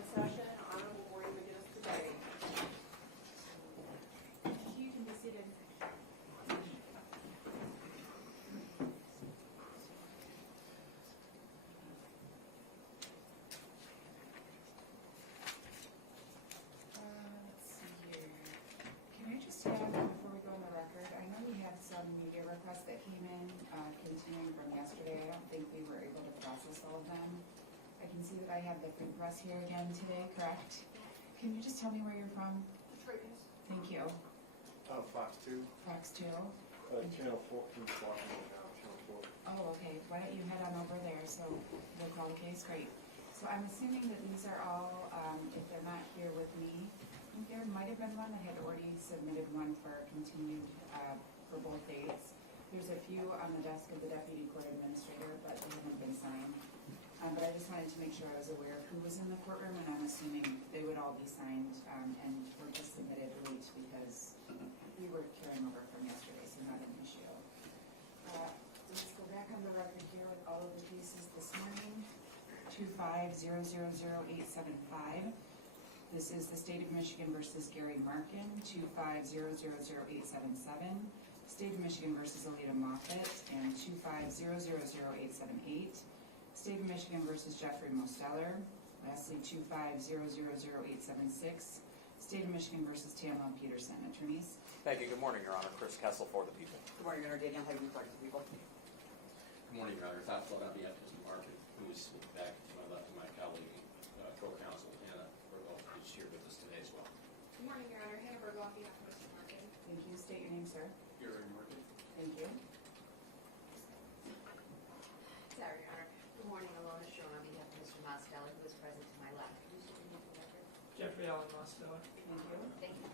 in session. Honorable Maureen McGinnis today. You can be seated. Let's see here. Can I just have, before we go on the record, I know we had some media requests that came in, continuing from yesterday. I don't think we were able to process all of them. I can see that I have the free press here again today, correct? Can you just tell me where you're from? Detroit News. Thank you. Fox 2. Fox 2. Channel 4, Channel 4. Oh, okay. Why don't you head on over there so we'll call the case? Great. So I'm assuming that these are all, if they're not here with me, I think there might have been one that had already submitted one for continued for both dates. There's a few on the desk of the Deputy Court Administrator, but they haven't been signed. But I just wanted to make sure I was aware of who was in the courtroom, and I'm assuming they would all be signed and were just submitted late because we were carrying over from yesterday, so not an issue. Let's go back on the record here with all of the cases this morning. 250000875. This is the State of Michigan versus Gary Marken. 250000877. State of Michigan versus Aleta Moffitt, and 2500878. State of Michigan versus Jeffrey Mosteller. Lastly, 2500876. State of Michigan versus Tamela Peterson. Attorneys? Thank you. Good morning, Your Honor. Chris Kessel for the people. Good morning, Your Honor. Danielle Hagan, for the people. Good morning, Your Honor. Todd Flood on behalf of Mr. Marken, who is back to my left, and my colleague, co-counsel Anna Berghoff, who's here with us today as well. Good morning, Your Honor. Hannah Berghoff on behalf of Mr. Marken. Thank you. State your name, sir. Gary Marken. Thank you. Sorry, Your Honor. Good morning, Alona Shone on behalf of Mr. Mosteller, who is present to my left. Who's the name for the record? Jeffrey Allen Mosteller. Thank you. Thank you.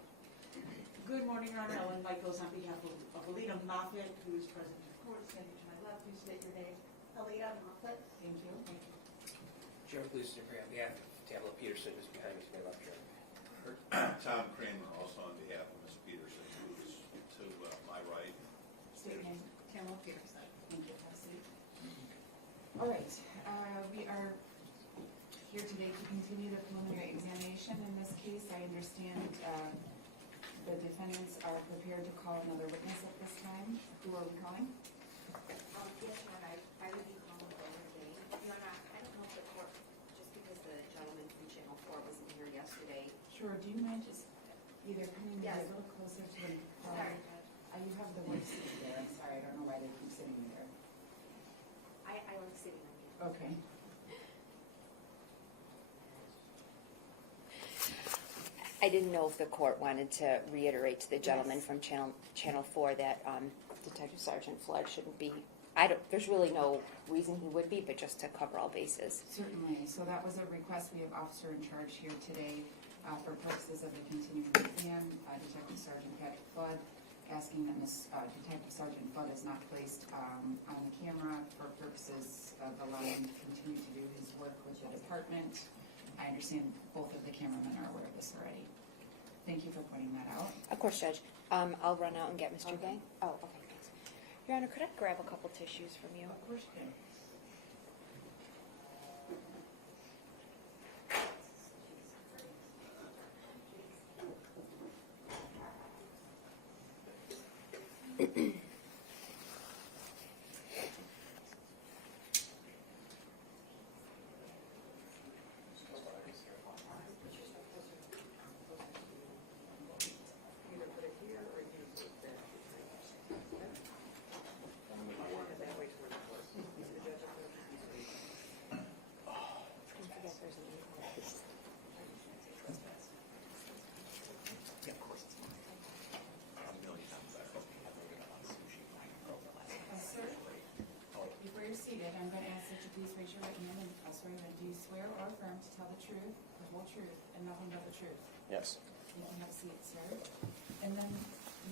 Good morning, Your Honor. Ellen Michaels on behalf of Aleta Moffitt, who is present in court. Standing to my left, please state your name. Aleta Moffitt. Thank you. Thank you. Joe Gleason on behalf of Tamela Peterson, who's behind me to my left here. Tom Kramer, also on behalf of Ms. Peterson, who is to my right. State your name. Tamela Peterson. Thank you. Have a seat. All right. We are here today to continue the preliminary examination. In this case, I understand the defendants are prepared to call another witness at this time. Who are we calling? Yes, Your Honor. I would be calling Bowen Geng. Your Honor, I don't know if the court, just because the gentleman from Channel 4 wasn't here yesterday. Sure. Do you mind just either coming Yes. a little closer to the Sorry, You have the one seat there. I'm sorry. I don't know why they keep sitting there. I was sitting on here. Okay. I didn't know if the court wanted to reiterate to the gentleman from Channel 4 that Detective Sergeant Flood shouldn't be. There's really no reason he would be, but just to cover all bases. Certainly. So that was a request. We have officer in charge here today for purposes of the continuing exam. Detective Sergeant Patrick Flood asking that Detective Sergeant Flood is not placed on the camera for purposes of allowing him to continue to do his work with the department. I understand both of the cameramen are aware of this already. Thank you for pointing that out. Of course, Judge. I'll run out and get Mr. Okay. Geng. Oh, okay, thanks. Your Honor, could I grab a couple tissues from you? Of course you can. Either put it here or you put it there. Don't forget there's an invoice. Sir, before you're seated, I'm going to ask that you please raise your right hand and I'll swear that do you swear or affirm to tell the truth, the whole truth, and nothing but the truth? Yes. You can have a seat, sir. And then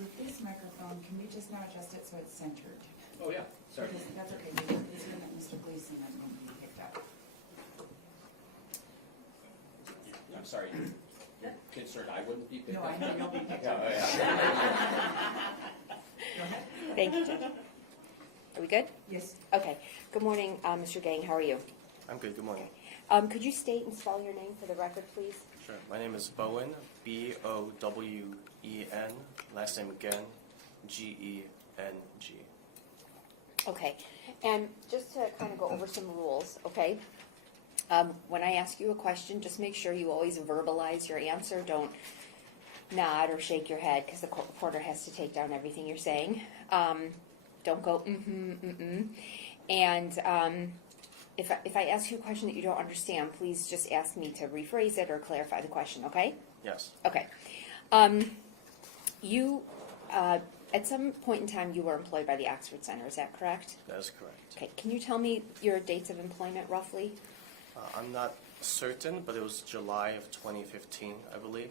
with this microphone, can we just now adjust it so it's centered? Oh, yeah. Sorry. Because that's okay. It's going to Mr. Gleason and won't be picked up. I'm sorry. You're concerned I wouldn't be picked No, up? I know you'll be picked Yeah, up. oh, yeah. Go ahead. Thank you, Judge. Are we good? Yes. Okay. Good morning, Mr. Geng. How are you? I'm good. Good morning. Could you state and spell your name for the record, please? Sure. My name is Bowen, B-O-W-E-N, last name Geng, G-E-N-G. Okay, and just to kind of go over some rules, okay? When I ask you a question, just make sure you always verbalize your answer. Don't nod or shake your head, because the reporter has to take down everything you're saying. Don't go And if I ask you a question that you don't understand, please just ask me to rephrase it or clarify the question, okay? Yes, Okay. You, at some point in time, you were employed by the Oxford Center, is that correct? that is correct. Okay, can you tell me your dates of employment roughly? I'm not certain, but it was July of 2015, I believe.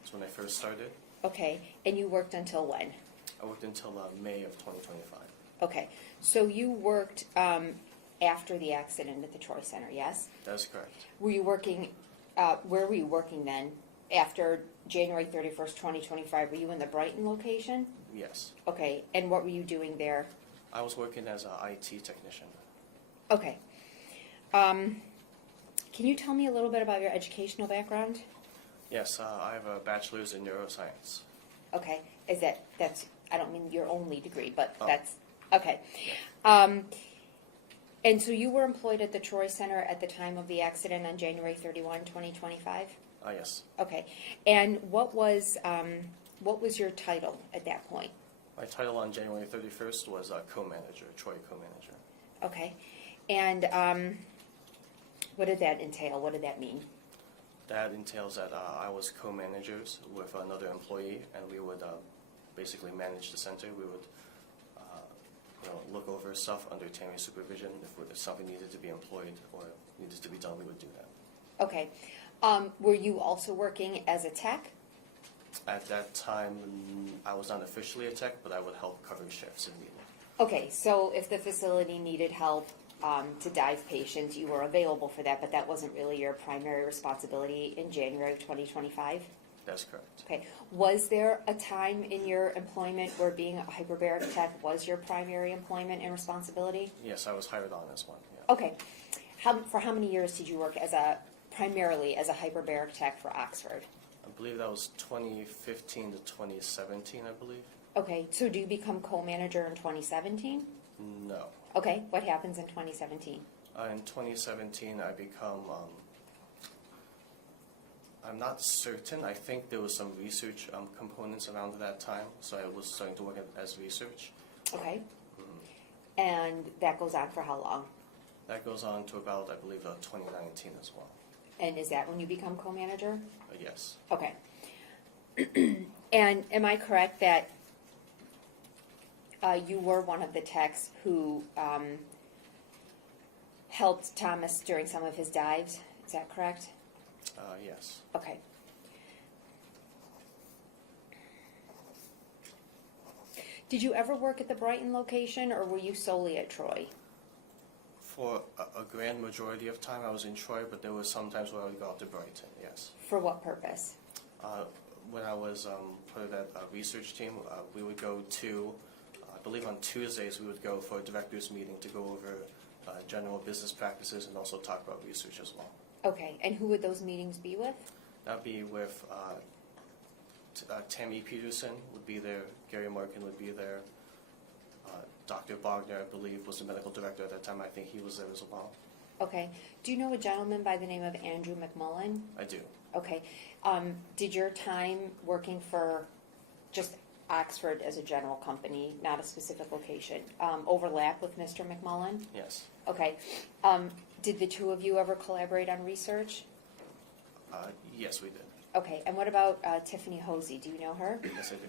That's when I first started. Okay, and you worked until when? I worked until May of 2025. Okay, so you worked after the accident at the Troy Center, yes? That is correct. Were you working, where were you working then? After January 31st, 2025, were you in the Brighton location? Yes. Okay, and what were you doing there? I was working as an IT technician. Okay. Can you tell me a little bit about your educational background? Yes, I have a bachelor's in neuroscience. Okay, that's, I don't mean your only degree, but Oh. that's, okay. And so you were employed at the Troy Center at the time of the accident on January 31, 2025? Yes. Okay, and what was your title at that point? My title on January 31st was co-manager, Troy co-manager. Okay, and what did that entail? What did that mean? That entails that I was co-managers with another employee, and we would basically manage the center. We would look over stuff under Tammy's supervision. If something needed to be employed or needed to be done, we would do that. Okay, were you also working as a tech? At that time, I was not officially a tech, but I would help cover shifts if needed. Okay, so if the facility needed help to dive patients, you were available for that, but that wasn't really your primary responsibility in January of 2025? That's correct. Okay, was there a time in your employment where being a hyperbaric tech was your primary employment and responsibility? Yes, I was hired on as one. Yeah. Okay, for how many years did you work primarily as a hyperbaric tech for Oxford? I believe that was 2015 to 2017, I believe. Okay, so do you become co-manager in 2017? No. Okay, what happens in 2017? In 2017, I become, I'm not certain. I think there was some research components around that time, so I was starting to work as research. Okay, and that goes on for how long? That goes on to about, I believe, 2019 as well. And is that when you become co-manager? Yes. Okay. And am I correct that you were one of the techs who helped Thomas during some of his dives? Is that correct? Yes. Okay. Did you ever work at the Brighton location, or were you solely at Troy? For a grand majority of time, I was in Troy, but there was some times where I would go out to Brighton, yes. For what purpose? When I was part of that research team, we would go to, I believe on Tuesdays, we would go for a director's meeting to go over general business practices and also talk about research as well. Okay, and who would those meetings be with? That would be with Tamela Peterson would be there, Gary Marken would be there, Dr. Bogner, I believe, was the medical director at that time. I think he was there as well. Okay. Do you know a gentleman by the name of Andrew McMullen? I do. Okay. Did your time working for just Oxford as a general company, not a specific location, overlap with Mr. McMullen? Yes. Okay. Did the two of you ever collaborate on research? Yes, we did. Okay. And what about Tiffany Hosey? Do you know her? Yes, I did.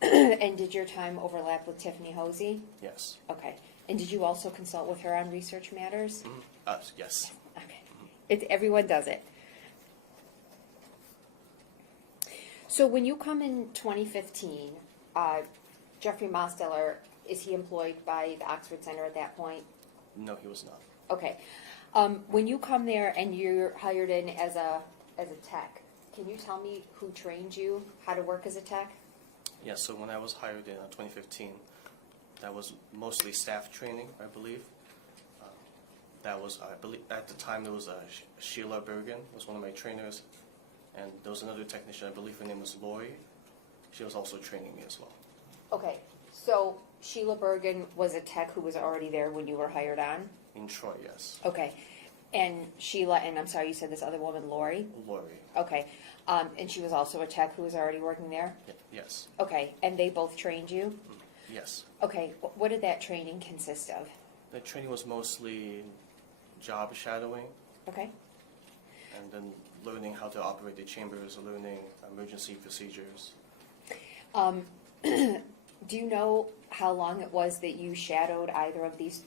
And did your time overlap with Tiffany Hosey? Yes. Okay. And did you also consult with her on research matters? Mm-hmm. Yes. Okay. Everyone does it. So when you come in 2015, Jeffrey Mosteller, is he employed by the Oxford Center at that point? No, he was not. Okay. When you come there and you're hired in as a tech, can you tell me who trained you how to work as a tech? Yes, so when I was hired in 2015, that was mostly staff training, I believe. That was, I believe, at the time there was Sheila Bergen was one of my trainers, and there was another technician, I believe her name was Lori. She was also training me as well. Okay, so Sheila Bergen was a tech who was already there when you were hired on? In Troy, yes. Okay, and Sheila, and I'm sorry, you said this other woman, Lori? Lori, Okay, and she was also a tech who was already working there? yes. Okay, and they both trained you? Yes. Okay, what did that training consist of? The training was mostly job shadowing, Okay, and then learning how to operate the chambers, learning emergency procedures. do you know how long it was that you shadowed either of these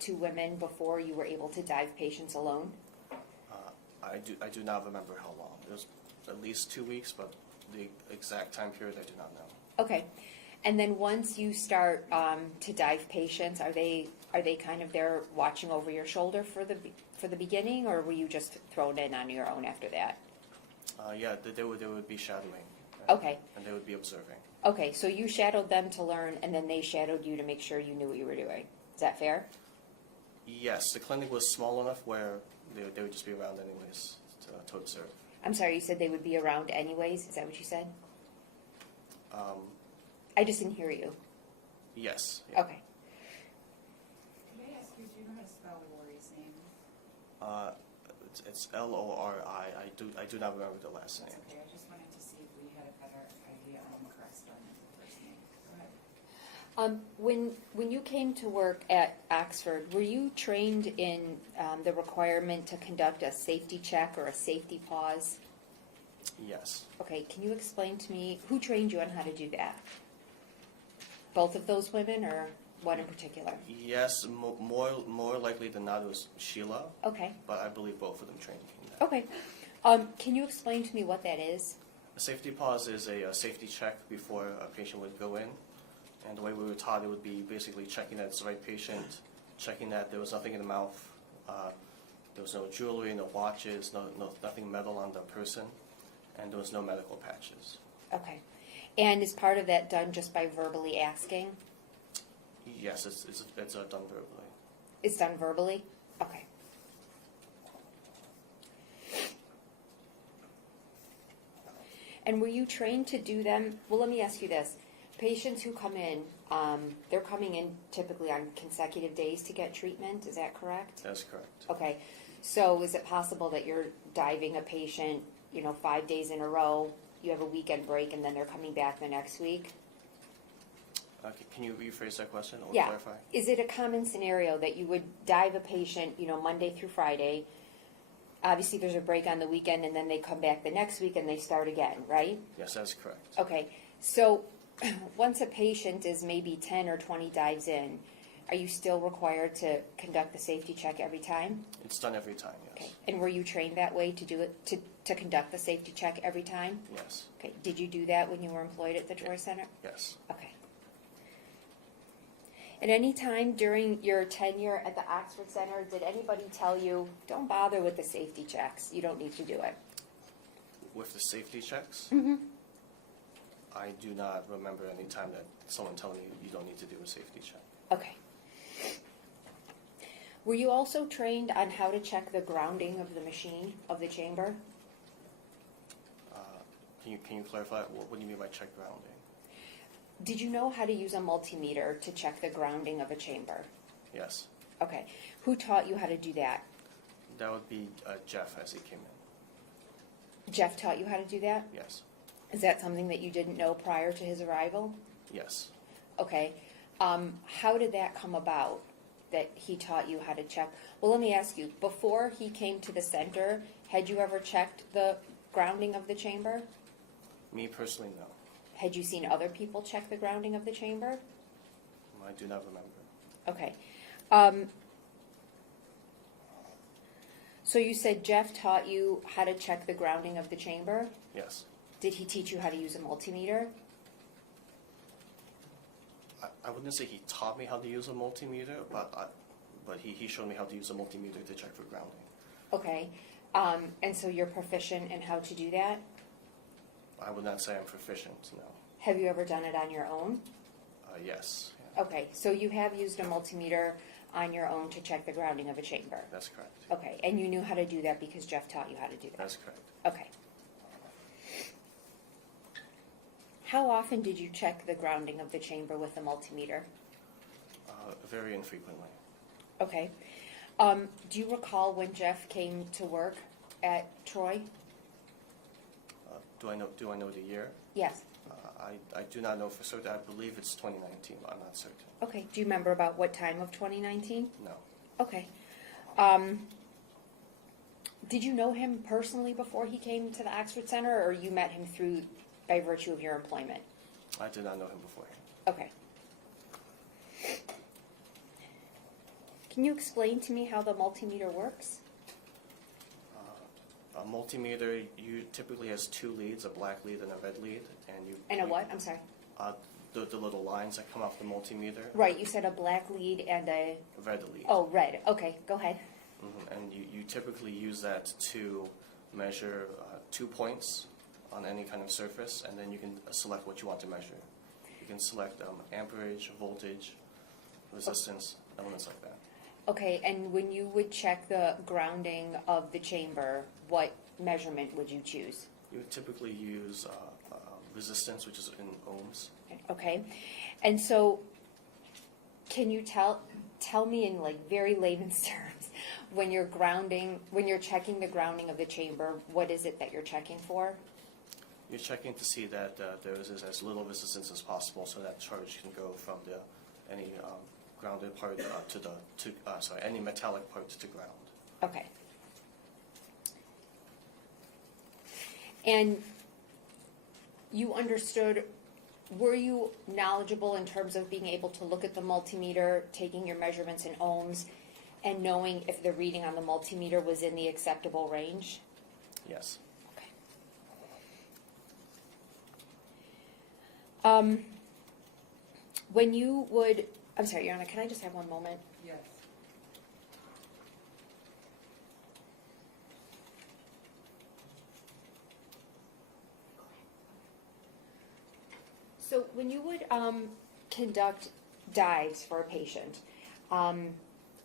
two women before you were able to dive patients alone? I do not remember how long. It was at least 2 weeks, but the exact time period I do not know. Okay, and then once you start to dive patients, are they kind of there watching over your shoulder for the beginning, or were you just thrown in on your own after that? Yeah, they would be shadowing. Okay. And they would be observing. Okay, so you shadowed them to learn, and then they shadowed you to make sure you knew what you were doing. Is that fair? Yes, the clinic was small enough where they would just be around anyways to observe. I'm sorry, you said they would be around anyways? Is that what you said? I just didn't hear you. Yes. Yeah. Okay. Can I ask you, do you know how to spell Lori's name? It's Lori. I do not remember the last That's name. okay, I just wanted to see if we had a better idea on the correct spelling of the first name. Go ahead. When you came to work at Oxford, were you trained in the requirement to conduct a safety check or a safety pause? Yes. Okay, can you explain to me who trained you on how to do that? Both of those women, or one in particular? Yes, more likely than not it was Sheila, Okay, but I believe both of them trained me in that. okay. Can you explain to me what that is? A safety pause is a safety check before a patient would go in. And the way we were taught, it would be basically checking that it's the right patient, checking that there was nothing in the mouth, there was no jewelry, no watches, nothing metal on the person, and there was no medical patches. Okay. And is part of that done just by verbally asking? Yes, it's done verbally. It's done verbally? Okay. And were you trained to do them? Well, let me ask you this. Patients who come in, they're coming in typically on consecutive days to get treatment, is that correct? That's correct. Okay. So is it possible that you're diving a patient, 5 days in a row, you have a weekend break, and then they're coming back the next week? Can you rephrase that question or Yeah. clarify? Is it a common scenario that you would dive a patient, Monday through Friday? Obviously, there's a break on the weekend, and then they come back the next week and they start again, right? Yes, that's correct. Okay. So once a patient is maybe 10 or 20 dives in, are you still required to conduct the safety check every time? It's done every time, yes. Okay. And were you trained that way to do it, to conduct the safety check every time? Yes. Okay. Did you do that when you were employed at the Troy Center? Yes. Okay. At any time during your tenure at the Oxford Center, did anybody tell you, don't bother with the safety checks, you don't need to do it? With the safety checks, Mm-hmm. I do not remember any time that someone telling me you don't need to do a safety check. Okay. Were you also trained on how to check the grounding of the machine, of the chamber? Can you clarify? What do you mean by check grounding? Did you know how to use a multimeter to check the grounding of a chamber? Yes. Okay. Who taught you how to do that? That would be Jeff as he came in. Jeff taught you how to do that? Yes. Is that something that you didn't know prior to his arrival? Yes. Okay. How did that come about, that he taught you how to check? Well, let me ask you, before he came to the center, had you ever checked the grounding of the chamber? Me personally, no. Had you seen other people check the grounding of the chamber? I do not remember. Okay. So you said Jeff taught you how to check the grounding of the chamber? Yes. Did he teach you how to use a multimeter? I wouldn't say he taught me how to use a multimeter, but he showed me how to use a multimeter to check for grounding. Okay. And so you're proficient in how to do that? I would not say I'm proficient, no. Have you ever done it on your own? Yes. Okay, so you have used a multimeter on your own to check the grounding of a chamber? That's correct. Okay, and you knew how to do that because Jeff taught you how to do that? That's correct. Okay. How often did you check the grounding of the chamber with the multimeter? Very infrequently. Okay. Do you recall when Jeff came to work at Troy? Do I know the year? Yes. I do not know for certain. I believe it's 2019, but I'm not certain. Okay. Do you remember about what time of 2019? No. Okay. Did you know him personally before he came to the Oxford Center, or you met him through by virtue of your employment? I did not know him beforehand. Okay. Can you explain to me how the multimeter works? A multimeter typically has two leads, a black lead and a red lead, and you. And a what? I'm sorry. The little lines that come off the multimeter. Right. You said a black lead and a. Red lead. Oh, red. Okay. Go ahead. And you typically use that to measure 2 points on any kind of surface, and then you can select what you want to measure. You can select amperage, voltage, resistance, elements like that. Okay. And when you would check the grounding of the chamber, what measurement would you choose? You would typically use resistance, which is in ohms. Okay. And so, can you tell me in like very layman's terms, when you're checking the grounding of the chamber, what is it that you're checking for? You're checking to see that there is as little resistance as possible, so that charge can go from any grounded part any metallic part to ground. Okay. And you understood, were you knowledgeable in terms of being able to look at the multimeter, taking your measurements in ohms, and knowing if the reading on the multimeter was in the acceptable range? Yes. Okay. When you would, I'm sorry, Your Honor, can I just have one moment? Yes. So when you would conduct dives for a patient, am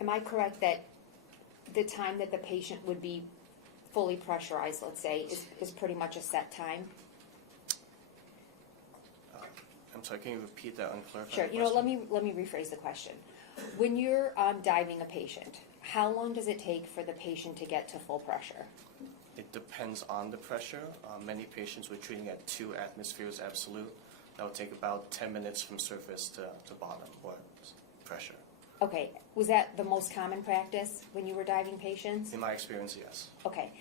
I correct that the time that the patient would be fully pressurized, let's say, is pretty much a set time? I'm sorry, can you repeat that unclarified Sure. question? You know, let me rephrase the question. When you're diving a patient, how long does it take for the patient to get to full pressure? It depends on the pressure. Many patients we're treating at 2 atmospheres absolute. That would take about 10 minutes from surface to bottom, or pressure. Okay. Was that the most common practice when you were diving patients? In my experience, yes. Okay.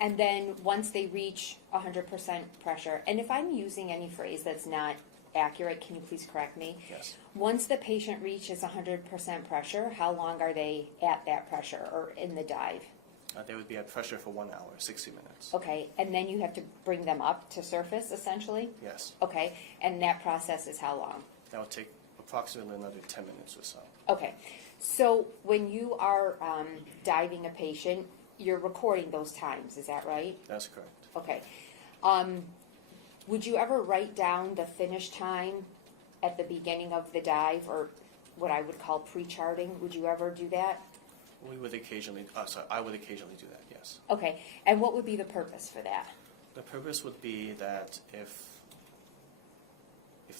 And then once they reach 100% pressure, and if I'm using any phrase that's not accurate, can you please correct me? Yes. Once the patient reaches 100% pressure, how long are they at that pressure or in the dive? They would be at pressure for 1 hour, 60 minutes. Okay, and then you have to bring them up to surface, essentially? Yes. Okay, and that process is how long? That would take approximately another 10 minutes or so. Okay, so when you are diving a patient, you're recording those times, is that right? That's correct. Okay. Would you ever write down the finish time at the beginning of the dive, or what I would call pre-charting? Would you ever do that? We would occasionally, I would occasionally do that, yes. Okay, and what would be the purpose for that? The purpose would be that if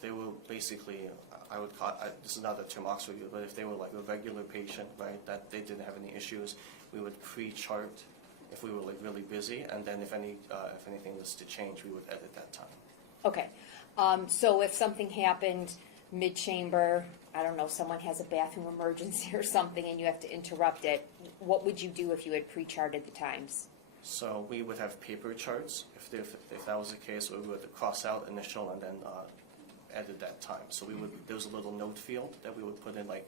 they were basically, I would call, this is not the term Oxford used, but if they were like a regular patient, right, that they didn't have any issues, we would pre-chart if we were like really busy, and then if anything was to change, we would edit that time. Okay, so if something happened mid-chamber, I don't know, someone has a bathroom emergency or something and you have to interrupt it, what would you do if you had pre-charted the times? So we would have paper charts. If that was the case, we would cross out initial and then edit that time. So there was a little note field that we would put in, like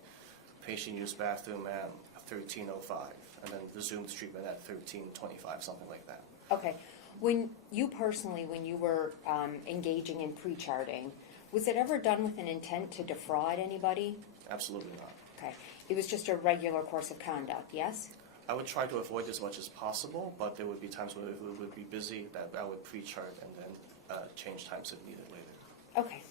patient use bathroom at 13:05, and then resumed treatment at 13:25, something like that. Okay, when you were engaging in pre-charting, was it ever done with an intent to defraud anybody? Absolutely not. Okay, it was just a regular course of conduct, yes? I would try to avoid as much as possible, but there would be times where we would be busy that I would pre-chart and then change times if needed later. Okay.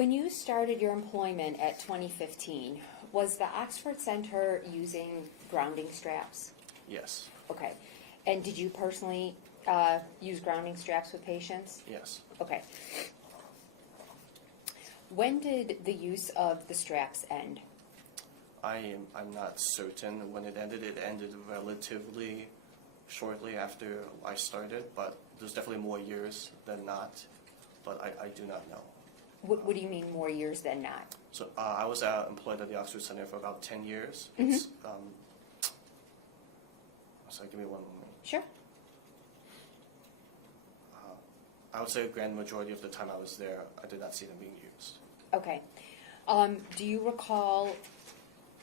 When you started your employment at 2015, was the Oxford Center using grounding straps? Yes, Okay. And did you personally use grounding straps with patients? yes. Okay. When did the use of the straps end? I'm not certain when it ended. It ended relatively shortly after I started, but there's definitely more years than not, but I do not know. What do you mean more years than not? So I was employed at the Oxford Center for about 10 years. Mhm. It's, sorry, give me one moment. Sure. I would say a grand majority of the time I was there, I did not see them being used. Okay. Do you recall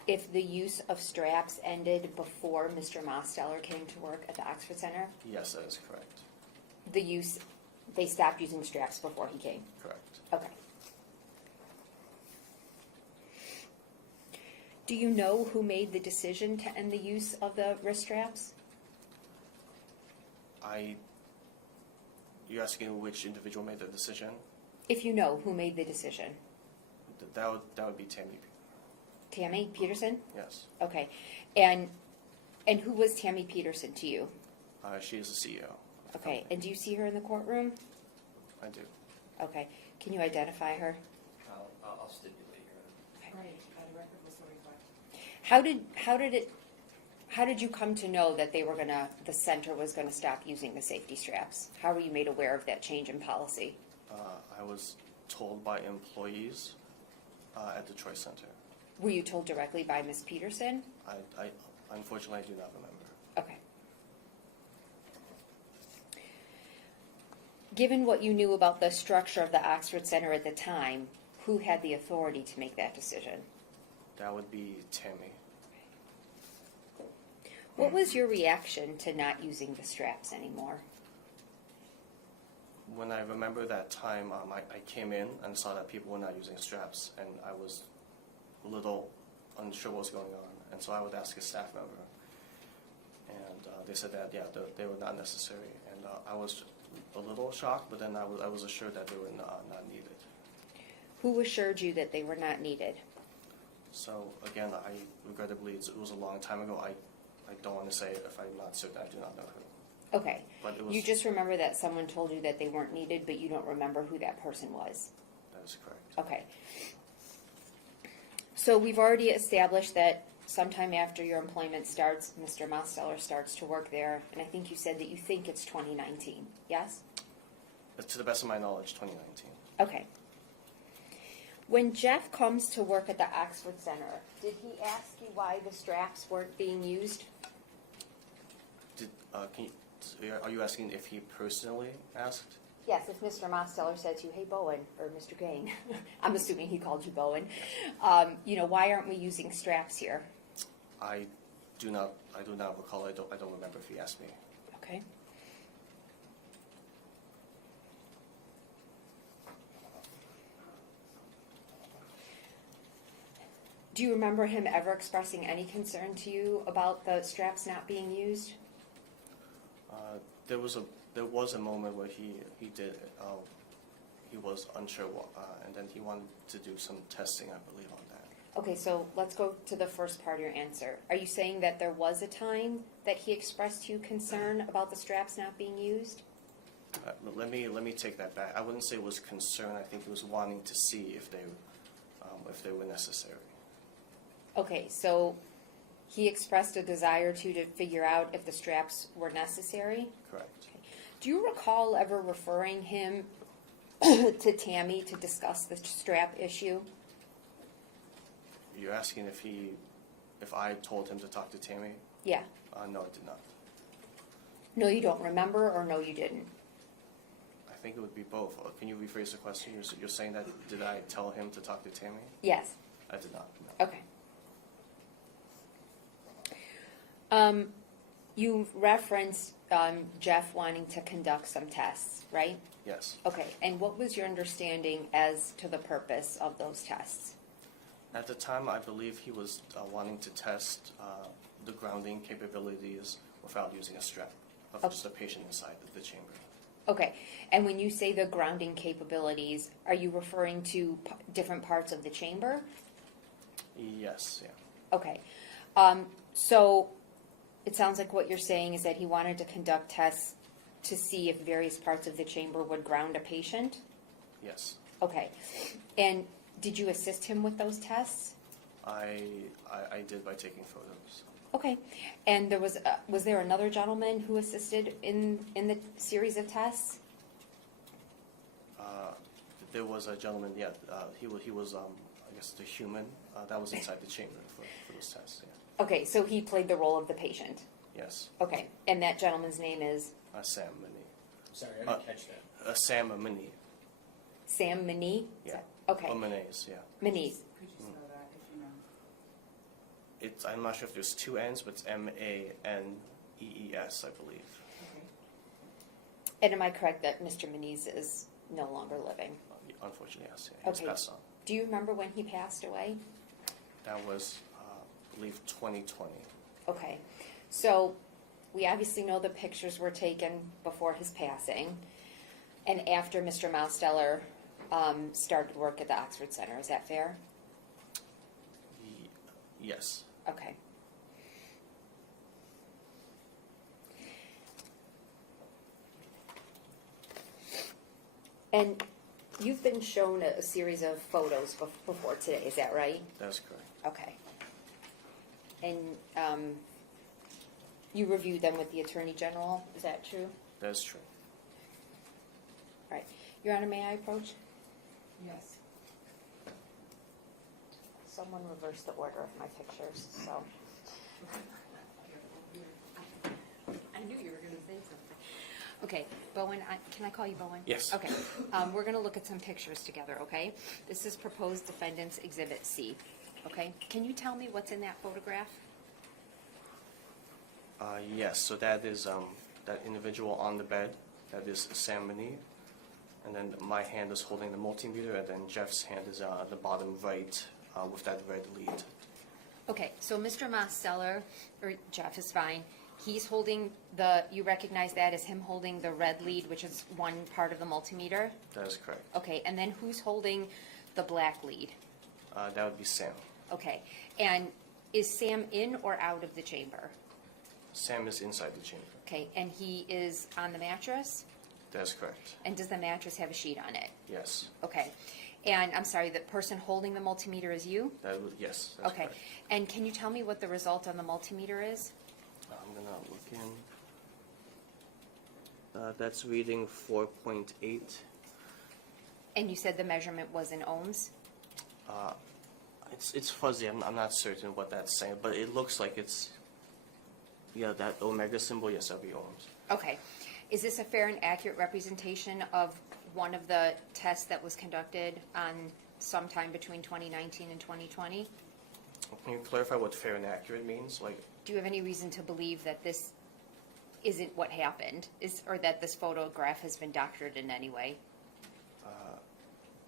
if the use of straps ended before Mr. Mosteller came to work at the Oxford Center? Yes, that is correct. They stopped using straps before he came? Correct. Okay. Do you know who made the decision to end the use of the wrist straps? You're asking which individual made the decision? If you know who made the decision. That would be Tammy. Tammy Peterson? Yes. Okay. And who was Tammy Peterson to you? She is the CEO. of the Okay. company. And do you see her in the courtroom? I do. Okay. Can you identify her? I'll stipulate here. Right, the record was 45. How did you come to know that the center was gonna stop using the safety straps? How were you made aware of that change in policy? I was told by employees at the Troy Center. Were you told directly by Ms. Peterson? I unfortunately I do not remember. Okay. Given what you knew about the structure of the Oxford Center at the time, who had the authority to make that decision? That would be Tammy. What was your reaction to not using the straps anymore? When I remember that time, I came in and saw that people were not using straps, and I was a little unsure what was going on. And so I would ask a staff member, and they said that, yeah, they were not necessary. And I was a little shocked, but then I was assured that they were not needed. Who assured you that they were not needed? So again, regrettably, it was a long time ago. I don't want to say if I'm not certain. I do not know who. Okay. But it was, You just remember that someone told you that they weren't needed, but you don't remember who that person was. that is correct. Okay. So we've already established that sometime after your employment starts, Mr. Mosteller starts to work there, and I think you said that you think it's 2019, yes? To the best of my knowledge, 2019. Okay. When Jeff comes to work at the Oxford Center, did he ask you why the straps weren't being used? Are you asking if he personally asked? Yes, if Mr. Mosteller said to you, hey, Bowen, or Mr. Geng, I'm assuming he called you Bowen, why aren't we using straps here? I do not recall. I don't remember if he asked me. Okay. Do you remember him ever expressing any concern to you about the straps not being used? There was a moment where he was unsure, and then he wanted to do some testing, I believe, on that. Okay, so let's go to the first part of your answer. Are you saying that there was a time that he expressed to you concern about the straps not being used? Let me take that back. I wouldn't say it was concern. I think he was wanting to see if they were necessary. Okay, so he expressed a desire to figure out if the straps were necessary? Correct. Do you recall ever referring him to Tammy to discuss the strap issue? You're asking if I told him to talk to Tammy? Yeah. No, I did not. No, you don't remember, or no, you didn't? I think it would be both. Can you rephrase the question? You're saying that, did I tell him to talk to Tammy? Yes. I did not. No. Okay. You referenced Jeff wanting to conduct some tests, right? Yes. Okay, and what was your understanding as to the purpose of those tests? At the time, I believe he was wanting to test the grounding capabilities without using a strap of just a patient inside the chamber. Okay, and when you say the grounding capabilities, are you referring to different parts of the chamber? Yes, yeah. Okay, so it sounds like what you're saying is that he wanted to conduct tests to see if various parts of the chamber would ground a patient? Yes. Okay, and did you assist him with those tests? I did by taking photos. Okay, and there was there another gentleman who assisted in the series of tests? There was a gentleman, yeah, he was I guess the human, that was inside the chamber for those tests, yeah. Okay, so he played the role of the patient. Yes. Okay, and that gentleman's name is Sam Mini. Sorry, I didn't catch that. Sam Mini. Sam Mini? Yeah. Okay, Or Minays, yeah. Mini. Could you spell that if you know? I'm not sure if there's two N's, but it's Manees, I believe. Okay. And am I correct that Mr. Miniz is no longer living? Unfortunately, yes. Yeah, he was Okay. passed on. Do you remember when he passed away? That was, I believe, 2020. Okay, so we obviously know the pictures were taken before his passing and after Mr. Mosteller started work at the Oxford Center. Is that fair? Yes. Okay. And you've been shown a series of photos before today, is that right? That's correct. Okay. And you reviewed them with the Attorney General, is that true? That's true. All right. Your Honor, may I approach? Yes. Someone reversed the order of my pictures, so. I knew you were going to say something. Okay, Bowen, can I call you Bowen? Yes. Okay, we're going to look at some pictures together, okay? This is proposed defendant's Exhibit C, okay? Can you tell me what's in that photograph? Yes, so that is that individual on the bed. That is Sam Mini. And then my hand is holding the multimeter, and then Jeff's hand is at the bottom right with that red lead. Okay, so Mr. Mosteller, or Jeff is fine, he's holding you recognize that as him holding the red lead, which is one part of the multimeter? That is correct. Okay, and then who's holding the black lead? That would be Sam. Okay, and is Sam in or out of the chamber? Sam is inside the chamber. Okay, and he is on the mattress? That is correct. And does the mattress have a sheet on it? Yes. Okay, and I'm sorry, the person holding the multimeter is you? Yes, that's Okay, correct. and can you tell me what the result on the multimeter is? I'm going to look in. That's reading 4.8. And you said the measurement was in ohms? It's fuzzy. I'm not certain what that's saying, but it looks like it's, yeah, that omega symbol, yes, that'll be ohms. Okay, is this a fair and accurate representation of one of the tests that was conducted on sometime between 2019 and 2020? Can you clarify what fair and accurate means? Like, Do you have any reason to believe that this isn't what happened, or that this photograph has been doctored in any way?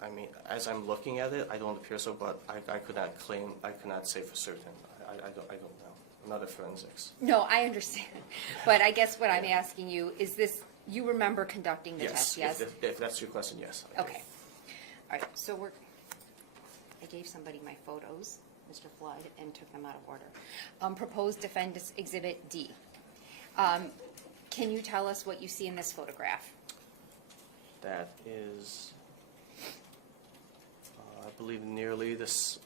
I mean, as I'm looking at it, I don't appear so, but I could not claim, I cannot say for certain. I don't know. I'm not a forensics. No, I understand, but I guess what I'm asking you is this, you remember conducting the test, yes? If that's your question, yes. I do. Okay. All right, so I gave somebody my photos, Mr. Flood, and took them out of order. Proposed defendant's Exhibit D. Can you tell us what you see in this photograph? That is, I believe, nearly this.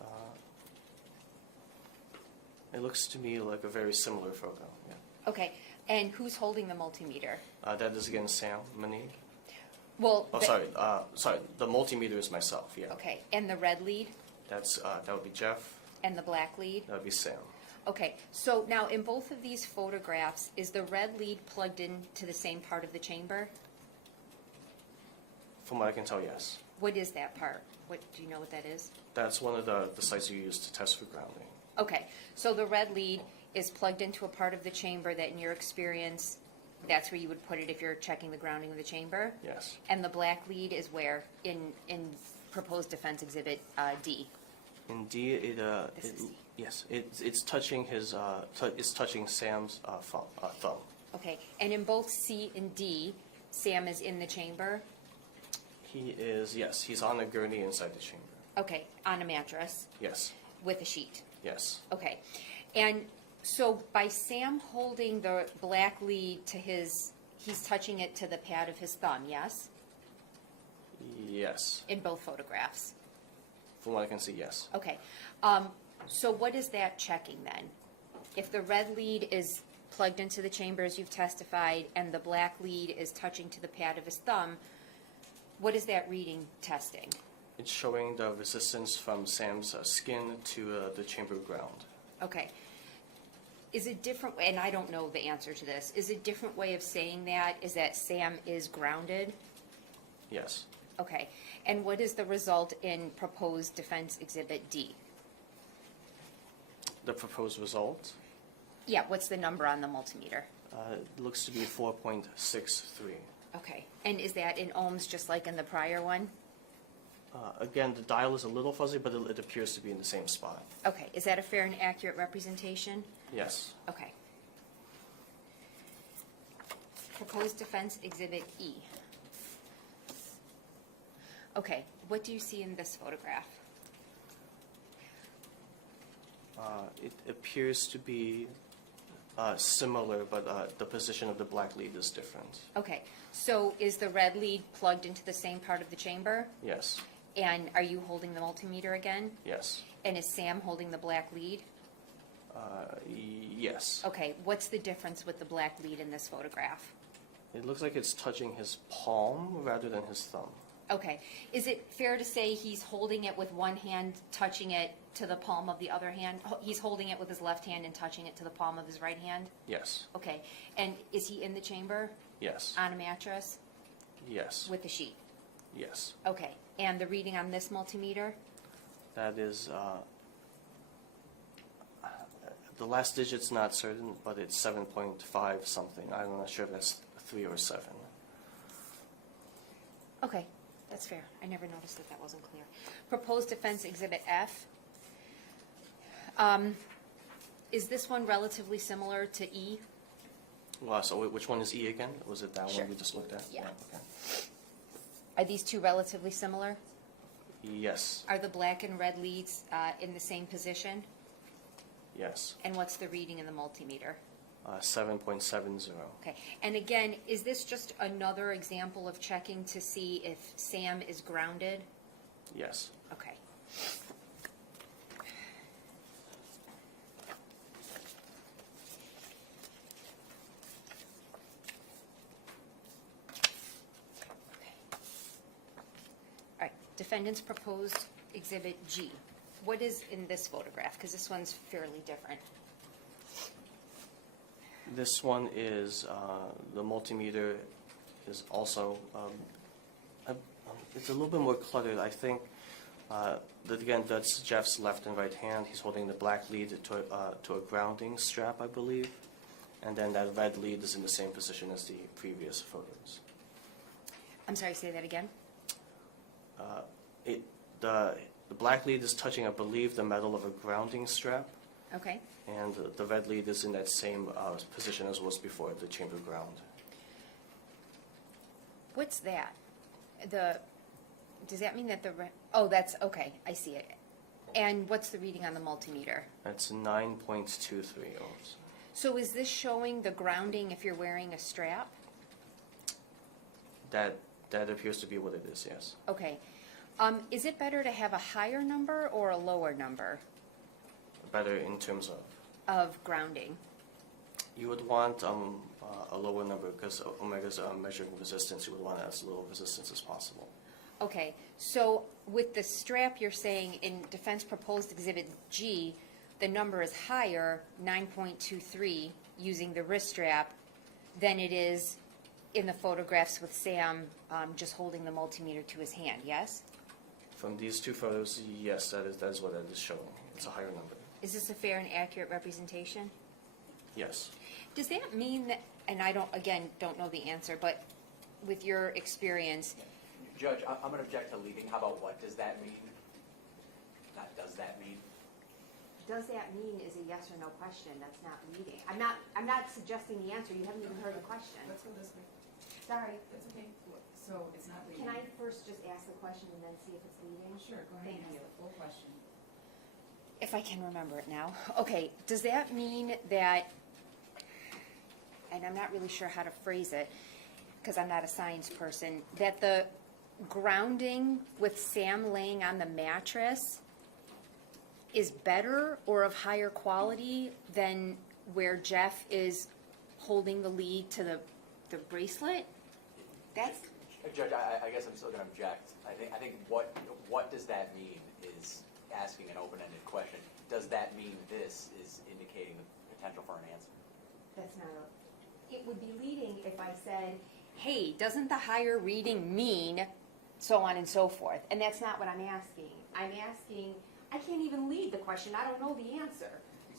It looks to me like a very similar photo. Yeah. Okay, and who's holding the multimeter? That is again Sam Mini. Well, Oh, sorry. The multimeter is myself. Yeah. Okay, and the red lead That would be Jeff. and the black lead? That would be Sam. Okay, so now in both of these photographs, is the red lead plugged into the same part of the chamber? From what I can tell, yes. What is that part? Do you know what that is? That's one of the sites you use to test for grounding. Okay, so the red lead is plugged into a part of the chamber that in your experience, that's where you would put it if you're checking the grounding of the chamber? Yes. And the black lead is where in proposed defense exhibit D? In D, This is D. yes, it's touching his it's touching Sam's thumb. Okay, and in both C and D, Sam is in the chamber? He is, yes, he's on a gurney inside the chamber. Okay, on a mattress Yes, with a sheet. yes, Okay. And so by Sam holding the black lead to his, he's touching it to the pad of his thumb, yes? yes. In both photographs. From what I can see, yes. Okay. So what is that checking then? If the red lead is plugged into the chamber as you've testified and the black lead is touching to the pad of his thumb, what is that reading testing? It's showing the resistance from Sam's skin to the chamber ground. Okay. Is a different, and I don't know the answer to this, is a different way of saying that is that Sam is grounded? Yes. Okay. And what is the result in proposed defense exhibit D? The proposed result Yeah, what's the number on the multimeter? looks to be 4.63. Okay. And is that in ohms just like in the prior one? Again, the dial is a little fuzzy, but it appears to be in the same spot. Okay. Is that a fair and accurate representation? Yes. Okay. Proposed defense exhibit E. Okay. What do you see in this photograph? It appears to be similar, but the position of the black lead is different. Okay. So is the red lead plugged into the same part of the chamber? Yes. And are you holding the multimeter again? Yes. And is Sam holding the black lead? Yes. Okay. What's the difference with the black lead in this photograph? It looks like it's touching his palm rather than his thumb. Okay. Is it fair to say he's holding it with one hand, touching it to the palm of the other hand? He's holding it with his left hand and touching it to the palm of his right hand? Yes. Okay. And is he in the chamber Yes. on a mattress Yes. with a sheet? Yes. Okay. And the reading on this multimeter? That is, the last digit's not certain, but it's 7.5 something. I'm not sure if that's 3 or 7. Okay. That's fair. I never noticed that wasn't clear. Proposed defense exhibit F. Is this one relatively similar to E? Well, so which one is E again? Was it that Sure. one we just looked at? Yeah. Okay. Are these two relatively similar? Yes. Are the black and red leads in the same position? Yes. And what's the reading in the multimeter? 7.70. Okay. And again, is this just another example of checking to see if Sam is grounded? Yes. Okay. All right. Defendant's proposed exhibit G. What is in this photograph? Because this one's fairly different. This one is, the multimeter is also, it's a little bit more cluttered. I think, that again, that's Jeff's left and right hand. He's holding the black lead to a grounding strap, I believe. And then that red lead is in the same position as the previous photos. I'm sorry, say that again? The black lead is touching, I believe, the metal of a grounding strap. Okay. And the red lead is in that same position as was before, the chamber ground. What's that? Does that mean that oh, that's, okay, I see it. And what's the reading on the multimeter? That's 9.23 ohms. So is this showing the grounding if you're wearing a strap? That appears to be what it is, yes. Okay. Is it better to have a higher number or a lower number Better in terms of? of grounding? You would want a lower number because Omega's measuring resistance. You would want as little resistance as possible. Okay, so with the strap, you're saying in defense proposed exhibit G, the number is higher, 9.23, using the wrist strap, than it is in the photographs with Sam just holding the multimeter to his hand, yes? From these two photos, yes, that is what it is showing. It's a higher number. Is this a fair and accurate representation? Yes. Does that mean that, and I don't know the answer, but with your experience, Judge, I'm going to object to leading. How about what does that mean? Not does that mean? Does that mean is a yes or no question, that's not leading. I'm not suggesting the answer, you haven't even heard the question. Sorry, That's okay. So it's not leading? can I first just ask the question and then see if it's leading? Sure, go ahead and Thank ask you. the full question. If I can remember it now. Okay, does that mean that, and I'm not really sure how to phrase it, because I'm not a science person, that the grounding with Sam laying on the mattress is better or of higher quality than where Jeff is holding the lead to the bracelet? That's, Judge, I guess I'm still going to object. I think what does that mean is asking an open-ended question. Does that mean this is indicating the potential for an answer? That's not it would be leading if I said, hey, doesn't the higher reading mean so on and so forth? And that's not what I'm asking. I'm asking, I can't even lead the question. I don't know the answer.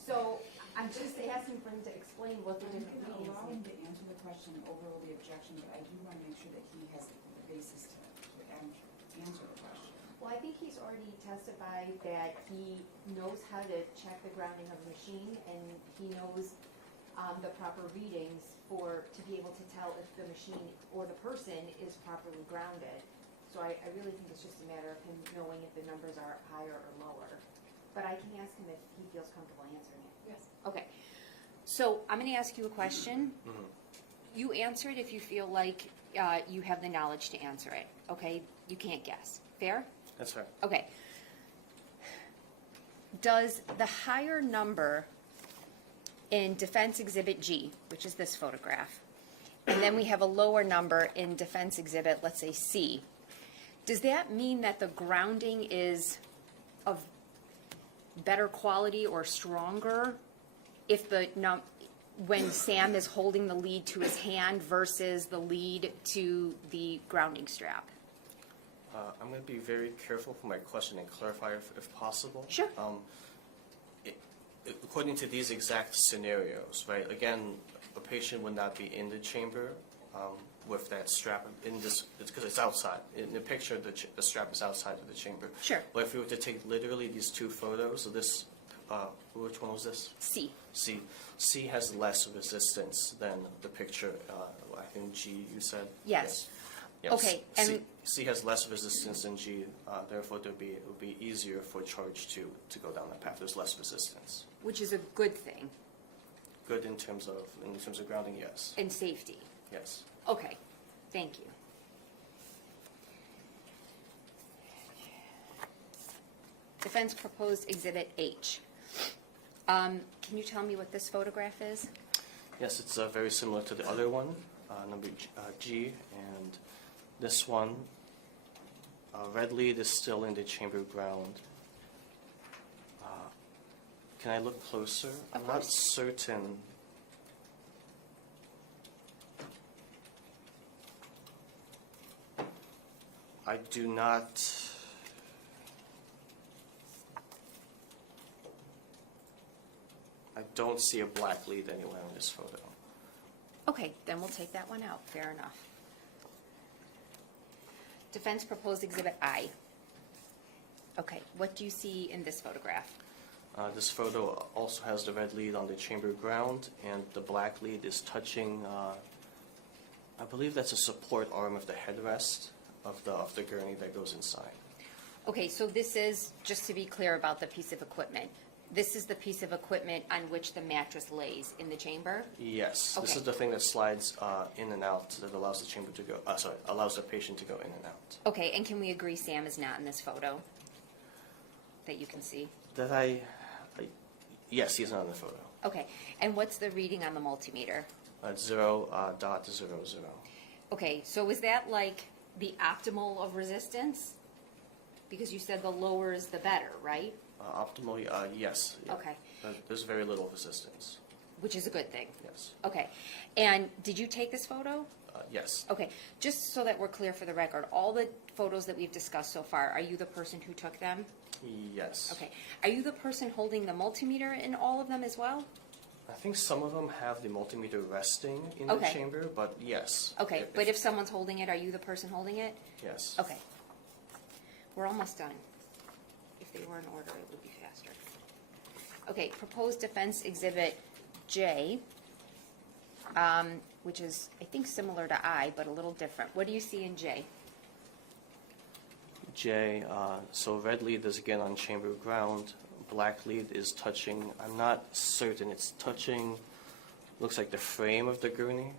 So I'm just asking for him to explain what the I'm different going to readings allow mean. him to answer the question and overrule the objection, but I do want to make sure that he has the basis to answer the question. Well, I think he's already testified that he knows how to check the grounding of a machine, and he knows the proper readings to be able to tell if the machine or the person is properly grounded. So I really think it's just a matter of him knowing if the numbers are higher or lower. But I can ask him if he feels comfortable answering it. Yes. Okay. So I'm going to ask you a question. Mhm. You answer it if you feel like you have the knowledge to answer it. Okay? You can't guess. Fair? That's fair. Okay. Does the higher number in Defense Exhibit G, which is this photograph, and then we have a lower number in Defense Exhibit, let's say C, does that mean that the grounding is of better quality or stronger if when Sam is holding the lead to his hand versus the lead to the grounding strap? I'm going to be very careful for my question and clarify if possible. Sure. According to these exact scenarios, right, again, a patient would not be in the chamber with that strap in this, because it's outside. In the picture, the strap is outside of the chamber. Sure. But if we were to take literally these two photos of this, which one was this? C. C has less resistance than the picture, I think G you said? Yes. Yes. Okay, and- C has less resistance than G, therefore it would be easier for charge to go down that path. There's less resistance. Which is a good thing, Good in terms of grounding, yes. and safety. Yes. Okay, thank you. Defense proposed Exhibit H. Can you tell me what this photograph is? Yes, it's very similar to the other one, number G, and this one, red lead is still in the chamber ground. Can I look closer? Of I'm not course. certain. I do not. I don't see a black lead anywhere in this photo. Okay, then we'll take that one out, fair enough. Defense proposed Exhibit I. Okay, what do you see in this photograph? This photo also has the red lead on the chamber ground, and the black lead is touching, I believe that's a support arm of the headrest of the gurney that goes inside. Okay, so this is, just to be clear about the piece of equipment, this is the piece of equipment on which the mattress lays in the chamber? Yes, this Okay. is the thing that slides in and out that allows the chamber to go, allows the patient to go in and out. Okay, and can we agree Sam is not in this photo that you can see? Yes, he's not in the photo. Okay, and what's the reading on the multimeter? It's 0.00. Okay, so is that like the optimal of resistance? Because you said the lower is the better, right? Optimally, yes. Okay, There's very little resistance. which is a good thing. Yes. Okay, and did you take this photo? Yes. Okay, just so that we're clear for the record, all the photos that we've discussed so far, are you the person who took them? Yes. Okay, are you the person holding the multimeter in all of them as well? I think some of them have the multimeter resting in the Okay. chamber, but yes. Okay, but if someone's holding it, are you the person holding it? Yes. Okay. We're almost done. If they were in order, it would be faster. Okay, proposed defense exhibit J. which is, I think, similar to I, but a little different. What do you see in J? J, so red lead is again on chamber ground. Black lead is touching, I'm not certain, it's touching, looks like the frame of the gurney.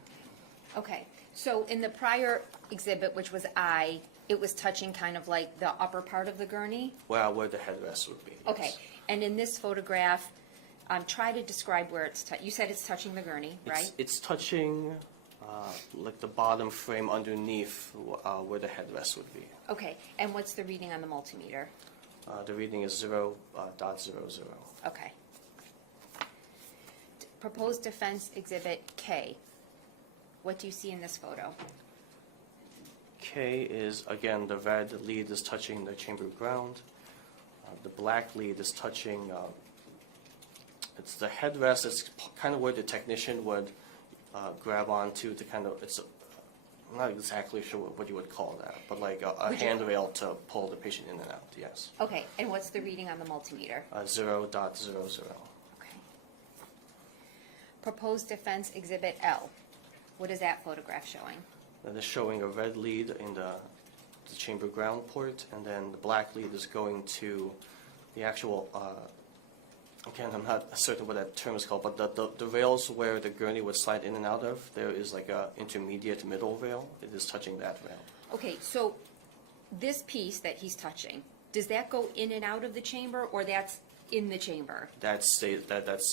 Okay, so in the prior exhibit, which was I, it was touching kind of like the upper part of the gurney? Well, where the headrest would be. Yes. Okay, and in this photograph, try to describe where it's you said it's touching the gurney, right? It's touching like the bottom frame underneath where the headrest would be. Okay, and what's the reading on the multimeter? The reading is 0.00. Okay. Proposed defense exhibit K. What do you see in this photo? K is, again, the red lead is touching the chamber ground. The black lead is touching, it's the headrest, it's kind of where the technician would grab onto to kind of, I'm not exactly sure what you would call that, but like a handrail to pull the patient in and out, yes. Okay, and what's the reading on the multimeter? 0.00. Okay. Proposed defense exhibit L. What is that photograph showing? That is showing a red lead in the chamber ground port, and then the black lead is going to the actual, again, I'm not certain what that term is called, but the rails where the gurney would slide in and out of, there is like a intermediate middle rail. It is touching that rail. Okay, so this piece that he's touching, does that go in and out of the chamber, or that's in the chamber? That's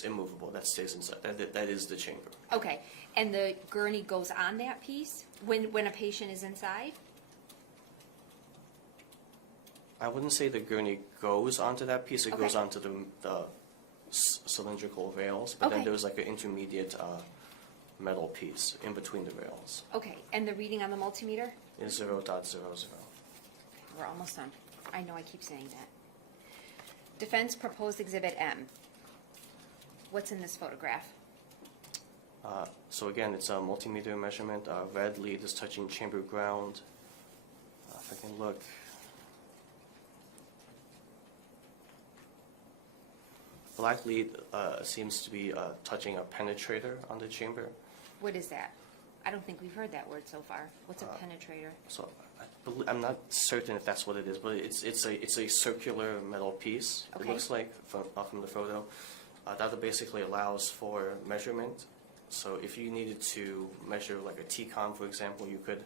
immovable. That stays inside. That is the chamber. Okay, and the gurney goes on that piece when a patient is inside? I wouldn't say the gurney goes onto that piece. It Okay. goes onto the cylindrical rails, but then Okay. there's like an intermediate metal piece in between the rails. Okay, and the reading on the multimeter? Is 0.00. We're almost done. I know I keep saying that. Defense proposed exhibit M. What's in this photograph? So again, it's a multimeter measurement. Red lead is touching chamber ground. If I can look. Black lead seems to be touching a penetrator on the chamber. What is that? I don't think we've heard that word so far. What's a penetrator? So I'm not certain if that's what it is, but it's a circular metal piece. Okay. It looks like from the photo. That basically allows for measurement. So if you needed to measure like a T-com, for example, you could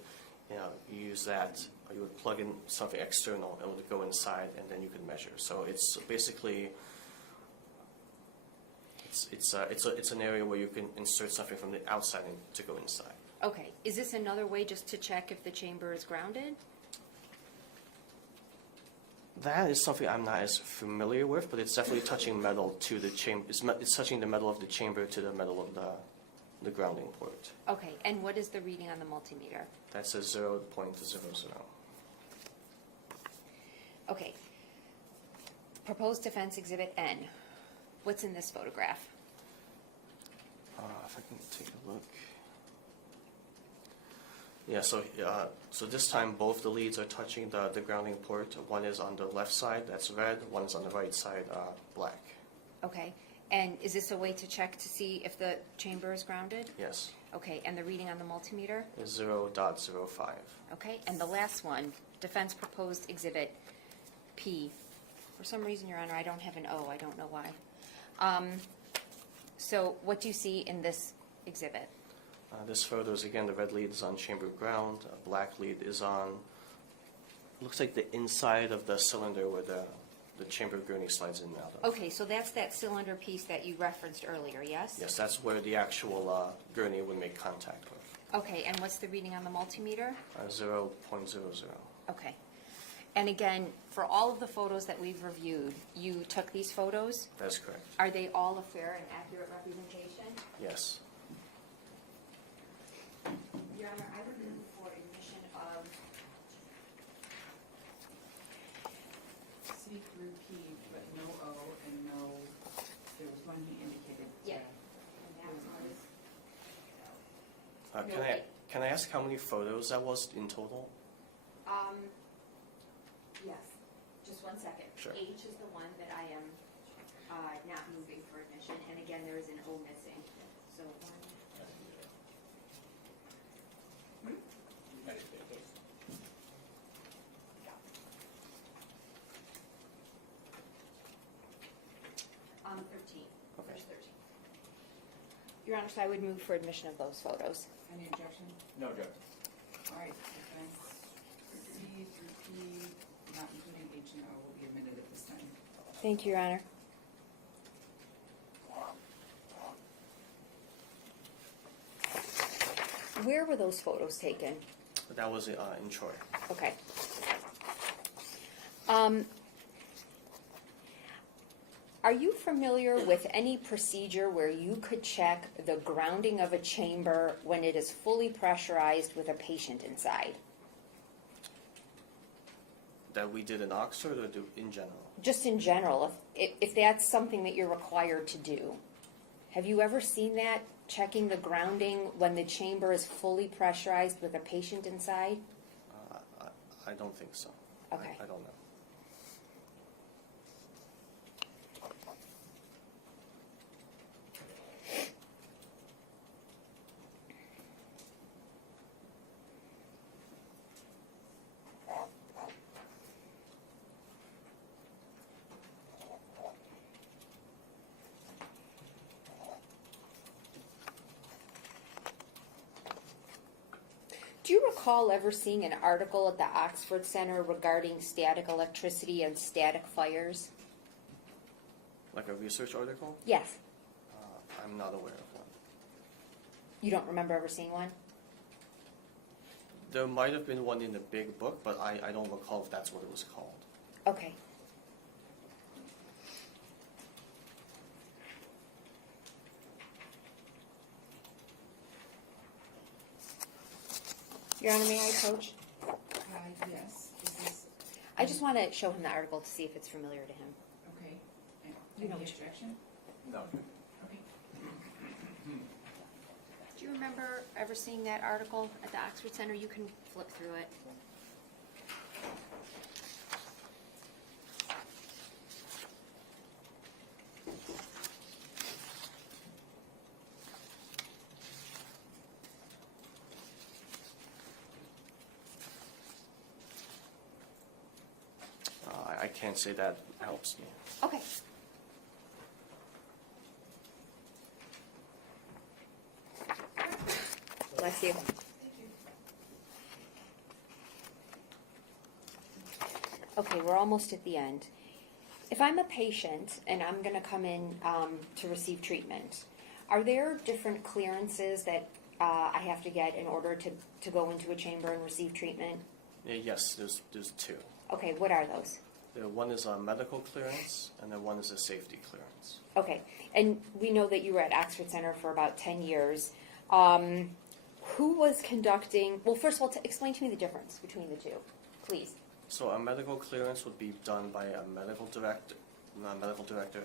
use that. Or you would plug in something external, and it would go inside, and then you could measure. So it's basically it's an area where you can insert something from the outside and to go inside. Okay, is this another way just to check if the chamber is grounded? That is something I'm not as familiar with, but it's definitely touching metal to the chamber. It's touching the metal of the chamber to the metal of the grounding port. Okay, and what is the reading on the multimeter? That says 0.00. Okay. Proposed defense exhibit N. What's in this photograph? If I can take a look. Yeah, so this time both the leads are touching the grounding port. One is on the left side, that's red. One is on the right side, black. Okay, and is this a way to check to see if the chamber is grounded? Yes. Okay, and the reading on the multimeter? Is 0.05. Okay, and the last one, defense proposed exhibit P. For some reason, Your Honor, I don't have an O. I don't know why. So what do you see in this exhibit? This photo is, again, the red lead is on chamber ground. Black lead is on, looks like the inside of the cylinder where the chamber gurney slides in and out of. Okay, so that's that cylinder piece that you referenced earlier, yes? Yes, that's where the actual gurney would make contact with. Okay, and what's the reading on the multimeter? 0.00. Okay. And again, for all of the photos that we've reviewed, you took these photos? That's correct. Are they all a fair and accurate representation? Yes. Your Honor, I would move for admission of C through P, but no O and no, there was one he indicated. Yeah. And that was, Can I ask how many photos that was in total? yes, just one second. Sure. H is the one that I am not moving for admission, and again, there is an O missing. So one, Ready for the case. On 13. Okay. There's 13. Your Honor, so I would move for admission of those photos. Any objection? No objection. All right, defense C through P, not including H and O, will be admitted at this time. Thank you, Your Honor. Where were those photos taken? That was in Troy. Okay. Are you familiar with any procedure where you could check the grounding of a chamber when it is fully pressurized with a patient inside? That we did in Oxford or do in general? Just in general, if that's something that you're required to do. Have you ever seen that, checking the grounding when the chamber is fully pressurized with a patient inside? I don't think so. Okay. I don't know. Do you recall ever seeing an article at the Oxford Center regarding static electricity and static fires? Like a research article? Yes. I'm not aware of one. You don't remember ever seeing one? There might have been one in the big book, but I don't recall if that's what it was called. Okay. Your Honor, may I approach? Yes, this is, I just want to show him the article to see if it's familiar to him. okay. You Any know. objection? No. Okay. Do you remember ever seeing that article at the Oxford Center? You can flip through it. I can't say that helps me. Okay. Bless you. Okay, we're almost at the end. If I'm a patient and I'm going to come in to receive treatment, are there different clearances that I have to get in order to go into a chamber and receive treatment? Yes, there's two. Okay, what are those? One is a medical clearance, and then one is a safety clearance. Okay, and we know that you were at Oxford Center for about 10 years. Who was conducting, well, first of all, explain to me the difference between the two, please. So a medical clearance would be done by a medical director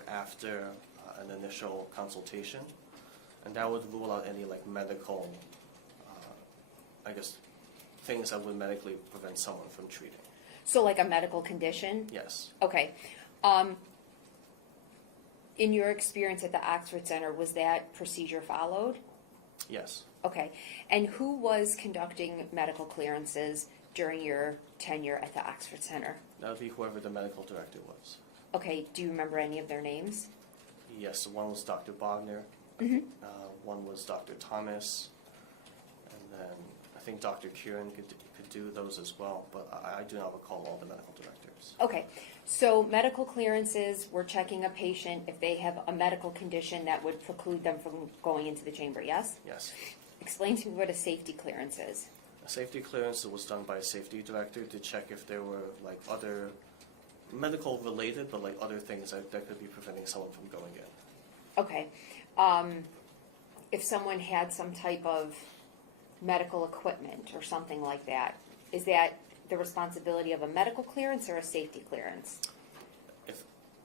after an initial consultation, and that would rule out any like medical, I guess, things that would medically prevent someone from treating. So like a medical condition? Yes. Okay. In your experience at the Oxford Center, was that procedure followed? Yes. Okay. And who was conducting medical clearances during your tenure at the Oxford Center? That would be whoever the medical director was. Okay. Do you remember any of their names? Yes, one was Dr. Bogner, Mm-hmm. one was Dr. Thomas, and then I think Dr. Kieran could do those as well, but I do not recall all the medical directors. Okay. So medical clearances, we're checking a patient if they have a medical condition that would preclude them from going into the chamber, yes? Yes. Explain to me what a safety clearance is. A safety clearance was done by a safety director to check if there were like other medical related, but like other things that could be preventing someone from going in. Okay. If someone had some type of medical equipment or something like that, is that the responsibility of a medical clearance or a safety clearance?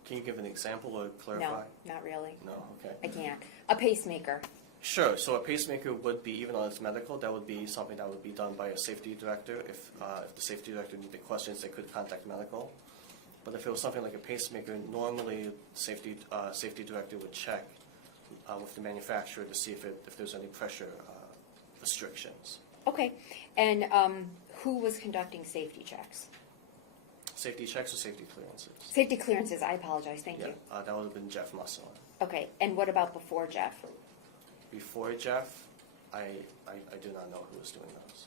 Can you give an example or clarify? No, not really. No? Okay. I can't. A pacemaker. Sure. So a pacemaker would be, even though it's medical, that would be something that would be done by a safety director. If the safety director needed questions, they could contact medical. But if it was something like a pacemaker, normally safety director would check with the manufacturer to see if there's any pressure restrictions. Okay, and who was conducting safety checks? Safety checks or safety clearances? Safety clearances, I apologize, thank you. That would have been Jeff Mosteller. Okay, and what about before Jeff? Before Jeff, I do not know who was doing those.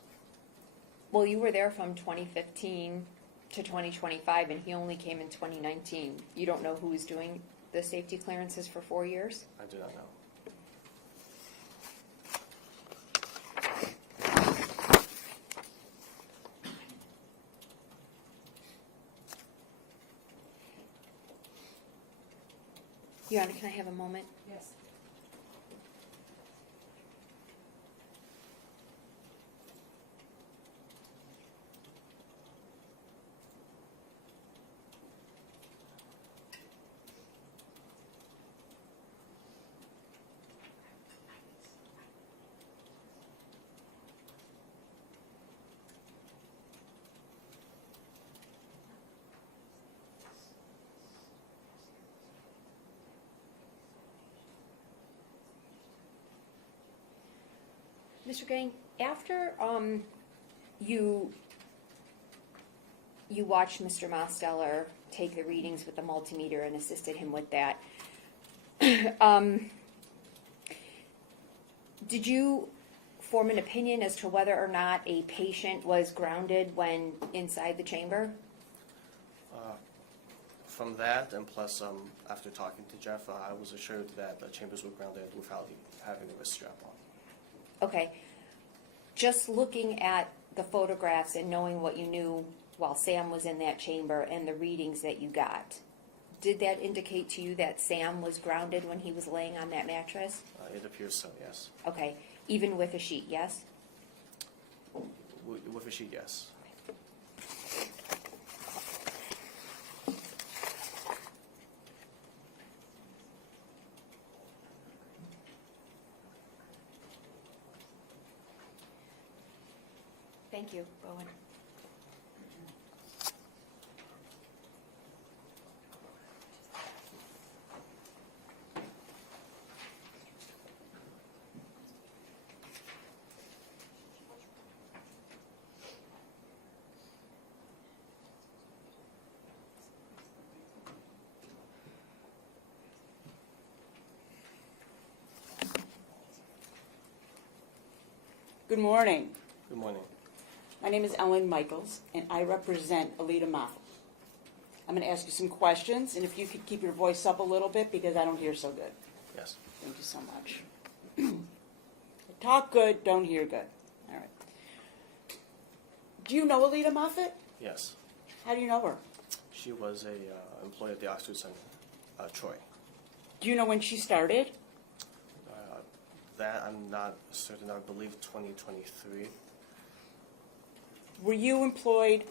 Well, you were there from 2015 to 2025, and he only came in 2019. You don't know who was doing the safety clearances for 4 years? I do not know. Your Honor, can I have a moment? Yes. Mr. Geng, after you watched Mr. Mosteller take the readings with the multimeter and assisted him with that, did you form an opinion as to whether or not a patient was grounded when inside the chamber? From that, and plus after talking to Jeff, I was assured that the chambers were grounded without having a wrist strap on. Okay. Just looking at the photographs and knowing what you knew while Sam was in that chamber and the readings that you got, did that indicate to you that Sam was grounded when he was laying on that mattress? It appears so, yes. Okay. Even with a sheet, yes? With a sheet, yes. Thank you, Bowen. Good morning. Good morning. My name is Ellen Michaels, and I represent Aleta Moffitt. I'm going to ask you some questions, and if you could keep your voice up a little bit because I don't hear so good. Yes. Thank you so much. Talk good, don't hear good. All right. Do you know Aleta Moffitt? Yes. How do you know her? She was a employee at the Oxford Center, Troy. Do you know when she started? That I'm not certain. I believe 2023. Were you employed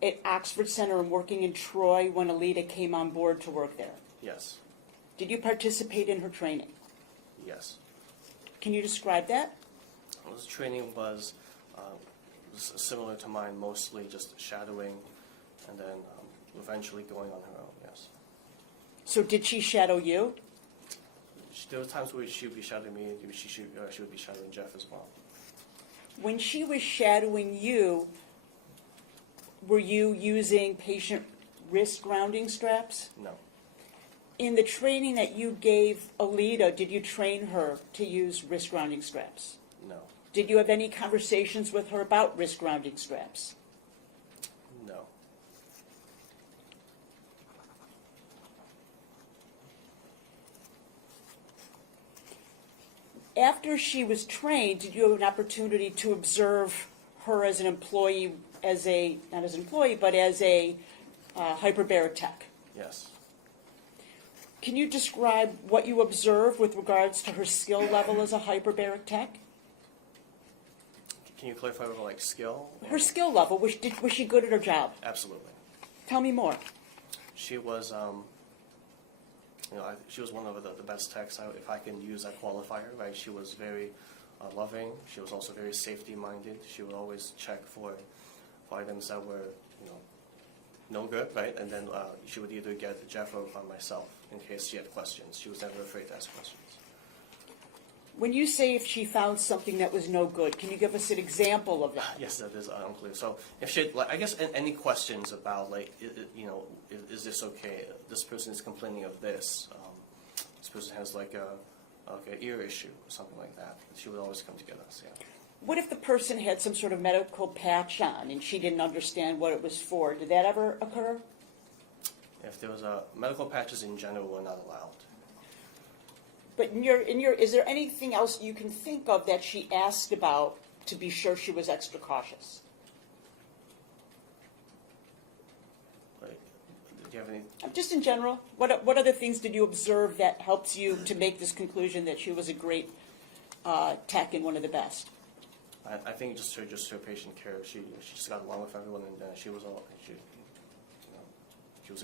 at Oxford Center and working in Troy when Aleta came on board to work there? Yes. Did you participate in her training? Yes. Can you describe that? This training was similar to mine, mostly just shadowing, and then eventually going on her own. Yes. So did she shadow you? There were times where she would be shadowing me, and she would be shadowing Jeff as well. When she was shadowing you, were you using patient wrist grounding straps? No. In the training that you gave Aleta, did you train her to use wrist grounding straps? No. Did you have any conversations with her about wrist grounding straps? No. After she was trained, did you have an opportunity to observe her as an employee, not as an employee, but as a hyperbaric tech? Yes. Can you describe what you observed with regards to her skill level as a hyperbaric tech? Can you clarify what, like, skill? Her skill level, was she good at her job? Absolutely. Tell me more. She was, she was one of the best techs, if I can use that qualifier, right? She was very loving. She was also very safety-minded. She would always check for items that were, no good, right? And then she would either get Jeff or myself in case she had questions. She was never afraid to ask questions. When you say if she found something that was no good, can you give us an example of that? Yes, that is unclear. So if she, like, I guess any questions about, like, is this okay? This person is complaining of this. This person has like an ear issue or something like that. She would always come to get us. Yeah. What if the person had some sort of medical patch on and she didn't understand what it was for? Did that ever occur? If there was medical patches in general were not allowed. But is there anything else you can think of that she asked about to be sure she was extra cautious? Like, do you have any? Just in general, what other things did you observe that helps you to make this conclusion that she was a great tech and one of the best? I think just her patient care. She just got along with everyone, and she was a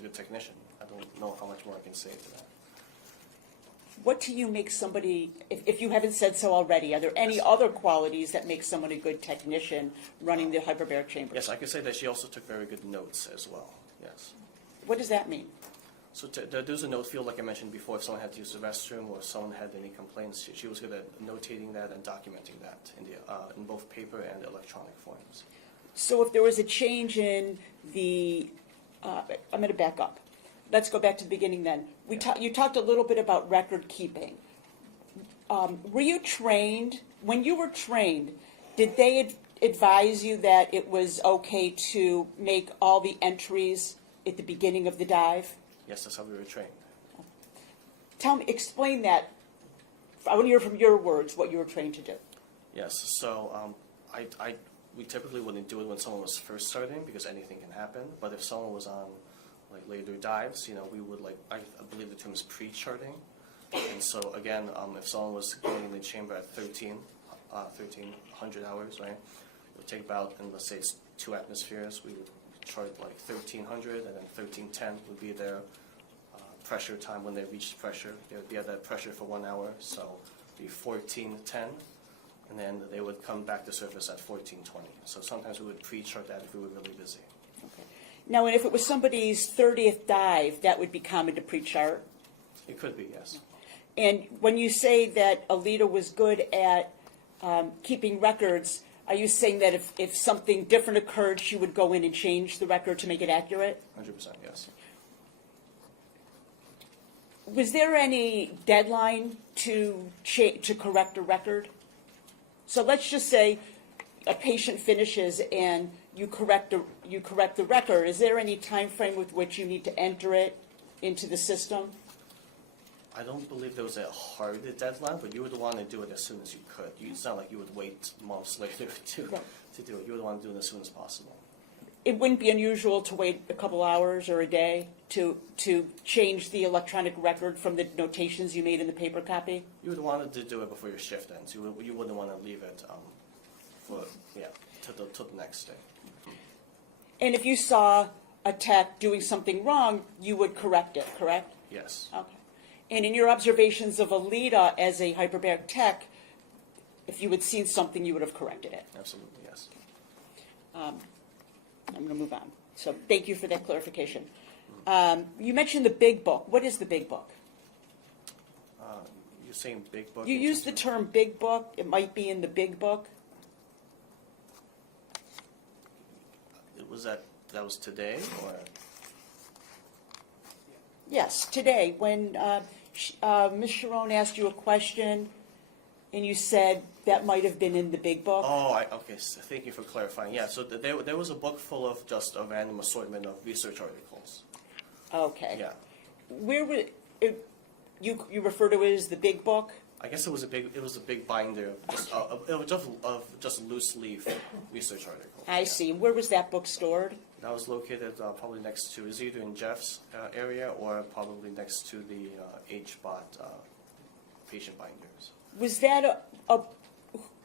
good technician. I don't know how much more I can say to that. What do you make somebody, if you haven't said so already, are there any other qualities that make someone a good technician running the hyperbaric chamber? Yes, I could say that she also took very good notes as well. Yes. What does that mean? So there's a note field, like I mentioned before, if someone had to use the restroom or if someone had any complaints, she was good at notating that and documenting that in both paper and electronic forms. So if there was a change in the, I'm going to back up. Let's go back to the beginning then. You talked a little bit about record keeping. Were you trained, when you were trained, did they advise you that it was okay to make all the entries at the beginning of the dive? Yes, that's how we were trained. Explain that. I want to hear from your words what you were trained to do. Yes, so we typically wouldn't do it when someone was first starting because anything can happen. But if someone was on like later dives, we would I believe the term is pre-charting. And so again, if someone was going in the chamber at 1300 hours, right, it would take about, and let's say it's 2 atmospheres, we would chart like 1300, and then 1310 would be their pressure time when they reached pressure. They would be at that pressure for 1 hour, so it'd be 1410, and then they would come back to surface at 1420. So sometimes we would pre-chart that if we were really busy. Okay. Now, if it was somebody's 30th dive, that would be common to pre-chart? It could be, yes. And when you say that Aleta was good at keeping records, are you saying that if something different occurred, she would go in and change the record to make it accurate? 100%, yes. Was there any deadline to correct a record? So let's just say a patient finishes and you correct the record. Is there any time frame with which you need to enter it into the system? I don't believe there was a hard deadline, but you would want to do it as soon as you could. It's not like you would wait months later to do it. You would want to do it as soon as possible. It wouldn't be unusual to wait a couple hours or a day to change the electronic record from the notations you made in the paper copy? You would want to do it before your shift ends. You wouldn't want to leave it till the next day. And if you saw a tech doing something wrong, you would correct it, correct? Yes. Okay. And in your observations of Aleta as a hyperbaric tech, if you had seen something, you would have corrected it. Absolutely, yes. I'm going to move on. So thank you for that clarification. You mentioned the big book. What is the big book? You're saying big book? You use the term big book. It might be in the big book. That was today, or? Yes, today, when Ms. Sharon asked you a question, and you said that might have been in the big book. Oh, okay. So thank you for clarifying. Yeah, so there was a book full of just a random assortment of research articles. Okay. Yeah. Where would you refer to it as the big book? I guess it was a big binder of just loose leaf research articles. I see. Where was that book stored? That was located probably next to, is either in Jeff's area or probably next to the HBOT patient binders. Was that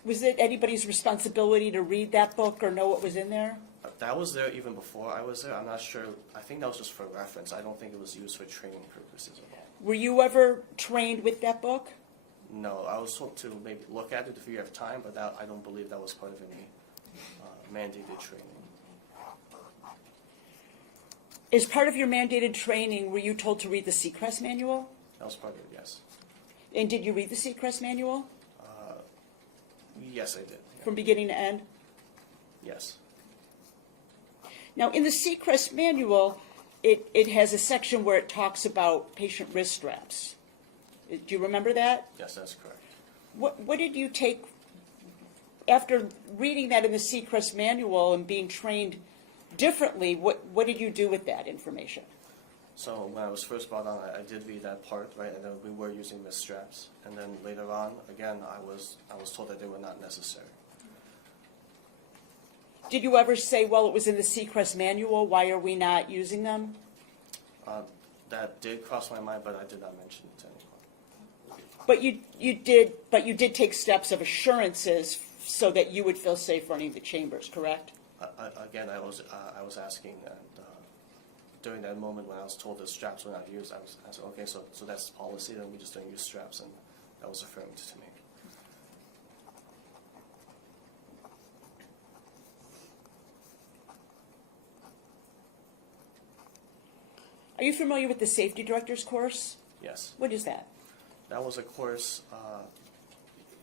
was it anybody's responsibility to read that book or know what was in there? That was there even before I was there. I'm not sure. I think that was just for reference. I don't think it was used for training purposes at all. Were you ever trained with that book? No, I was told to maybe look at it if you have time, but I don't believe that was part of any mandated training. As part of your mandated training, were you told to read the Seacrest manual? That was part of it, yes. And did you read the Seacrest manual? Yes, I did. Yeah. from beginning to end? Yes. Now, in the Seacrest manual, it has a section where it talks about patient wrist straps. Do you remember that? Yes, that's correct. What did you take, after reading that in the Seacrest manual and being trained differently, what did you do with that information? So when I was first brought on, I did read that part, right, and then we were using wrist straps. And then later on, again, I was told that they were not necessary. Did you ever say, well, it was in the Seacrest manual, why are we not using them? That did cross my mind, but I did not mention it to anyone. But you did take steps of assurances so that you would feel safe running the chambers, correct? Again, I was asking, and during that moment when I was told the straps were not used, I said, okay, so that's the policy, then we just don't use straps, and that was affirmed to me. Are you familiar with the safety director's course? Yes. What is that? That was a course,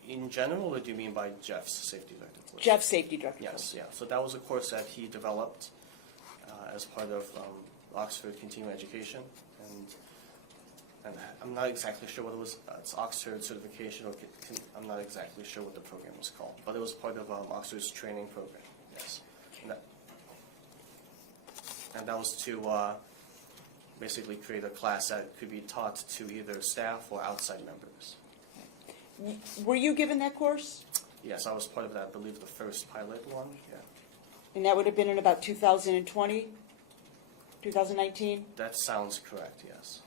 in general, or do you mean by Jeff's safety director course? Jeff's safety director Yes, course. yeah. So that was a course that he developed as part of Oxford Continuing Education, and I'm not exactly sure what it was. It's Oxford certification, or I'm not exactly sure what the program was called, but it was part of Oxford's training program. Yes, and that was to basically create a class that could be taught to either staff or outside members. Were you given that course? Yes, I was part of that. I believe the first pilot one. Yeah, And that would have been in about 2020, 2019? that sounds correct. Yes.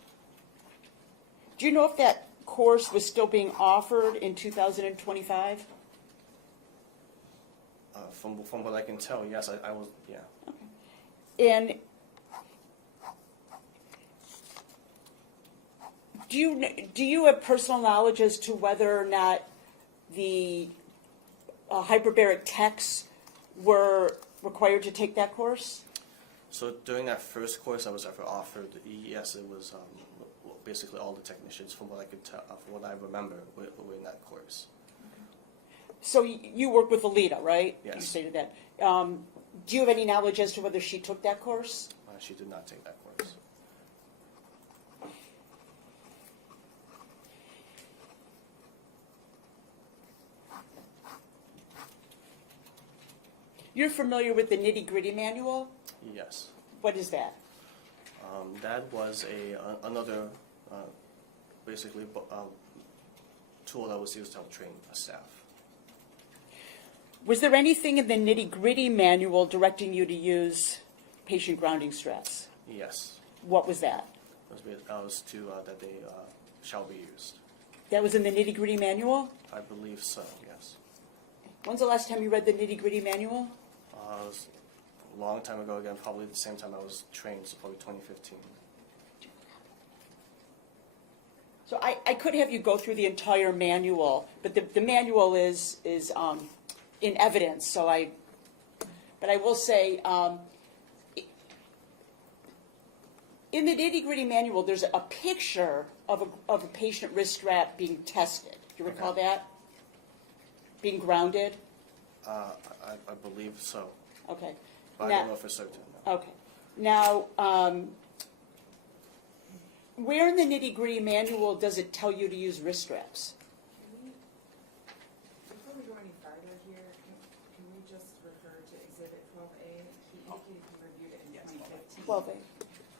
Do you know if that course was still being offered in 2025? From what I can tell, yes, I was. Yeah. And do you have personal knowledge as to whether or not the hyperbaric techs were required to take that course? So during that first course I was ever offered, yes, it was basically all the technicians, from what I could tell, from what I remember, were in that course. So you work with Aleta, right? Yes. You stated that. Do you have any knowledge as to whether she took that course? She did not take that course. You're familiar with the nitty-gritty manual? Yes. What is that? That was another basically tool that was used to help train staff. Was there anything in the nitty-gritty manual directing you to use patient grounding straps? Yes. What was that? That was that they shall be used. That was in the nitty-gritty manual? I believe so, yes. When's the last time you read the nitty-gritty manual? It was a long time ago, again, probably the same time I was trained, so probably 2015. So I could have you go through the entire manual, but the manual is in evidence, so but I will say, in the nitty-gritty manual, there's a picture of a patient wrist strap being tested. Do you recall that? Being grounded? I believe so, Okay. but I don't know for certain. No. Okay. Now, where in the nitty-gritty manual does it tell you to use wrist straps? Before we go any farther here, can we just refer to Exhibit 12A? He indicated he reviewed it in 2015. 12A,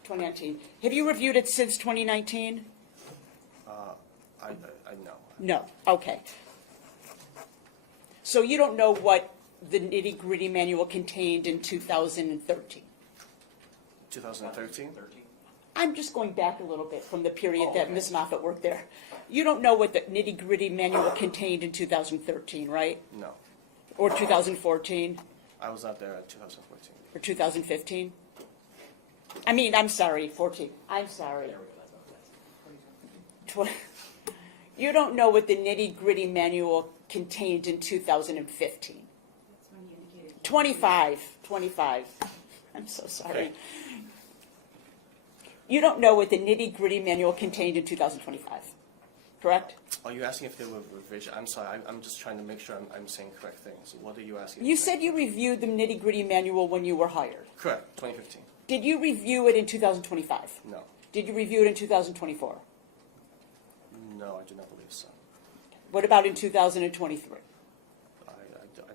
2019. Have you reviewed it since 2019? I know. No. Okay. So you don't know what the nitty-gritty manual contained in 2013? 2013? I'm just going back a little bit from the period that okay. Ms. Moffitt worked there. You don't know what the nitty-gritty manual contained in 2013, right? No. Or 2014? I was not there at 2014. Or 2015? I mean, I'm sorry, 14. I'm sorry. You don't know what the nitty-gritty manual contained in 2015? That's when he indicated. 25. I'm so sorry. You don't know what the nitty-gritty manual contained in 2025? correct? Are you asking if there were revisions? I'm sorry, I'm just trying to make sure I'm saying correct things. What are you asking? You said you reviewed the nitty-gritty manual when you were hired. Correct, 2015. Did you review it in 2025? No. Did you review it in 2024? No, I do not believe so. What about in 2023? I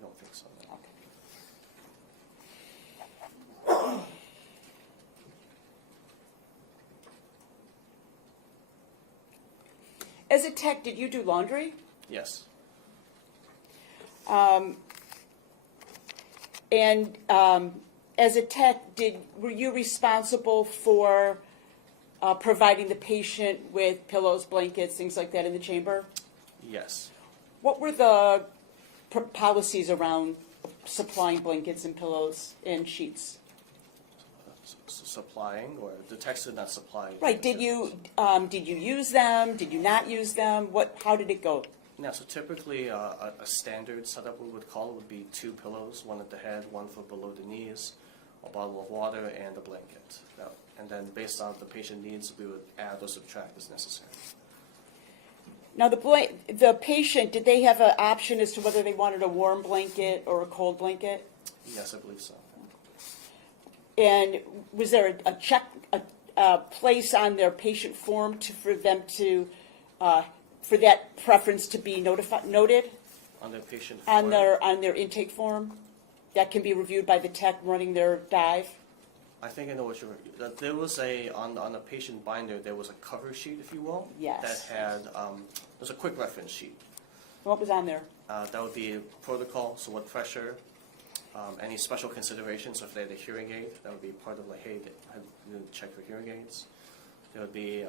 don't think so. No. As a tech, did you do laundry? Yes. And as a tech, were you responsible for providing the patient with pillows, blankets, things like that in the chamber? Yes. What were the policies around supplying blankets and pillows and sheets? Supplying, or the text did not supply. Right. Did you use them? Did you not use them? How did it go? Yeah, so typically a standard setup we would call it would be 2 pillows, one at the head, one for below the knees, a bottle of water, and a blanket. And then based on the patient needs, we would add or subtract as necessary. Now, the patient, did they have an option as to whether they wanted a warm blanket or a cold blanket? Yes, I believe so. And was there a place on their patient form for them to, for that preference to be noted On their patient on form, on their intake form? That can be reviewed by the tech running their dive? I think I know what you're. There was on the patient binder. There was a cover sheet, if you will. Yes. That had there's a quick reference sheet. What was on there? That would be protocol. So what pressure, any special considerations. So if they had a hearing aid, that would be part of like, hey, you check for hearing aids. There would be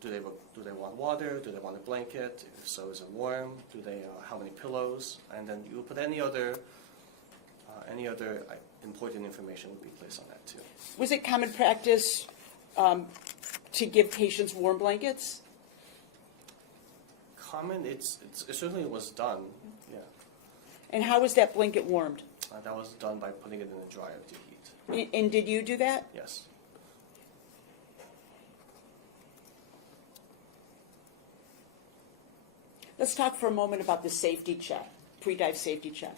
do they want water? Do they want a blanket? If so, is it warm? Do they how many pillows? And then you put any other important information would be placed on that too. Was it common practice to give patients warm blankets? Common, it certainly was done. Yeah, And how was that blanket warmed? that was done by putting it in a dryer to heat. And did you do that? Yes. Let's talk for a moment about the safety check, pre-dive safety check.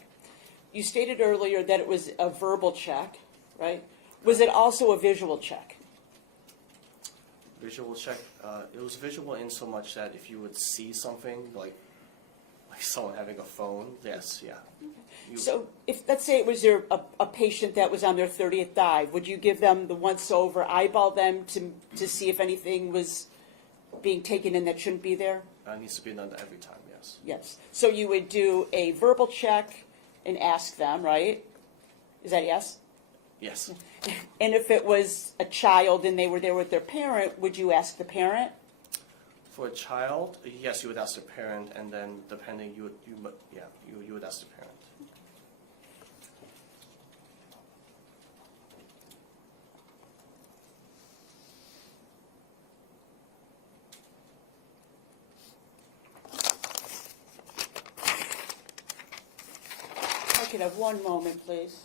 You stated earlier that it was a verbal check, right? Was it also a visual check? Visual check. It was visual in so much that if you would see something like someone having a phone, yes, yeah. So if, let's say it was a patient that was on their 30th dive, would you give them the once-over, eyeball them to see if anything was being taken in that shouldn't be there? Needs to be done every time, yes. Yes. So you would do a verbal check and ask them, right? Is that yes? Yes. And if it was a child and they were there with their parent, would you ask the parent? For a child, yes, you would ask the parent, and then depending, you would ask the parent. I could have one moment, please.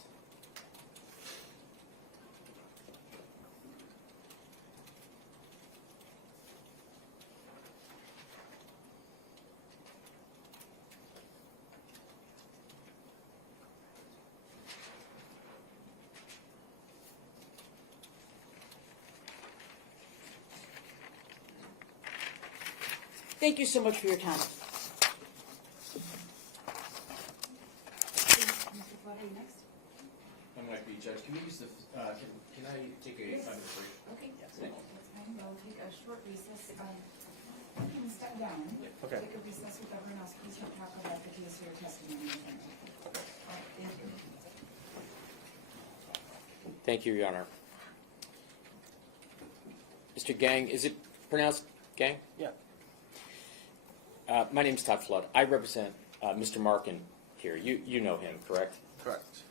Thank you so much for your time. Mr. Flutter, next. I might be judge. Can we use the? Can I take a 5-minute break? Okay, that's fine. We'll take a short recess. You can step down. Okay. Take a recess with everyone else. Please don't talk about the case or your testimony. All right, thank you. Thank you, Your Honor. Mr. Geng, is it pronounced Geng? Yeah. My name's Todd Flood. I represent Mr. Marken here. You know him, correct? Correct.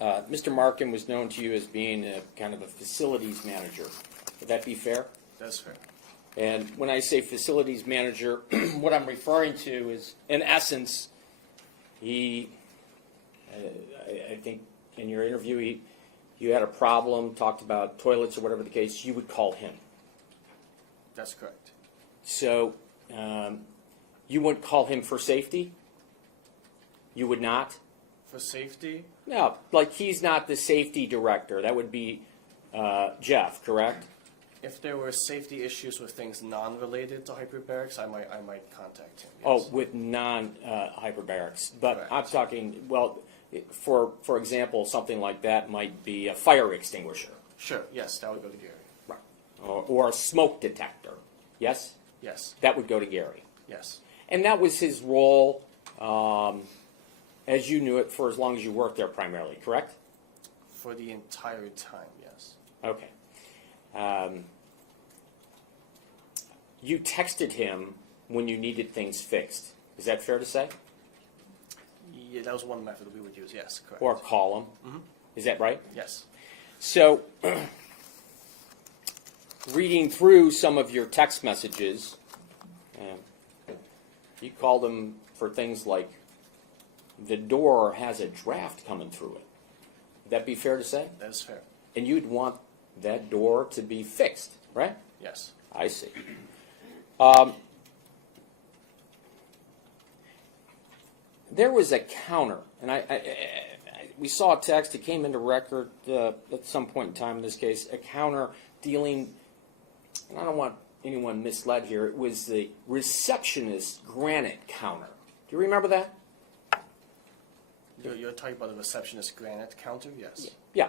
Mr. Marken was known to you as being a kind of a facilities manager. Would that be fair? That's fair. And when I say facilities manager, what I'm referring to is, in essence, I think in your interview, you had a problem, talked about toilets or whatever the case, you would call him. That's correct. So you wouldn't call him for safety? You would not? For safety, No, like he's not the safety director. That would be Jeff, correct? if there were safety issues with things non-related to hyperbarics, I might contact him. Oh, Yes. with non-hyperbarics. But Correct. I'm talking, well, for example, something like that might be a fire extinguisher. Sure, yes, that would go to Gary. Right. Or a smoke detector. Yes? Yes, That would go to Gary. yes, And that was his role, as you knew it, for as long as you worked there primarily, correct? for the entire time, yes. Okay. You texted him when you needed things fixed. Is that fair to say? Yeah, that was one method we would use, yes, correct. Or call him? Mhm. Is that right? Yes, So, reading through some of your text messages, you called them for things like, the door has a draft coming through it. Would that be fair to say? that is fair, And you'd want that door to be fixed, right? yes. I see. There was a counter, and we saw a text. It came into record at some point in time in this case. A counter dealing, and I don't want anyone misled here. It was the receptionist granite counter. Do you remember that? You're talking about the receptionist granite counter, yes. Yeah.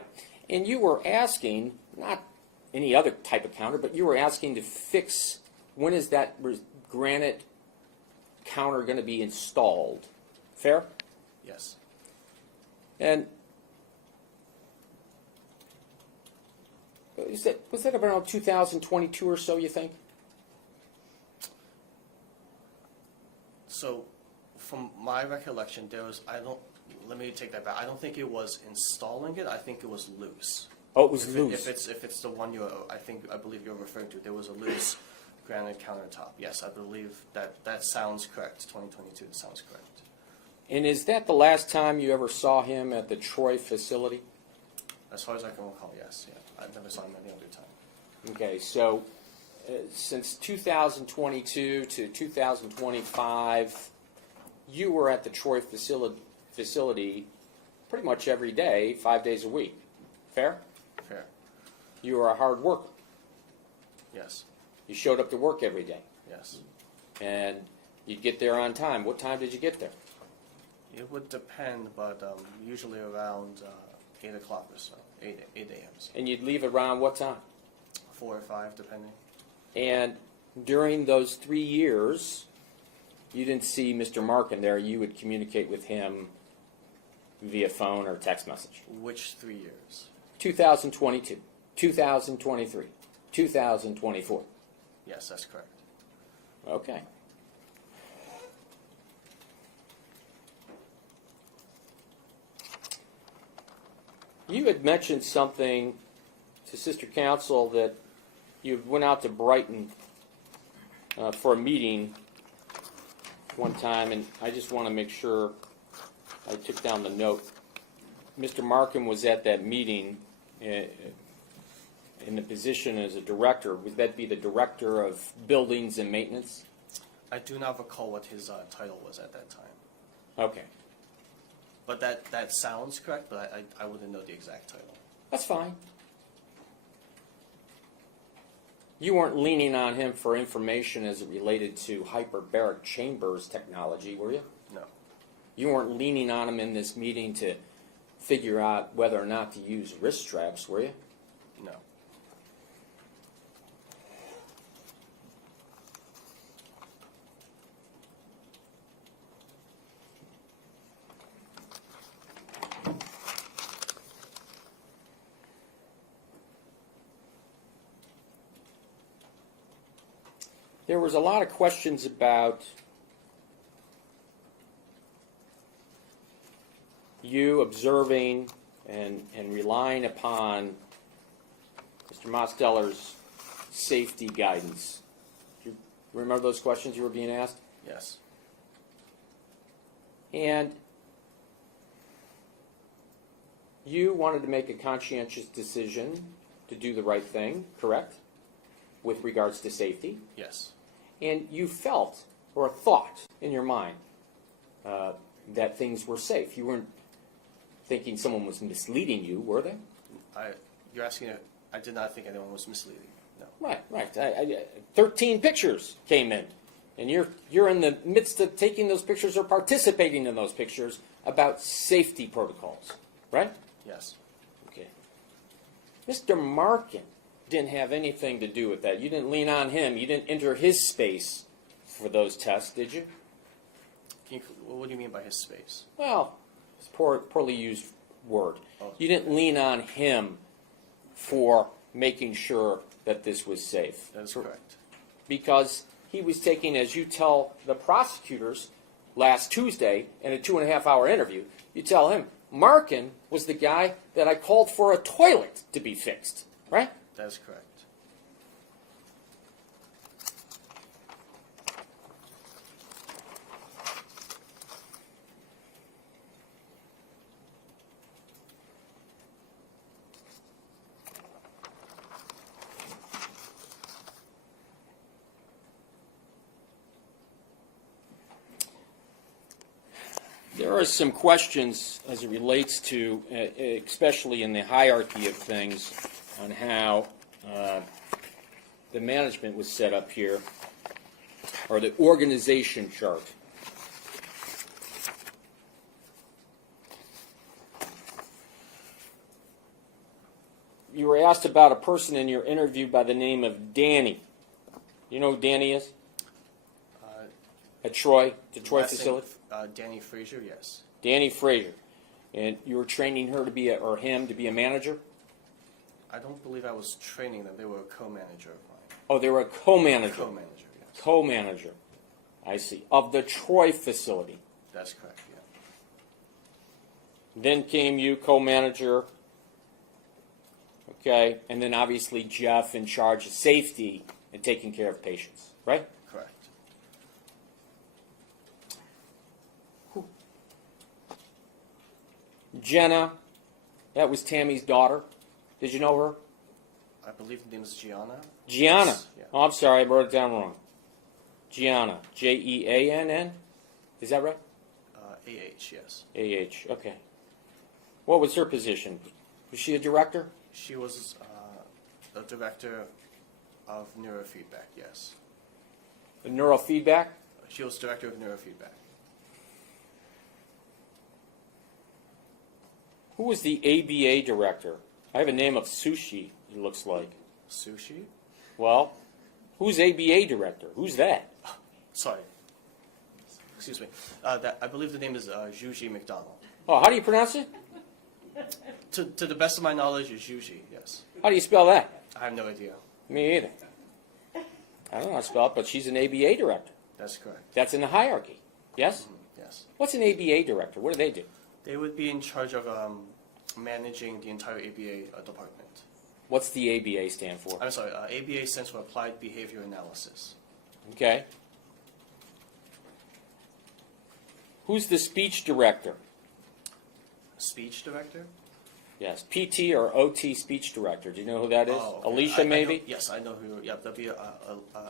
And you were asking, not any other type of counter, but you were asking to fix, when is that granite counter going to be installed? Fair? Yes. And was that around 2022 or so, you think? So, from my recollection, let me take that back. I don't think it was installing it, I think it was loose. Oh, it was If loose. if it's the one I believe you're referring to, there was a loose granite countertop. Yes, I believe that sounds correct. 2022, it sounds correct. And is that the last time you ever saw him at the Troy facility? As far as I can recall, yes. Yeah, I've never saw him any other time. Okay, so since 2022 to 2025, you were at the Troy facility pretty much every day, 5 days a week. Fair? Fair. You were a hard worker. Yes. You showed up to work every day, Yes. and you'd get there on time. What time did you get there? It would depend, but usually around 8 o'clock or so, 8 a.m. So And you'd leave around what time? 4 or 5, depending. And during those 3 years, you didn't see Mr. Marken there. You would communicate with him via phone or text message. Which 3 years? 2022, 2023, 2024. Yes, that's correct. Okay. You had mentioned something to Sister Council that you went out to Brighton for a meeting one time, and I just want to make sure I took down the note. Mr. Marken was at that meeting in the position as a director. Would that be the director of buildings and maintenance? I do not recall what his title was at that time. Okay, But that sounds correct, but I wouldn't know the exact title. that's fine. You weren't leaning on him for information as it related to hyperbaric chambers technology, were you? No. You weren't leaning on him in this meeting to figure out whether or not to use wrist straps, were you? No. There was a lot of questions about you observing and relying upon Mr. Mosteller's safety guidance. Do you remember those questions you were being asked? Yes. And you wanted to make a conscientious decision to do the right thing, correct? With regards to safety. Yes. and you felt or thought in your mind that things were safe. You weren't thinking someone was misleading you, were they? You're asking, I did not think anyone was misleading. No. Right. 13 pictures came in, and you're in the midst of taking those pictures or participating in those pictures about safety protocols, right? Yes. Okay. Mr. Marken didn't have anything to do with that. You didn't lean on him. You didn't enter his space for those tests, did you? What do you mean by his space? Well, it's a poorly used word. Oh. You didn't lean on him for making sure that this was safe. That is correct. Because he was taking, as you tell the prosecutors last Tuesday in a 2.5-hour interview, you tell him, Marken was the guy that I called for a toilet to be fixed, right? That is correct. There are some questions as it relates to, especially in the hierarchy of things, on how the management was set up here, or the organization chart. You were asked about a person in your interview by the name of Danny. You know who Danny is? At Troy, the Troy facility? Danny Frazier, yes. Danny Frazier. And you were training her to be or him to be a manager? I don't believe I was training them. They were a co-manager of mine. Oh, they were a co-manager. Co-manager, yes. Co-manager. I see. Of the Troy facility. That's correct, yeah. Then came you, co-manager. Okay. And then obviously Jeff in charge of safety and taking care of patients, right? Correct. Jenna, that was Tammy's daughter. Did you know her? I believe the name is Gianna. Gianna. Yes, yeah. Oh, I'm sorry, I wrote it down wrong. Gianna. Jeann? Is that right? A-H, yes. A-H. Okay. What was her position? Was she a director? She was the director of neurofeedback, yes. The neurofeedback? She was director of neurofeedback. Who was the ABA director? I have a name of Sushi, it looks like. Sushi? Well, who's ABA director? Who's that? Sorry. Excuse me. I believe the name is Juji McDonald. Oh, how do you pronounce it? To the best of my knowledge, is Juji, yes. How do you spell that? I have no idea. Me either. I don't know how to spell it, but she's an ABA director. That's correct. That's in the hierarchy. Yes? Yes. What's an ABA director? What do they do? They would be in charge of managing the entire ABA department. What's the ABA stand for? I'm sorry, ABA stands for Applied Behavior Analysis. Okay. Who's the speech director? Speech director? Yes, PT or OT speech director. Do you know who that is? Oh, okay. Alicia, maybe? Yes, I know who. Yeah, that'd be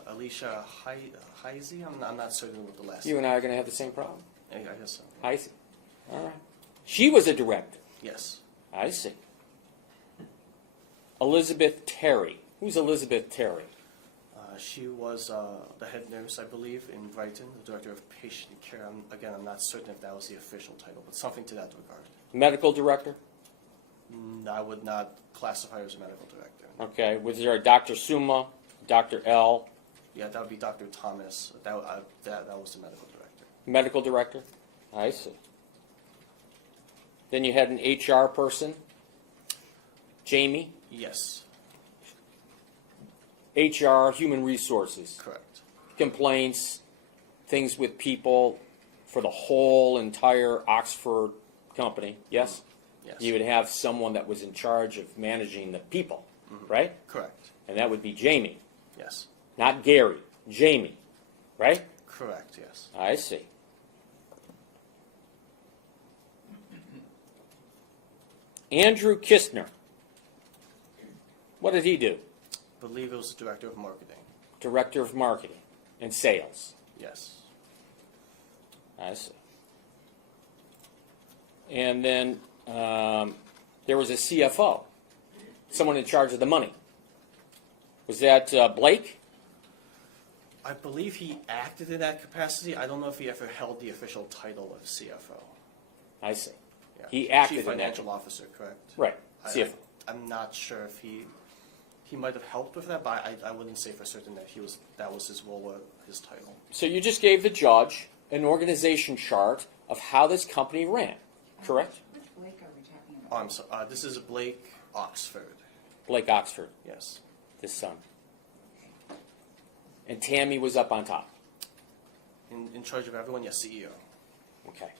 Alicia Heisey. I'm not certain with the last You name. and I are going to have the same problem. I guess so. I see. All right. She was a director. Yes. I see. Elizabeth Terry. Who's Elizabeth Terry? She was the head nurse, I believe, in Brighton, the director of patient care. I'm not certain if that was the official title, but something to that regard. Medical director? I would not classify her as a medical director. Okay. Was there a Dr. Suma, Dr. L? Yeah, that would be Dr. Thomas. That was the medical director. Medical director? I see. Then you had an HR person, Jamie. Yes, HR, human resources, correct. complaints, things with people for the whole entire Oxford company. Yes? Yes. You would have someone that was in charge of managing the people, right? Correct. And that would be Jamie, Yes. not Gary. Jamie, right? Correct, yes. I see. Andrew Kistner. What did he do? I believe it was the director of marketing. Director of marketing. and sales. Yes. I see. And then there was a CFO, someone in charge of the money. Was that Blake? I believe he acted in that capacity. I don't know if he ever held the official title of CFO. I see. Yeah. He acted Chief in that. Financial Officer, correct? Right, CFO. I'm not sure if he might have helped with that, but I wouldn't say for certain that that was his role or his title. So you just gave the judge an organization chart of how this company ran, correct? Which Blake are we talking Oh, about? I'm sorry. This is Blake Oxford. Blake Oxford, Yes. his son. And Tammy was up on top. In charge of everyone, yes, CEO. Okay.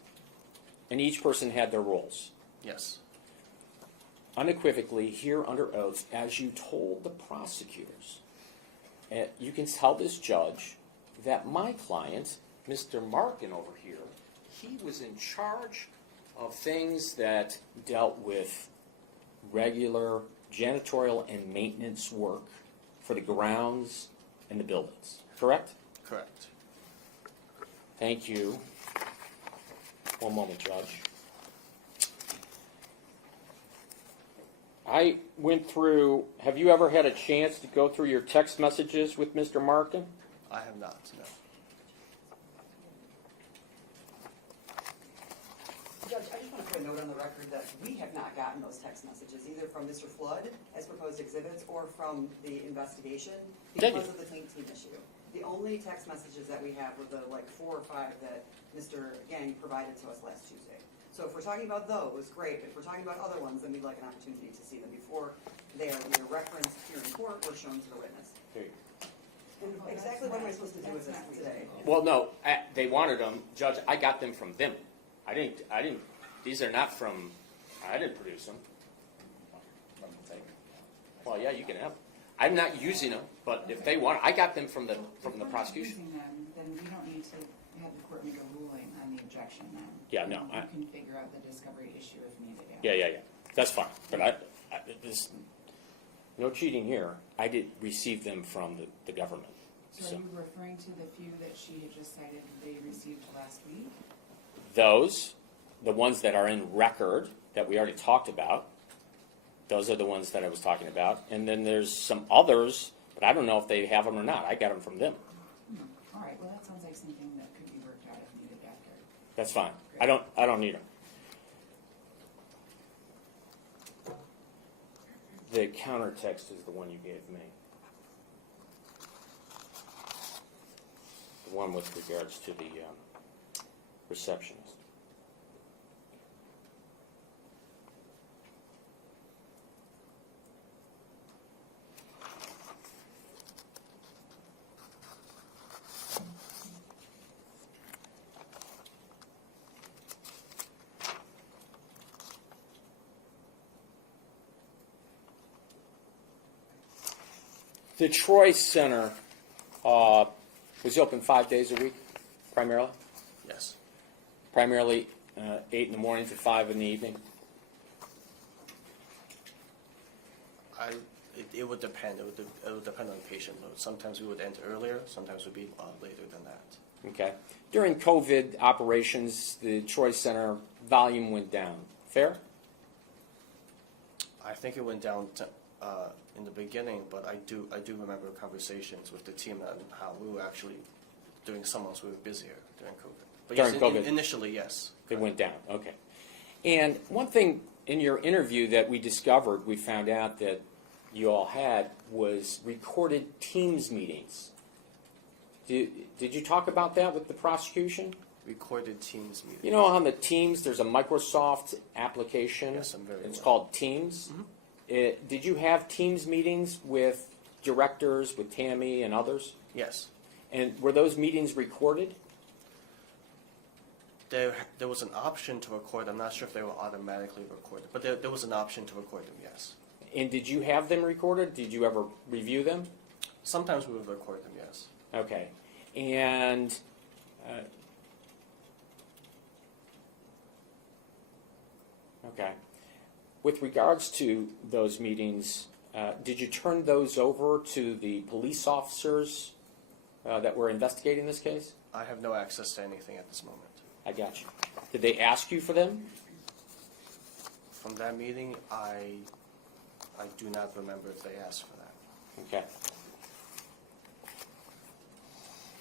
And each person had their roles. Yes. Unequivocally, here under oath, as you told the prosecutors, you can tell this judge that my client, Mr. Marken over here, he was in charge of things that dealt with regular janitorial and maintenance work for the grounds and the buildings. Correct? Correct. Thank you. One moment, Judge. I went through, have you ever had a chance to go through your text messages with Mr. Marken? I have not, no. Judge, I just want to put a note on the record that we have not gotten those text messages, either from Mr. Flood as proposed exhibits or from the investigation Thank because you. of the clean team issue. The only text messages that we have were the 4 or 5 that Mr. Geng provided to us last Tuesday. So if we're talking about those, great. If we're talking about other ones, then we'd like an opportunity to see them before they are either referenced here in court or shown to the witness. There you And exactly what am I supposed to do with this today? go. Well, no, they wanted them. Judge, I got them from them. I didn't, these are not from, I didn't produce them. Well, yeah, you can have them. I'm not using them, but if they want, I got them from the If we're not prosecution. using them, then we don't need to have the court make a ruling on the objection then. Yeah, no, You I- can figure out the discovery issue if needed. Yeah. That's fine. But there's no cheating here. I did receive them from the government. So are you referring to the few that she had just cited they received last week? Those, the ones that are in record that we already talked about, those are the ones that I was talking about. And then there's some others, but I don't know if they have them or not. I got them from them. All right, well, that sounds like something that could be worked out if needed after. That's fine. I don't need them. The counter text is the one you gave me. The one with regards to the receptionist. The Troy Center was open 5 days a week, primarily? Yes. Primarily 8 in the morning to 5 in the evening? It would depend. It would depend on the patient load. Sometimes we would end earlier. Sometimes it would be later than that. Okay. During COVID operations, the Troy Center volume went down. Fair? I think it went down in the beginning, but I do remember conversations with the team and how we were actually during summers we were busier during COVID. But During yes, COVID. Initially, yes. It went down. Okay. And one thing in your interview that we discovered, we found out that you all had was recorded Teams meetings. Did you talk about that with the prosecution? Recorded Teams meetings. You know, on the Teams, there's a Microsoft application. Yes, I'm very It's aware. called Teams. Did you have Teams meetings with directors, with Tammy and others? Yes. And were those meetings recorded? There was an option to record. I'm not sure if they were automatically recorded, but there was an option to record them, yes. And did you have them recorded? Did you ever review them? Sometimes we would record them, yes. Okay. And okay. With regards to those meetings, did you turn those over to the police officers that were investigating this case? I have no access to anything at this moment. I got you. Did they ask you for them? From that meeting, I do not remember if they asked for that. Okay.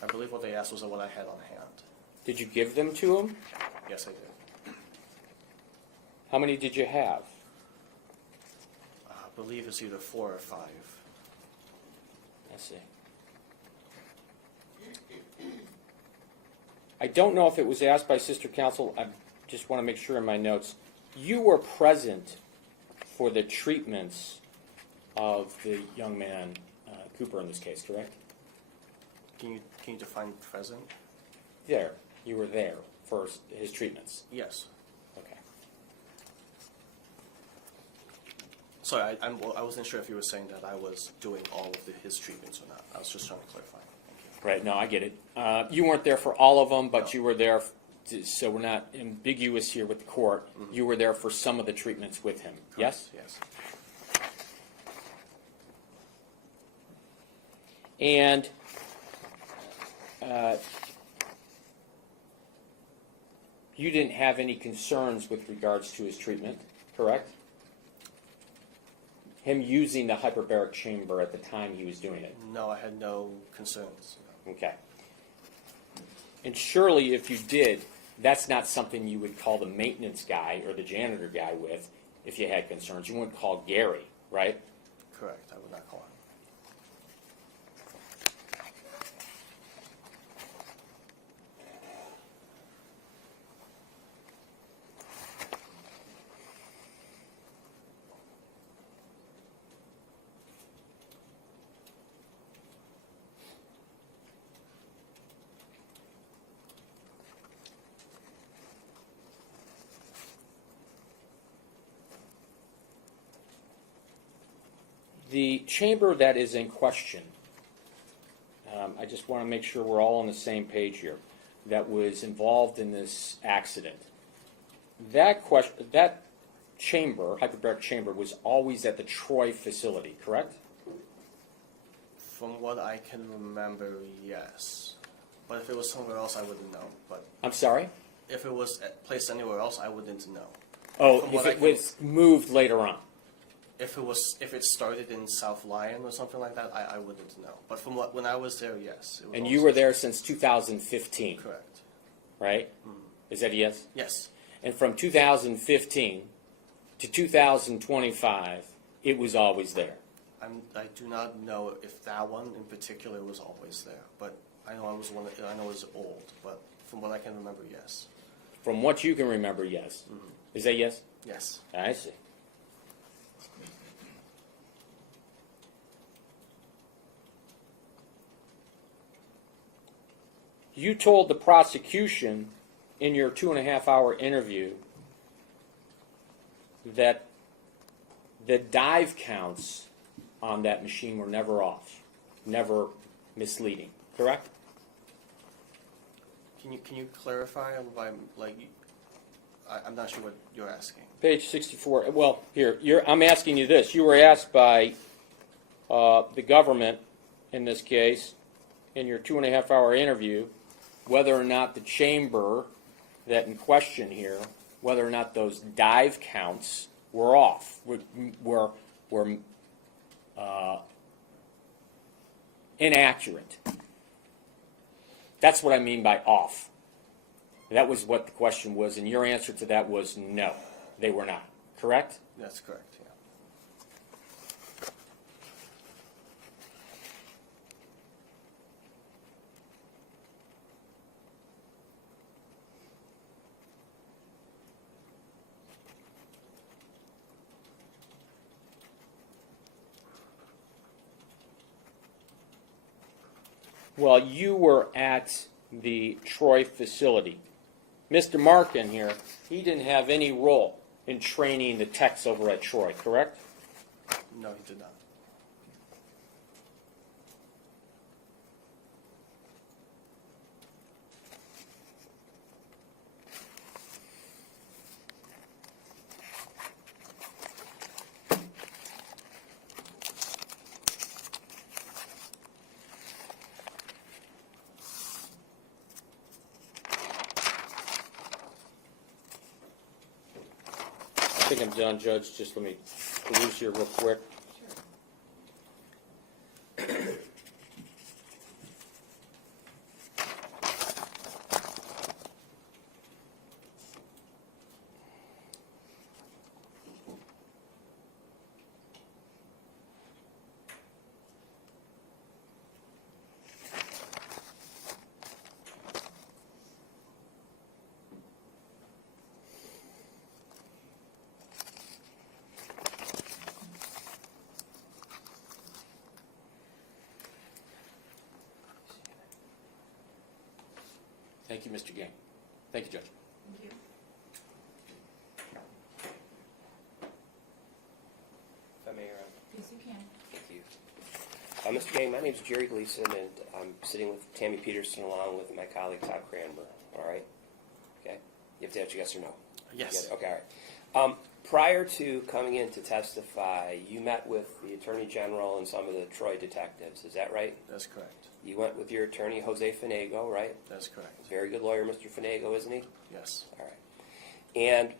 I believe what they asked was what I had on hand. Did you give them to them? Yes, I did. How many did you have? I believe it's either 4 or 5. I see. I don't know if it was asked by Sister Counsel. I just want to make sure in my notes. You were present for the treatments of the young man, Cooper, in this case, correct? Can you define present? There. You were there for his treatments. Yes. Okay. Sorry, I wasn't sure if you were saying that I was doing all of his treatments or not. I was just trying to clarify. Thank you. Right. No, I get it. You weren't there for all of them, but No. you were there, so we're not ambiguous here with the court. Mhm. You were there for some of the treatments with him. Yes? Yes. And you didn't have any concerns with regards to his treatment, correct? Him using the hyperbaric chamber at the time he was doing it. No, I had no concerns. Okay. And surely if you did, that's not something you would call the maintenance guy or the janitor guy with if you had concerns. You wouldn't call Gary, right? Correct. I would not call him. The chamber that is in question, I just want to make sure we're all on the same page here, that was involved in this accident. That chamber, hyperbaric chamber, was always at the Troy facility, correct? From what I can remember, yes. But if it was somewhere else, I wouldn't know. But I'm sorry? if it was placed anywhere else, I wouldn't know. Oh, From if what I it can- was moved later on. If it started in South Lyon or something like that, I wouldn't know. But from when I was there, yes. It was And always you were there since 2015, Correct. right? Mhm. Is that a yes? Yes. And from 2015 to 2025, it was always there. I do not know if that one in particular was always there, but I know I know it was old. But from what I can remember, yes. From what you can remember, yes. Is that yes? Yes. I see. You told the prosecution in your 2.5-hour interview that the dive counts on that machine were never off, never misleading, correct? Can you clarify? I'm not sure what you're asking. Page 64. Well, I'm asking you this. You were asked by the government, in this case, in your 2.5-hour interview, whether or not the chamber that in question here, whether or not those dive counts were off, were inaccurate. That's what I mean by off. That was what the question was, and your answer to that was no, they were not. Correct? That's correct, yeah. Well, you were at the Troy facility. Mr. Marken here, he didn't have any role in training the techs over at Troy, correct? No, he did not. think I'm done, Judge. Just let me peruse here real quick. Thank you, Mr. Geng. Thank you, Judge. Thank you. If I may, Yes, you can. thank you. Mr. Geng, my name is Jerry Gleason, and I'm sitting with Tammy Peterson along with my colleague Todd Cranber. All right? Okay? You have to answer yes or no. Yes. You get it? Okay, all right. Prior to coming in to testify, you met with the Attorney General and some of the Troy detectives. Is that right? That's correct. You went with your attorney, Jose Fanego, right? That's correct. He's a very good lawyer, Mr. Fanego, isn't he? Yes. All right. And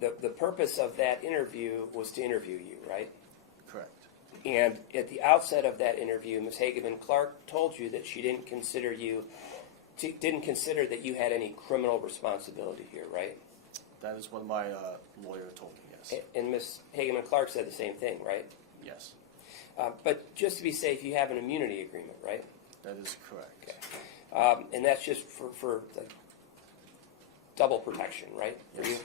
the purpose of that interview was to interview you, right? Correct. And at the outset of that interview, Ms. Hageman Clark told you that she didn't consider that you had any criminal responsibility here, right? That is what my lawyer told me, yes. And Ms. Hageman Clark said the same thing, right? Yes. But just to be safe, you have an immunity agreement, right? That is correct. Okay. And that's just for like double protection, right, for you?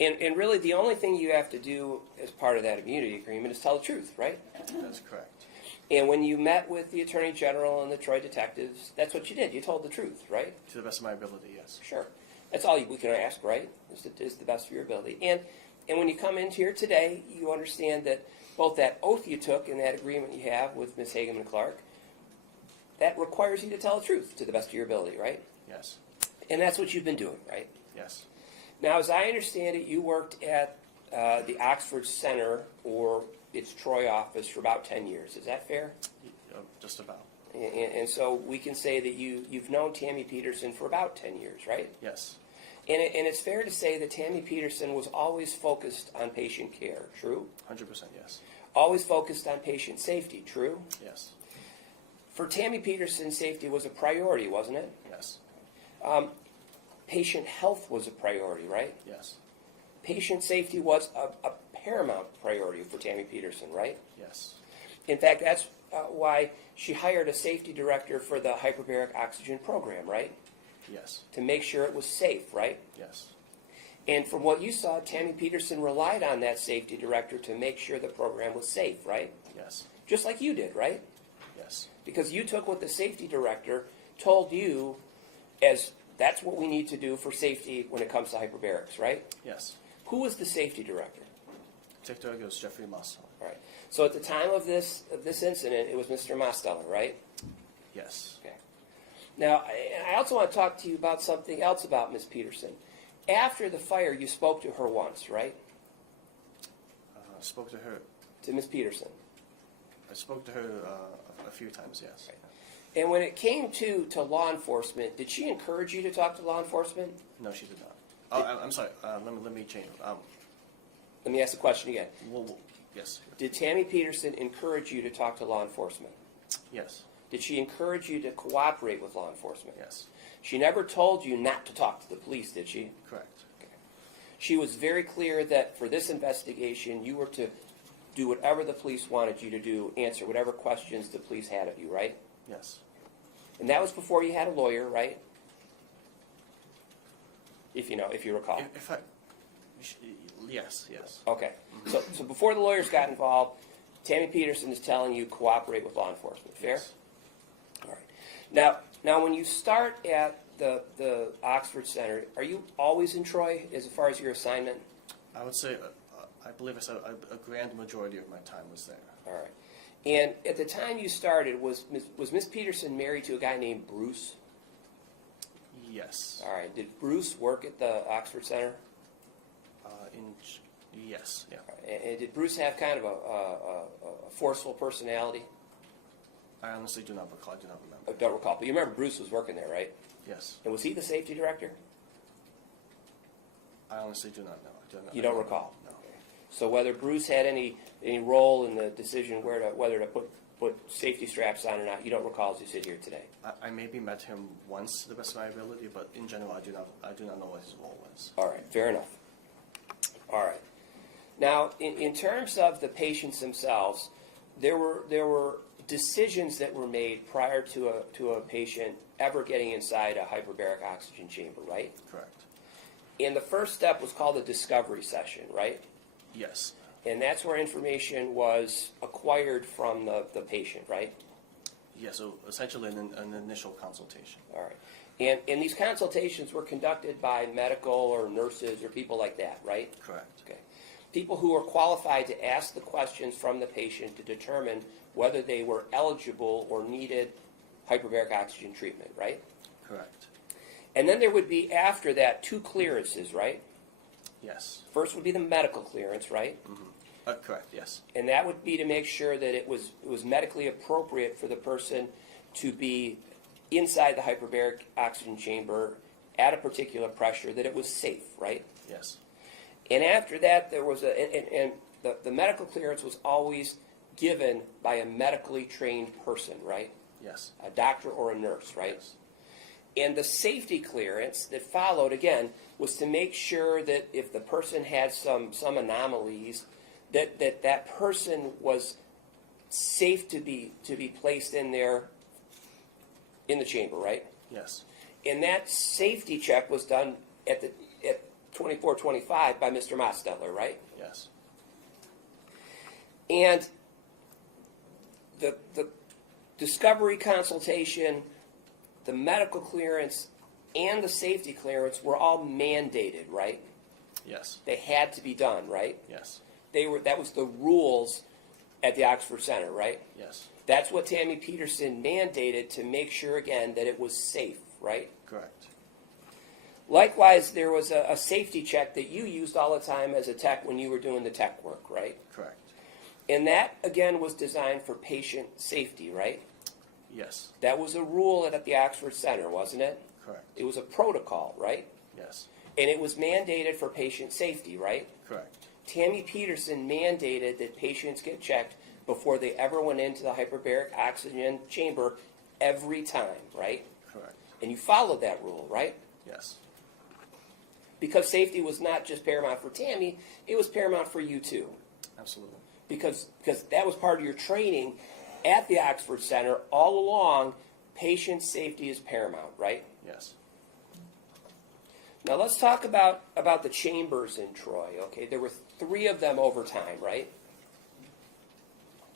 And really, the only thing you have to do as part of that immunity agreement is tell the truth, right? That's correct. And when you met with the Attorney General and the Troy detectives, that's what you did. You told the truth, right? To the best of my ability, yes. Sure. That's all we can ask, right? Is the best of your ability. And when you come in here today, you understand that both that oath you took and that agreement you have with Ms. Hageman Clark, that requires you to tell the truth to the best of your ability, right? Yes. And that's what you've been doing, right? Yes. Now, as I understand it, you worked at the Oxford Center or its Troy office for about 10 years. Is that fair? Just about. And so we can say that you've known Tammy Peterson for about 10 years, right? Yes. And it's fair to say that Tammy Peterson was always focused on patient care, true? 100% yes. Always focused on patient safety, true? Yes. For Tammy Peterson, safety was a priority, wasn't it? Yes. Patient health was a priority, right? Yes. Patient safety was a paramount priority for Tammy Peterson, right? Yes. In fact, that's why she hired a safety director for the hyperbaric oxygen program, right? Yes. To make sure it was safe, right? Yes. And from what you saw, Tammy Peterson relied on that safety director to make sure the program was safe, right? Yes. Just like you did, right? Yes. Because you took what the safety director told you as that's what we need to do for safety when it comes to hyperbarics, right? Yes. Who was the safety director? Director was Jeffrey Mosteller. All right. So at the time of this incident, it was Mr. Mosteller, right? Yes. Okay. Now, I also want to talk to you about something else about Ms. Peterson. After the fire, you spoke to her once, right? Spoke to her. To Ms. Peterson. I spoke to her a few times, yes. Right. And when it came to law enforcement, did she encourage you to talk to law enforcement? No, she did not. Oh, I'm sorry. Let me change. Let me ask the question again. Yes. Did Tammy Peterson encourage you to talk to law enforcement? Yes. Did she encourage you to cooperate with law enforcement? Yes. She never told you not to talk to the police, did she? Correct. Okay. She was very clear that for this investigation, you were to do whatever the police wanted you to do, answer whatever questions the police had of you, right? Yes. And that was before you had a lawyer, right? If you recall. Yes. Yes. Okay. So before the lawyers got involved, Tammy Peterson is telling you cooperate with law enforcement. Fair? Yes. All right. Now, when you start at the Oxford Center, are you always in Troy as far as your assignment? I would say, I believe I said a grand majority of my time was there. All right. And at the time you started, was Miss Peterson married to a guy named Bruce? Yes. All right. Did Bruce work at the Oxford Center? Yes. Yeah. And did Bruce have kind of a forceful personality? I honestly do not recall. I do not remember. I don't recall. But you remember Bruce was working there, right? Yes. And was he the safety director? I honestly do not know. You don't recall? No. So whether Bruce had any role in the decision whether to put safety straps on or not, you don't recall as you sit here today? I maybe met him once to the best of my ability, but in general, I do not know what his role was. All right, fair enough. All right. Now, in terms of the patients themselves, there were decisions that were made prior to a patient ever getting inside a hyperbaric oxygen chamber, right? Correct. And the first step was called a discovery session, right? Yes. And that's where information was acquired from the patient, right? Yeah, so essentially an initial consultation. All right. And these consultations were conducted by medical or nurses or people like that, right? Correct. Okay. People who are qualified to ask the questions from the patient to determine whether they were eligible or needed hyperbaric oxygen treatment, right? Correct. And then there would be, after that, 2 clearances, right? Yes. First would be the medical clearance, right? Mm-hmm. Correct, yes. And that would be to make sure that it was medically appropriate for the person to be inside the hyperbaric oxygen chamber at a particular pressure, that it was safe, right? Yes. And after that, there was the medical clearance was always given by a medically trained person, right? Yes. A doctor or a nurse, right? Yes. And the safety clearance that followed, again, was to make sure that if the person had some anomalies, that person was safe to be placed in there in the chamber, right? Yes. And that safety check was done at 2425 by Mr. Mosteller, right? Yes. And the discovery consultation, the medical clearance, and the safety clearance were all mandated, right? Yes. They had to be done, right? Yes. That was the rules at the Oxford Center, right? Yes. That's what Tammy Peterson mandated to make sure, again, that it was safe, right? Correct. Likewise, there was a safety check that you used all the time as a tech when you were doing the tech work, right? Correct. And that, again, was designed for patient safety, right? Yes. That was a rule at the Oxford Center, wasn't it? Correct. It was a protocol, right? Yes. And it was mandated for patient safety, right? Correct. Tammy Peterson mandated that patients get checked before they ever went into the hyperbaric oxygen chamber every time, right? Correct. And you followed that rule, right? Yes. Because safety was not just paramount for Tammy, it was paramount for you too. Absolutely. Because that was part of your training at the Oxford Center all along. Patient safety is paramount, right? Yes. Now let's talk about the chambers in Troy, okay? There were 3 of them over time, right?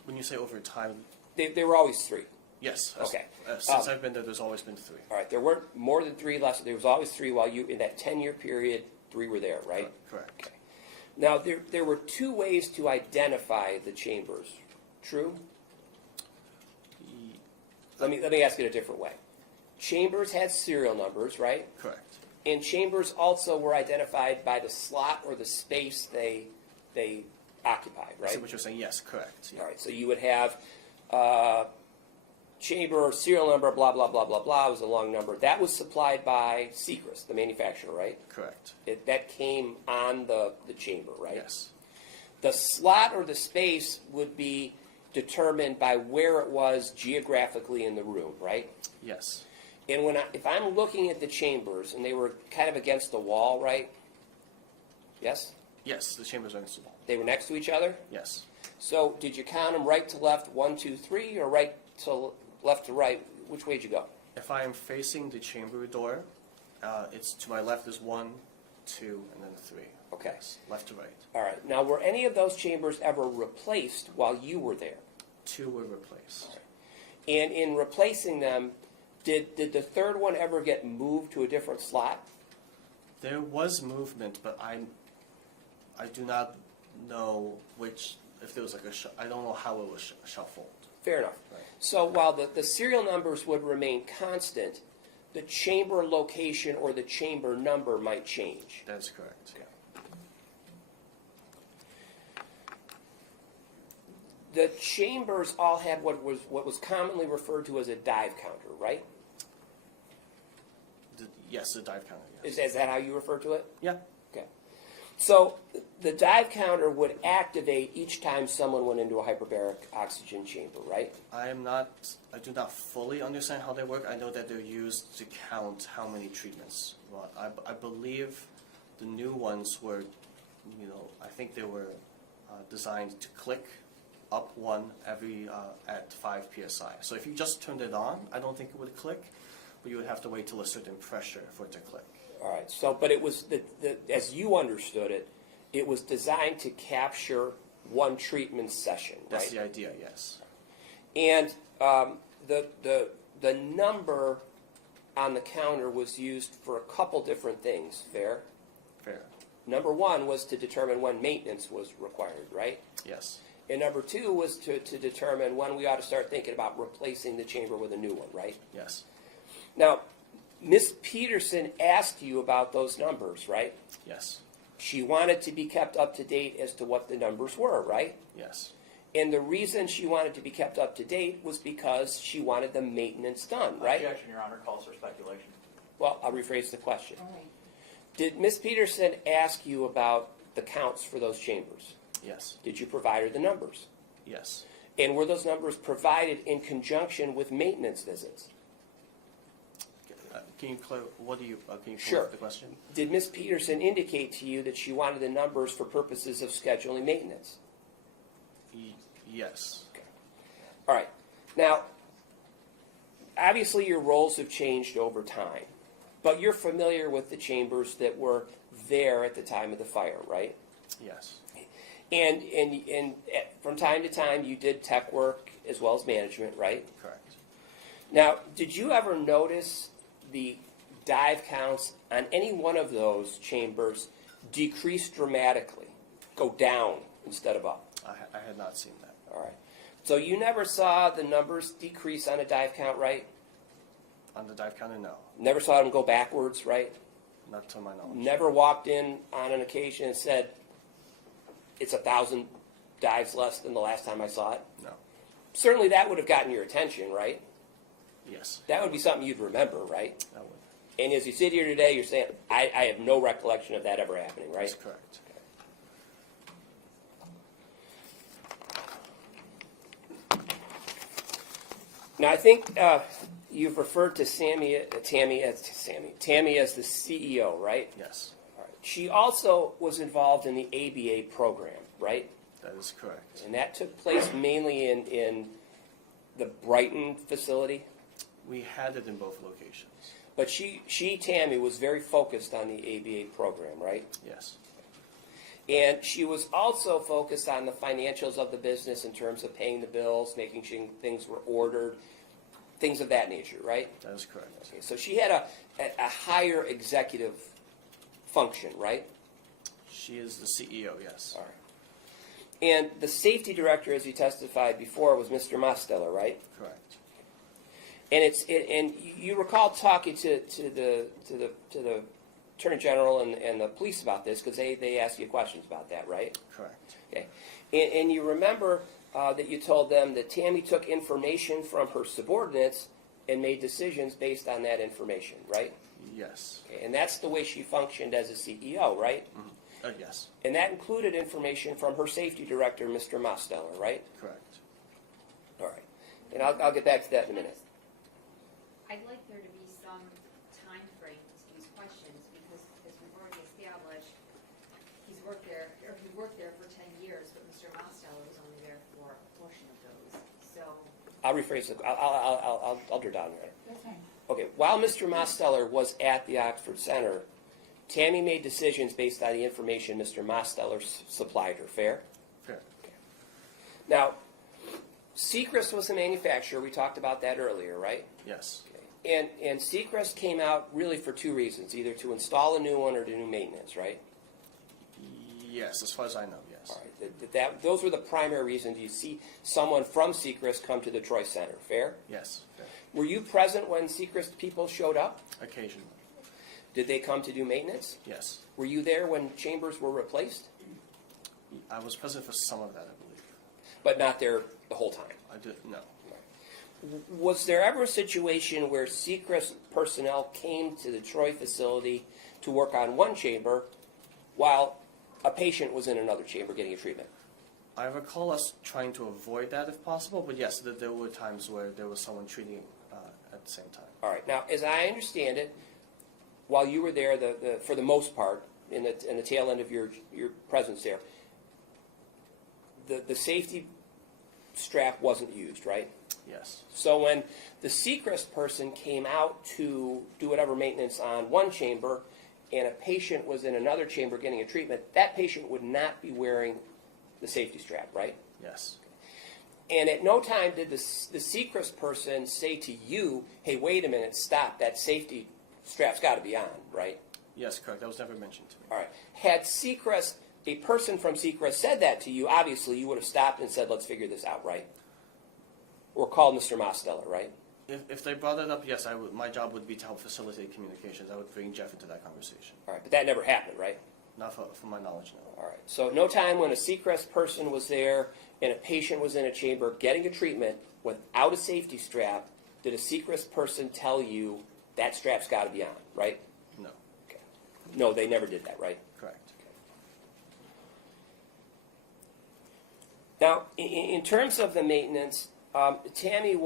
When you say over time, They were always 3. yes. Okay. Since I've been there, there's always been 3. All right, there weren't more than 3 less. There was always 3 while you, in that 10-year period, 3 were there, right? Correct. Okay. Now, there were 2 ways to identify the chambers. True? Let me ask it a different way. Chambers had serial numbers, right? Correct. And chambers also were identified by the slot or the space they occupied, I see right? what you're saying. Yes, correct. Yeah. All right, so you would have chamber, serial number, blah, blah, blah, blah, blah, was a long number. That was supplied by Sechrist, the manufacturer, right? Correct. That came on the chamber, right? Yes. The slot or the space would be determined by where it was geographically in the room, right? Yes. And if I'm looking at the chambers and they were kind of against the wall, right? Yes? Yes, the chambers are next to the wall. They were next to each other? Yes. So did you count them right to left, 1, 2, 3, or right to left to right? Which way did you go? If I am facing the chamber door, it's to my left is 1, 2, and then 3. Okay. Yes, left to right. All right. Now, were any of those chambers ever replaced while you were there? 2 were replaced. And in replacing them, did the third one ever get moved to a different slot? There was movement, but I do not know if there was like I don't know how it was shuffled. Fair enough. Right. So while the serial numbers would remain constant, the chamber location or the chamber number might change. That's correct. Okay. The chambers all had what was commonly referred to as a dive counter, right? Yes, the dive counter. Yes. Is that how you refer to it? Yeah. Okay. So the dive counter would activate each time someone went into a hyperbaric oxygen chamber, right? I do not fully understand how they work. I know that they're used to count how many treatments. Well, I believe the new ones were, I think they were designed to click up one every at 5 psi. So if you just turned it on, I don't think it would click, but you would have to wait till a certain pressure for it to click. All right. So, but it was as you understood it, it was designed to capture one treatment session, right? That's the idea, yes. And the number on the counter was used for a couple different things. Fair. Fair. Number one was to determine when maintenance was required, right? Yes. And number two was to determine when we ought to start thinking about replacing the chamber with a new one, right? Yes. Now, Ms. Peterson asked you about those numbers, right? Yes. She wanted to be kept up to date as to what the numbers were, right? Yes. And the reason she wanted to be kept up to date was because she wanted the maintenance done, right? Objection, Your Honor, calls for speculation. Well, I'll rephrase the question. All right. Did Ms. Peterson ask you about the counts for those chambers? Yes. Did you provide her the numbers? Yes. And were those numbers provided in conjunction with maintenance visits? Can you can Sure. you the question? Did Ms. Peterson indicate to you that she wanted the numbers for purposes of scheduling maintenance? Yes. All right. Now, obviously your roles have changed over time, but you're familiar with the chambers that were there at the time of the fire, right? Yes. And from time to time you did tech work as well as management, right? Correct. Now, did you ever notice the dive counts on any one of those chambers decrease dramatically, go down instead of up? I had not seen that. All right. So you never saw the numbers decrease on a dive count, right? On the dive counter, no. Never saw them go backwards, right? Not to my knowledge. Never walked in on an occasion and said, it's 1,000 dives less than the last time I saw it? No. Certainly that would have gotten your attention, right? Yes. That would be something you'd remember, right? That would. And as you sit here today, you're saying, I have no recollection of that ever happening, right? That's correct. Now, I think you've referred to Tammy as the CEO, right? Yes. All right. She also was involved in the ABA program, right? That is correct. And that took place mainly in the Brighton facility. We had it in both locations. But Tammy, was very focused on the ABA program, right? Yes. And she was also focused on the financials of the business in terms of paying the bills, making sure things were ordered, things of that nature, right? That is correct. Okay, so she had a higher executive function, right? She is the CEO, yes. All right. And the safety director, as you testified before, was Mr. Mosteller, right? Correct. And you recall talking to the Attorney General and the police about this because they asked you questions about that, right? Correct. Okay. And you remember that you told them that Tammy took information from her subordinates and made decisions based on that information, right? Yes. Okay. And that's the way she functioned as a CEO, right? Mm-hmm. Yes. And that included information from her safety director, Mr. Mosteller, right? Correct. All right. And I'll get back to that in a minute. I'd like there to be some time frame to these questions, because as we've already established, he worked there for 10 years, but Mr. Mosteller was only there for a portion of those, so. I'll rephrase it. I'll draw down there. That's fine. Okay. While Mr. Mosteller was at the Oxford Center, Tammy made decisions based on the information Mr. Mosteller supplied her. Fair? Fair. Now, Seacrest was the manufacturer. We talked about that earlier, right? Yes. Okay. And Seacrest came out really for two reasons, either to install a new one or to do maintenance, right? Yes, as far as I know, yes. All right. Those were the primary reasons you see someone from Seacrest come to the Troy Center. Fair? Yes. Fair. Were you present when Seacrest people showed up? Occasionally. Did they come to do maintenance? Yes. Were you there when chambers were replaced? I was present for some of that, I believe. But not there the whole time? I did, no. Was there ever a situation where Seacrest personnel came to the Troy facility to work on one chamber while a patient was in another chamber getting a treatment. I recall us trying to avoid that if possible, but yes, there were times where there was someone treating at the same time. All right. Now, as I understand it, while you were there, for the most part, in the tail end of your presence there, the safety strap wasn't used, right? Yes. So when the Seacrest person came out to do whatever maintenance on one chamber and a patient was in another chamber getting a treatment, that patient would not be wearing the safety strap, right? Yes. And at no time did the Seacrest person say to you, hey, wait a minute, stop, that safety strap's got to be on, right? Yes, correct. That was never mentioned to me. All right. Had Seacrest, a person from Seacrest said that to you, obviously you would have stopped and said, let's figure this out, right? Or called Mr. Mosteller, right? If they brought it up, yes, I would. My job would be to help facilitate communications. I would bring Jeff into that conversation. All right, but that never happened, right? Not from my knowledge, no. All right. So no time when a Seacrest person was there and a patient was in a chamber getting a treatment without a safety strap, did a Seacrest person tell you that strap's got to be on, right? No. Okay. No, they never did that, right? Correct. Now, in terms of the maintenance, Tammy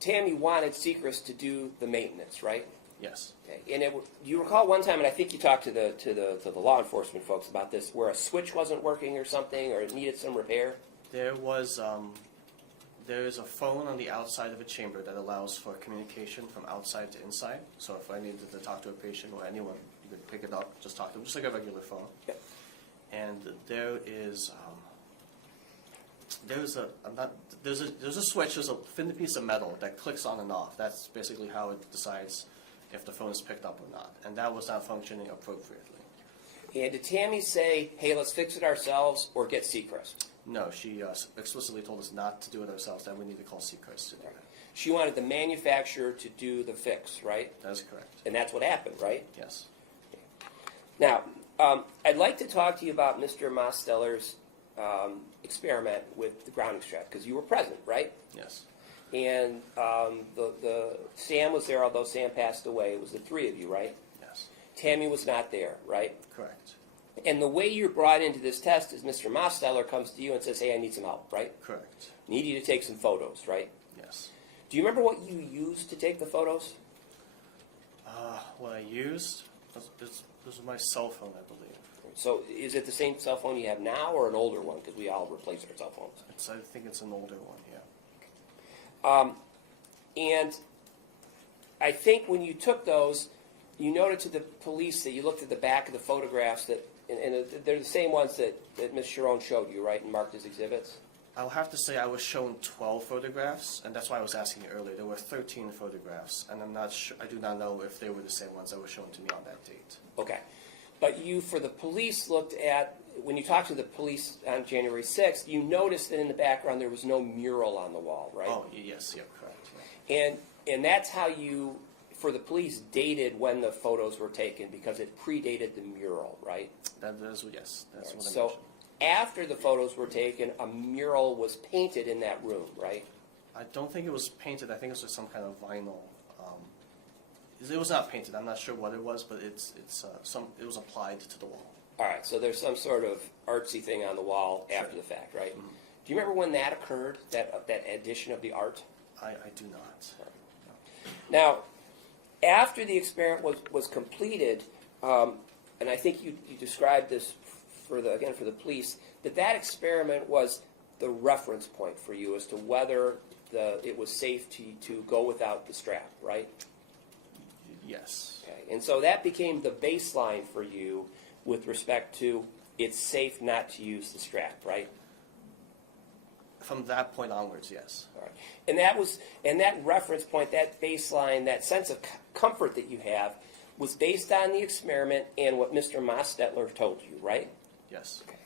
Tammy wanted Seacrest to do the maintenance, right? Yes. Okay. And do you recall one time, and I think you talked to the law enforcement folks about this, where a switch wasn't working or something, or it needed some repair? There is a phone on the outside of a chamber that allows for communication from outside to inside. So if I needed to talk to a patient or anyone, you could pick it up, just talk to them, just like a regular phone. Yep. And there's a switch. There's a thin piece of metal that clicks on and off. That's basically how it decides if the phone is picked up or not. And that was not functioning appropriately. And did Tammy say, hey, let's fix it ourselves, or get Seacrest? No, she explicitly told us not to do it ourselves, that we need to call Seacrest to do that. She wanted the manufacturer to do the fix, right? That is correct. And that's what happened, right? Yes. Now, I'd like to talk to you about Mr. Mosteller's experiment with the grounding strap, because you were present, right? Yes. And the Sam was there, although Sam passed away. It was the three of you, right? Yes. Tammy was not there, right? Correct. And the way you're brought into this test is Mr. Mosteller comes to you and says, hey, I need some help, right? Correct. Need you to take some photos, right? Yes. Do you remember what you used to take the photos? What I used, this was my cell phone, I believe. So is it the same cell phone you have now or an older one? Because we all replace our cell phones. I think it's an older one, yeah. And I think when you took those, you noted to the police that you looked at the back of the photographs that, and they're the same ones that Ms. Sharon showed you, right, and marked as exhibits? I'll have to say I was shown 12 photographs, and that's why I was asking you earlier. There were 13 photographs, and I'm not sure. I do not know if they were the same ones that were shown to me on that date. Okay. But you, for the police, looked at, when you talked to the police on January 6th, you noticed that in the background there was no mural on the wall, right? Oh, yes, yeah, correct. Yeah. And that's how you, for the police, dated when the photos were taken, because it predated the mural, right? That is, yes, that's what I So mentioned. after the photos were taken, a mural was painted in that room, right? I don't think it was painted. I think it was just some kind of vinyl. It was not painted. I'm not sure what it was, but it was applied to the wall. All right, so there's some sort of artsy thing on the wall after the fact, right? Mm-hmm. Do you remember when that occurred, that addition of the art? I do not. Now, after the experiment was completed, and I think you described this for the police, that experiment was the reference point for you as to whether it was safe to go without the strap, right? Yes. Okay, and so that became the baseline for you with respect to it's safe not to use the strap, right? From that point onwards, yes. All right. And that reference point, that baseline, that sense of comfort that you have was based on the experiment and what Mr. Mosteller told you, right? Yes. Okay.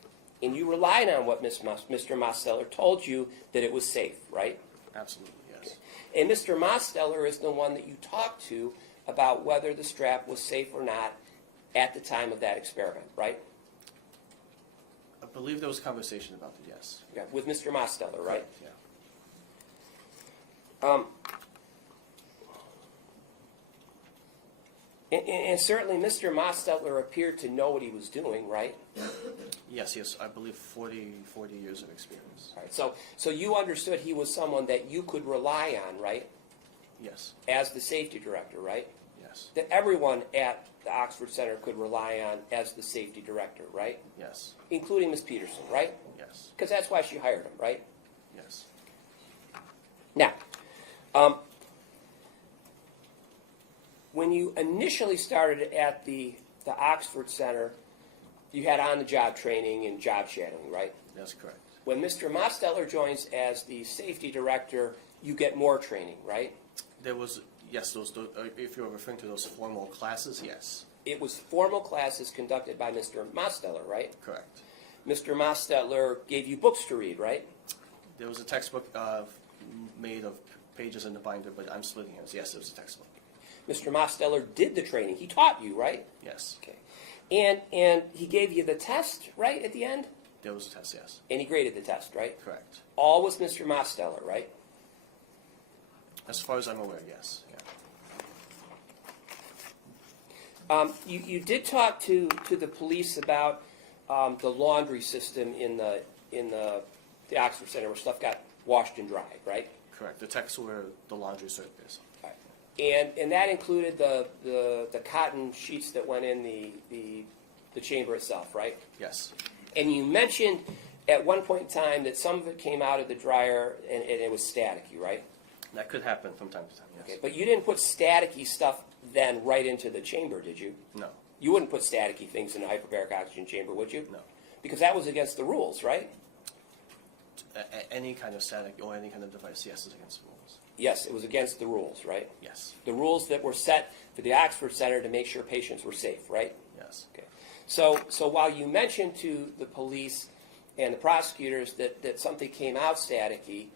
And you relied on what Mr. Mosteller told you that it was safe, right? Absolutely, yes. Okay. And Mr. Mosteller is the one that you talked to about whether the strap was safe or not at the time of that experiment, right? I believe there was conversation about it, yes. Yeah, with Mr. Mosteller, right? Yeah. And certainly Mr. Mosteller appeared to know what he was doing, right? Yes, yes, I believe 40 years of experience. All right. So you understood he was someone that you could rely on, right? Yes, As the safety director, right? yes, That everyone at the Oxford Center could rely on as the safety director, right? yes, Including Ms. Peterson, right? yes, Because that's why she hired him, right? yes. Now, when you initially started at the Oxford Center, you had on-the-job training and job shadowing, right? That's correct. When Mr. Mosteller joins as the safety director, you get more training, right? There was, yes, those if you're referring to those formal classes, yes, It was formal classes conducted by Mr. Mosteller, right? correct. Mr. Mosteller gave you books to read, right? There was a textbook made of pages in the binder, but I'm splitting hairs. Yes, it was a textbook. Mr. Mosteller did the training. He taught you, right? Yes, Okay. And he gave you the test, right, at the end? there was a test, yes, And he graded the test, right? correct. All with Mr. Mosteller, right? As far as I'm aware, yes. Yeah. You did talk to the police about the laundry system in the Oxford Center where stuff got washed and dried, right? Correct. The texts were the laundry service. And that included the cotton sheets that went in the chamber itself, right? Yes, And you mentioned at one point in time that some of it came out of the dryer and it was staticky, right? that could happen from time to time. Yes. Okay, but you didn't put staticky stuff then right into the chamber, did you? No, You wouldn't put staticky things in a hyperbaric oxygen chamber, would you? no. Because that was against the rules, right? Any kind of static or any kind of device, yes, is against the rules. Yes, it was against the rules, right? Yes, The rules that were set for the Oxford Center to make sure patients were safe, right? yes, Okay. So while you mentioned to the police and the prosecutors that something came out staticky,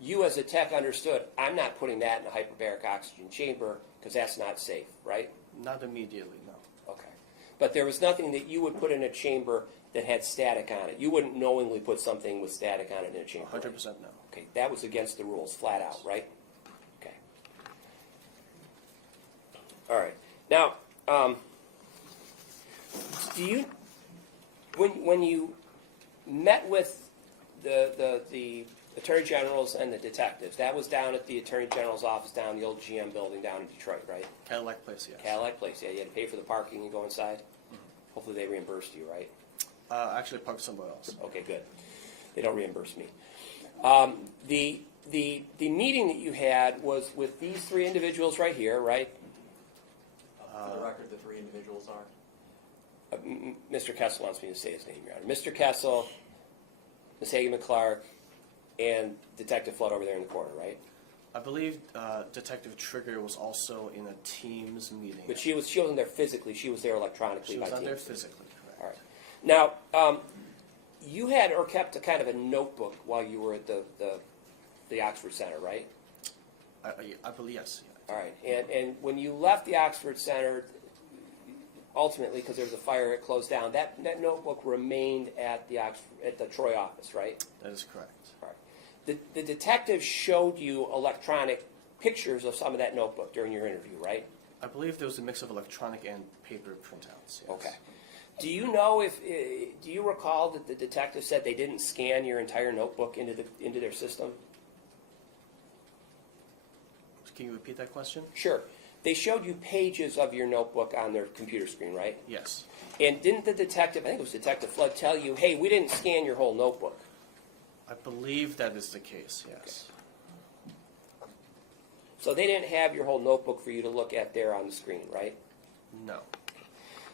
you as a tech understood, I'm not putting that in a hyperbaric oxygen chamber because that's not safe, right? not immediately, no. Okay. But there was nothing that you would put in a chamber that had static on it. You wouldn't knowingly put something with static on it in a chamber. right? 100% no. Okay, that was against the rules, flat out, right? Okay. All right. Now, do you, when you met with the attorney generals and the detectives, that was down at the attorney general's office down in the old GM building down in Detroit, right? Cadillac Place, yes. Cadillac Place. Yeah, you had to pay for the parking and go inside. Hopefully they reimbursed you, right? Actually parked somewhere else. Okay, good. They don't reimburse me. The meeting that you had was with these three individuals right here, right? For the record, the three individuals are? Mr. Kessel wants me to say his name, Your Honor. Mr. Kessel, Ms. Hageman-Clark, and Detective Flood over there in the corner, right? I believe Detective Trigger was also in a Teams meeting. But she wasn't there physically. She was there electronically. She was by not there Teams. physically, correct. All right. Now, you had or kept a kind of a notebook while you were at the Oxford Center, right? I believe, yes. Yeah. All right. And when you left the Oxford Center, ultimately, because there was a fire, it closed down. That notebook remained at the Troy office, right? That is correct. All right. The detective showed you electronic pictures of some of that notebook during your interview, right? I believe there was a mix of electronic and paper printouts. Yes. Okay. Do you know do you recall that the detective said they didn't scan your entire notebook into their system? Can you repeat that question? Sure. They showed you pages of your notebook on their computer screen, right? Yes. And didn't the detective, I think it was Detective Flood, tell you, hey, we didn't scan your whole notebook? I believe that is the case, yes. So they didn't have your whole notebook for you to look at there on the screen, right? No.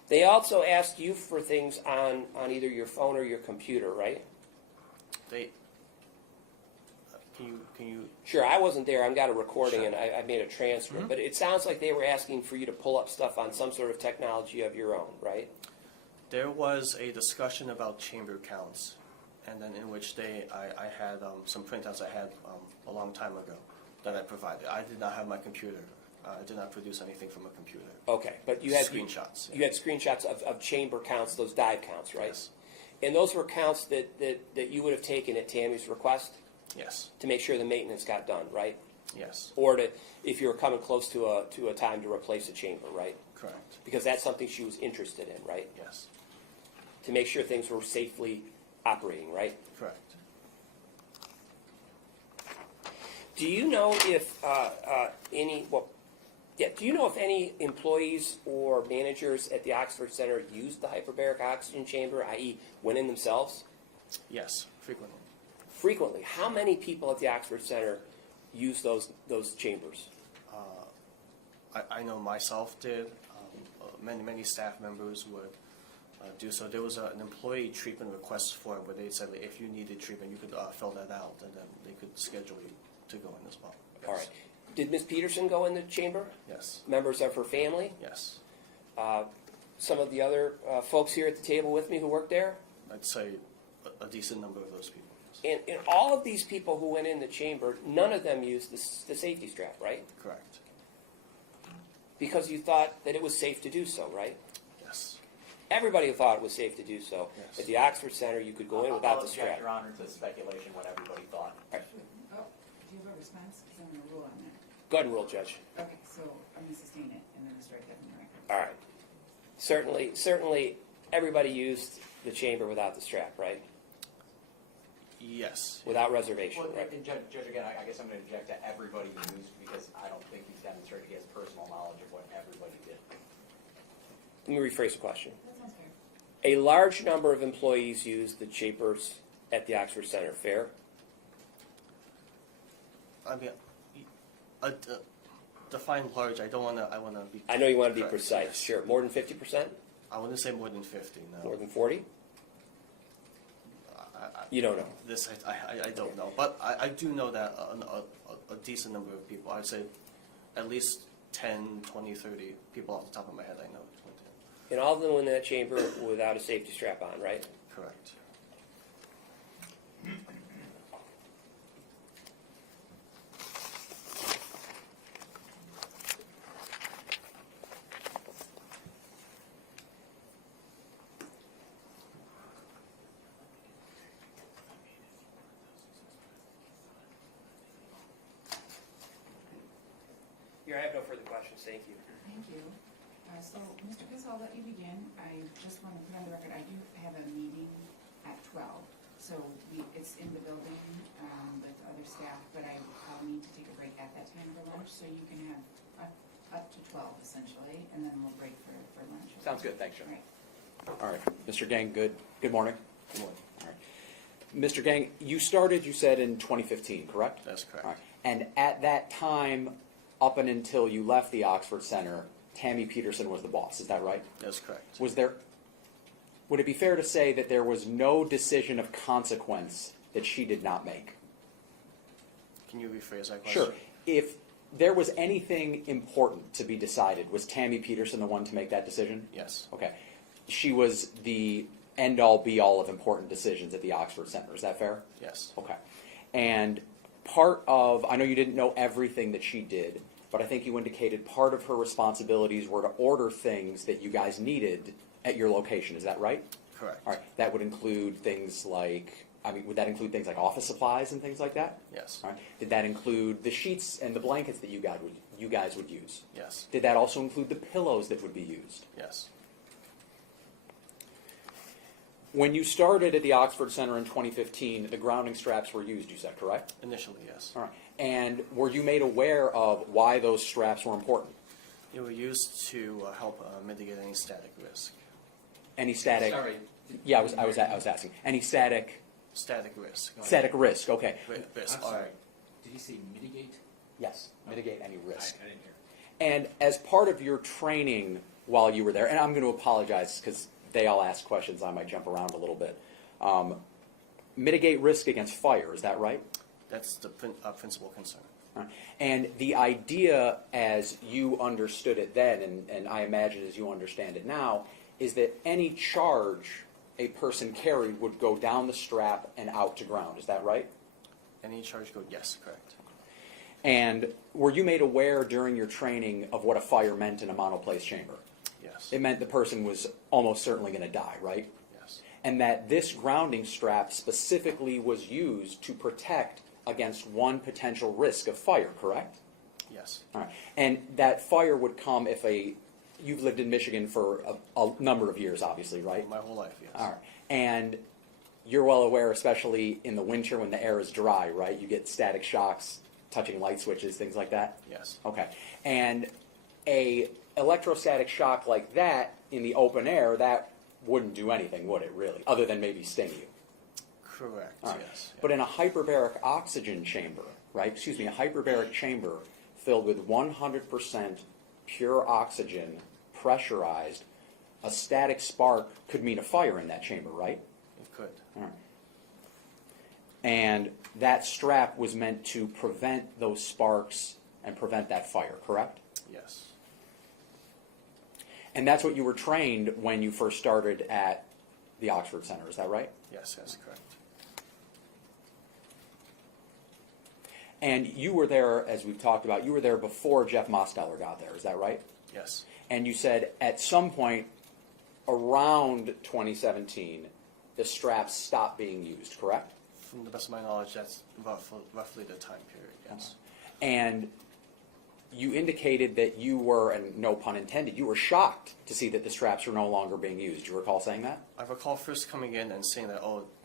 They also asked you for things on either your phone or your computer, right? They. Can you? Sure, I wasn't there. I've got a recording Sure. and I made a transcript. But it sounds like they were asking for you to pull up stuff on some sort of technology of your own, right? There was a discussion about chamber counts, and then in which I had some printouts I had a long time ago that I provided. I did not have my computer. I did not produce anything from a computer. Okay, but you had screenshots. You had screenshots of chamber counts, those dive counts, right? Yes. And those were counts that you would have taken at Tammy's request Yes. to make sure the maintenance got done, right? Yes. Or if you were coming close to a time to replace a chamber, right? Correct. Because that's something she was interested in, right? Yes. To make sure things were safely operating, right? Correct. Do you know if do you know if any employees or managers at the Oxford Center used the hyperbaric oxygen chamber, i.e., went in themselves? Yes, frequently. Frequently. How many people at the Oxford Center use those chambers? I know myself did. Many staff members would do so. There was an employee treatment request form where they said that if you needed treatment, you could fill that out, and then they could schedule you to go in as well. Yes. All right. Did Ms. Peterson go in the chamber? Yes. Members of her family? Yes. Some of the other folks here at the table with me who work there? I'd say a decent number of those people. Yes. And all of these people who went in the chamber, none of them used the safety strap, right? Correct. Because you thought that it was safe to do so, right? Yes. Everybody thought it was safe to do so. Yes. At the Oxford Center, you could go in without the I'll strap. object, Your Honor, to speculation what everybody thought. Oh, do you have a response? Because I'm going to rule on that. Go ahead and rule, Judge. Okay, so I'm going to sustain it and then strike that from the record. All right. Certainly, everybody used the chamber without the strap, right? Yes. Without reservation, Well, right? and Judge, again, I guess I'm going to object to everybody used because I don't think he's demonstrated he has personal knowledge of what everybody did. Let me rephrase the question. That sounds fair. A large number of employees used the chambers at the Oxford Center, fair? I mean, define large. I want to be. I know you want to be correct. precise. Yes. Sure. More than 50%? I wouldn't say more than 50. No. More than 40? You don't know. This I don't know, but I do know that a decent number of people. I'd say at least 10, 20, 30 people off the top of my head I know. And all of them in that chamber without a safety strap on, right? Correct. Here, I have no further questions. Thank you. Thank you. So, Mr. Kiss, I'll let you begin. I just want to put on the record, I do have a meeting at 12. So it's in the building with other staff, but I'll need to take a break at that time for lunch. So you can have up to 12 essentially, and then we'll break for lunch. Sounds good. Thanks, John. Right. All right, Mr. Geng, good morning. Good morning. All right. Mr. Geng, you started, you said, in 2015, correct? That's correct. All right. And at that time, up and until you left the Oxford Center, Tammy Peterson was the boss, is that right? That's correct. Would it be fair to say that there was no decision of consequence that she did not make? Can you rephrase that question? Sure. If there was anything important to be decided, was Tammy Peterson the one to make that decision? Yes. Okay. She was the end-all, be-all of important decisions at the Oxford Center. Is that fair? Yes. Okay. And part of, I know you didn't know everything that she did, but I think you indicated part of her responsibilities were to order things that you guys needed at your location. Is that right? Correct. All right. That would include things like, would that include things like office supplies and things like that? Yes. All right. Did that include the sheets and the blankets that you guys would use? Yes. Did that also include the pillows that would be used? Yes. When you started at the Oxford Center in 2015, the grounding straps were used, you said, correct? Initially, yes. All right. And were you made aware of why those straps were important? They were used to help mitigate any static risk. Any static? Sorry. Yeah, I was asking. Any static? Static risk. Static risk. Okay. Risk. I'm All sorry. right. Did he say mitigate? Yes. Mitigate any I risk. didn't hear. And as part of your training while you were there, and I'm going to apologize because they all ask questions, I might jump around a little bit. Mitigate risk against fire. Is that right? That's the principal concern. Right. And the idea as you understood it then, and I imagine as you understand it now, is that any charge a person carried would go down the strap and out to ground. Is that right? Any charge code? Yes, correct. And were you made aware during your training of what a fire meant in a monoplace chamber? Yes. It meant the person was almost certainly going to die, right? Yes. And that this grounding strap specifically was used to protect against one potential risk of fire, correct? Yes. All right. And that fire would come if a you've lived in Michigan for a number of years, obviously, right? My whole life, yes. All right. And you're well aware, especially in the winter when the air is dry, right? You get static shocks, touching light switches, things like that? Yes. Okay. And a electrostatic shock like that in the open air, that wouldn't do anything, would it, really? Other than maybe sting you. Correct, All right. yes. But in a hyperbaric oxygen chamber, right? Excuse me, a hyperbaric chamber filled with 100% pure oxygen, pressurized, a static spark could mean a fire in that chamber, right? It could. All right. And that strap was meant to prevent those sparks and prevent that fire, correct? Yes. And that's what you were trained when you first started at the Oxford Center, is that right? Yes, that's correct. And you were there, as we've talked about, you were there before Jeff Mosteller got there, is that right? Yes. And you said at some point around 2017, the straps stopped being used, correct? From the best of my knowledge, that's roughly the time period, yes. And you indicated that you were, and no pun intended, you were shocked to see that the straps were no longer being used. Do you recall saying that? I recall first coming in and saying that,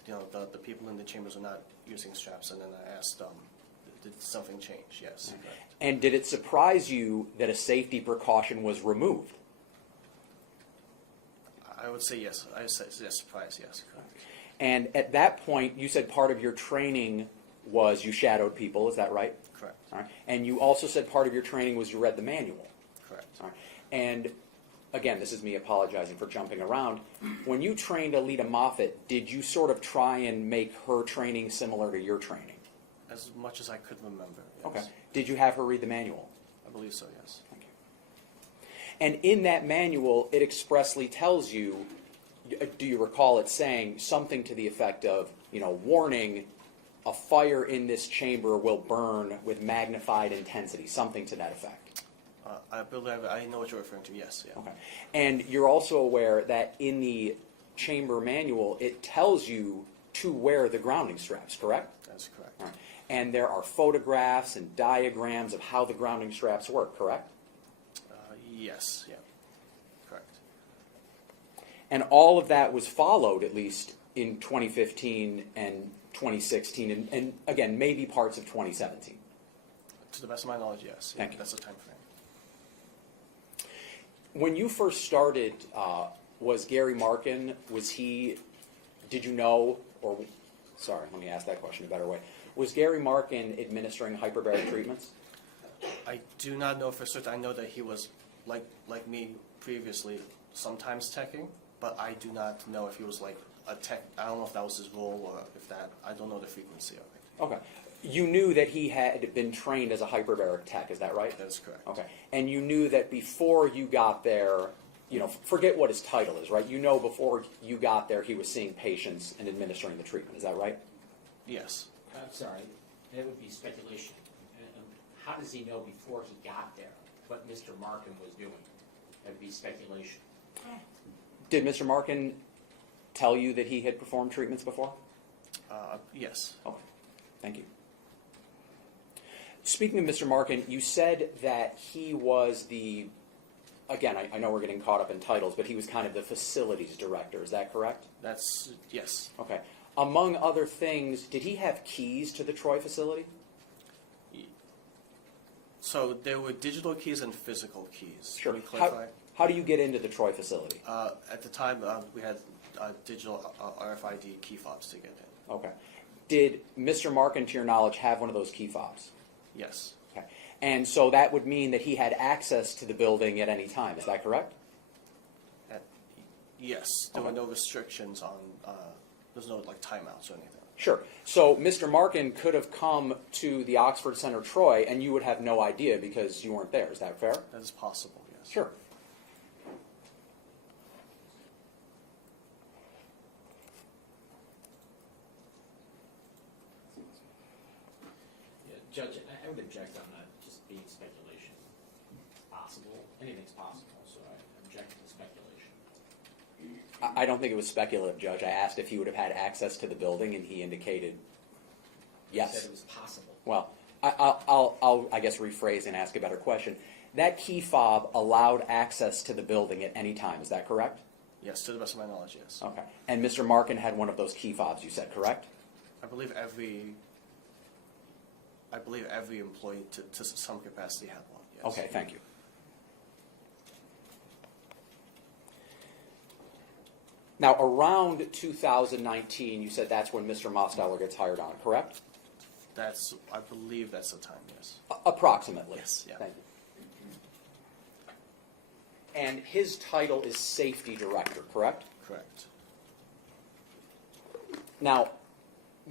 the people in the chambers are not using straps, and then I asked, did something change? Yes, correct. And did it surprise you that a safety precaution was removed? I would say yes. I would say yes, surprise, yes, correct. And at that point, you said part of your training was you shadowed people, is that right? Correct. All right. And you also said part of your training was you read the manual. Correct. All right. And again, this is me apologizing for jumping around. When you trained Aleta Moffitt, did you sort of try and make her training similar to your training? As much as I could remember, yes. Okay. Did you have her read the manual? I believe so, yes. Thank you. And in that manual, it expressly tells you, do you recall it saying something to the effect of, warning, a fire in this chamber will burn with magnified intensity, something to that effect? I believe I know what you're referring to, yes. Yeah. Okay. And you're also aware that in the chamber manual, it tells you to wear the grounding straps, correct? That's correct. All right. And there are photographs and diagrams of how the grounding straps work, correct? Yes, yeah, correct. And all of that was followed, at least in 2015 and 2016, and again, maybe parts of 2017. To the best of my knowledge, yes. Thank you. That's the time frame. When you first started, was Gary Marken, did you know, or, sorry, let me ask that question a better way. Was Gary Marken administering hyperbaric treatments? I do not know for certain. I know that he was, like me previously, sometimes teching, but I do not know if he was like a tech. I don't know if that was his role or if that, I don't know the frequency of it. Okay. You knew that he had been trained as a hyperbaric tech, is that right? That is correct. Okay. And you knew that before you got there, forget what his title is, right? You know before you got there he was seeing patients and administering the treatment, is that right? Yes. I'm sorry, that would be speculation. How does he know before he got there what Mr. Marken was doing? That would be speculation. Did Mr. Marken tell you that he had performed treatments before? Yes. Okay. Thank you. Speaking of Mr. Marken, you said that he was again, I know we're getting caught up in titles, but he was kind of the facilities director, is that correct? Yes. Okay. Among other things, did he have keys to the Troy facility? So there were digital keys and physical keys. Sure. Can we clarify? How do you get into the Troy facility? At the time, we had digital RFID key fobs to get in. Okay. Did Mr. Marken, to your knowledge, have one of those key fobs? Yes. Okay. And so that would mean that he had access to the building at any time, is that correct? Yes. There were no restrictions on, there's no timeouts or anything. Sure. So Mr. Marken could have come to the Oxford Center Troy and you would have no idea because you weren't there, is that fair? That is possible, yes. Sure. Yeah, Judge, I would object on that just being speculation. It's possible. Anything's possible, so I object to the speculation. I don't think it was speculative, Judge. I asked if he would have had access to the building, and he indicated yes. He said it was possible. Well, I'll I'll, I guess, rephrase and ask a better question. That key fob allowed access to the building at any time, is that correct? Yes, to the best of my knowledge, yes. Okay. And Mr. Marken had one of those key fobs, you said, correct? I believe every employee to some capacity had one, yes. Okay, thank you. Now, around 2019, you said that's when Mr. Mosteller gets hired on, correct? I believe that's the time, yes. Approximately. Yes, yeah. Thank you. And his title is safety director, correct? Correct. Now,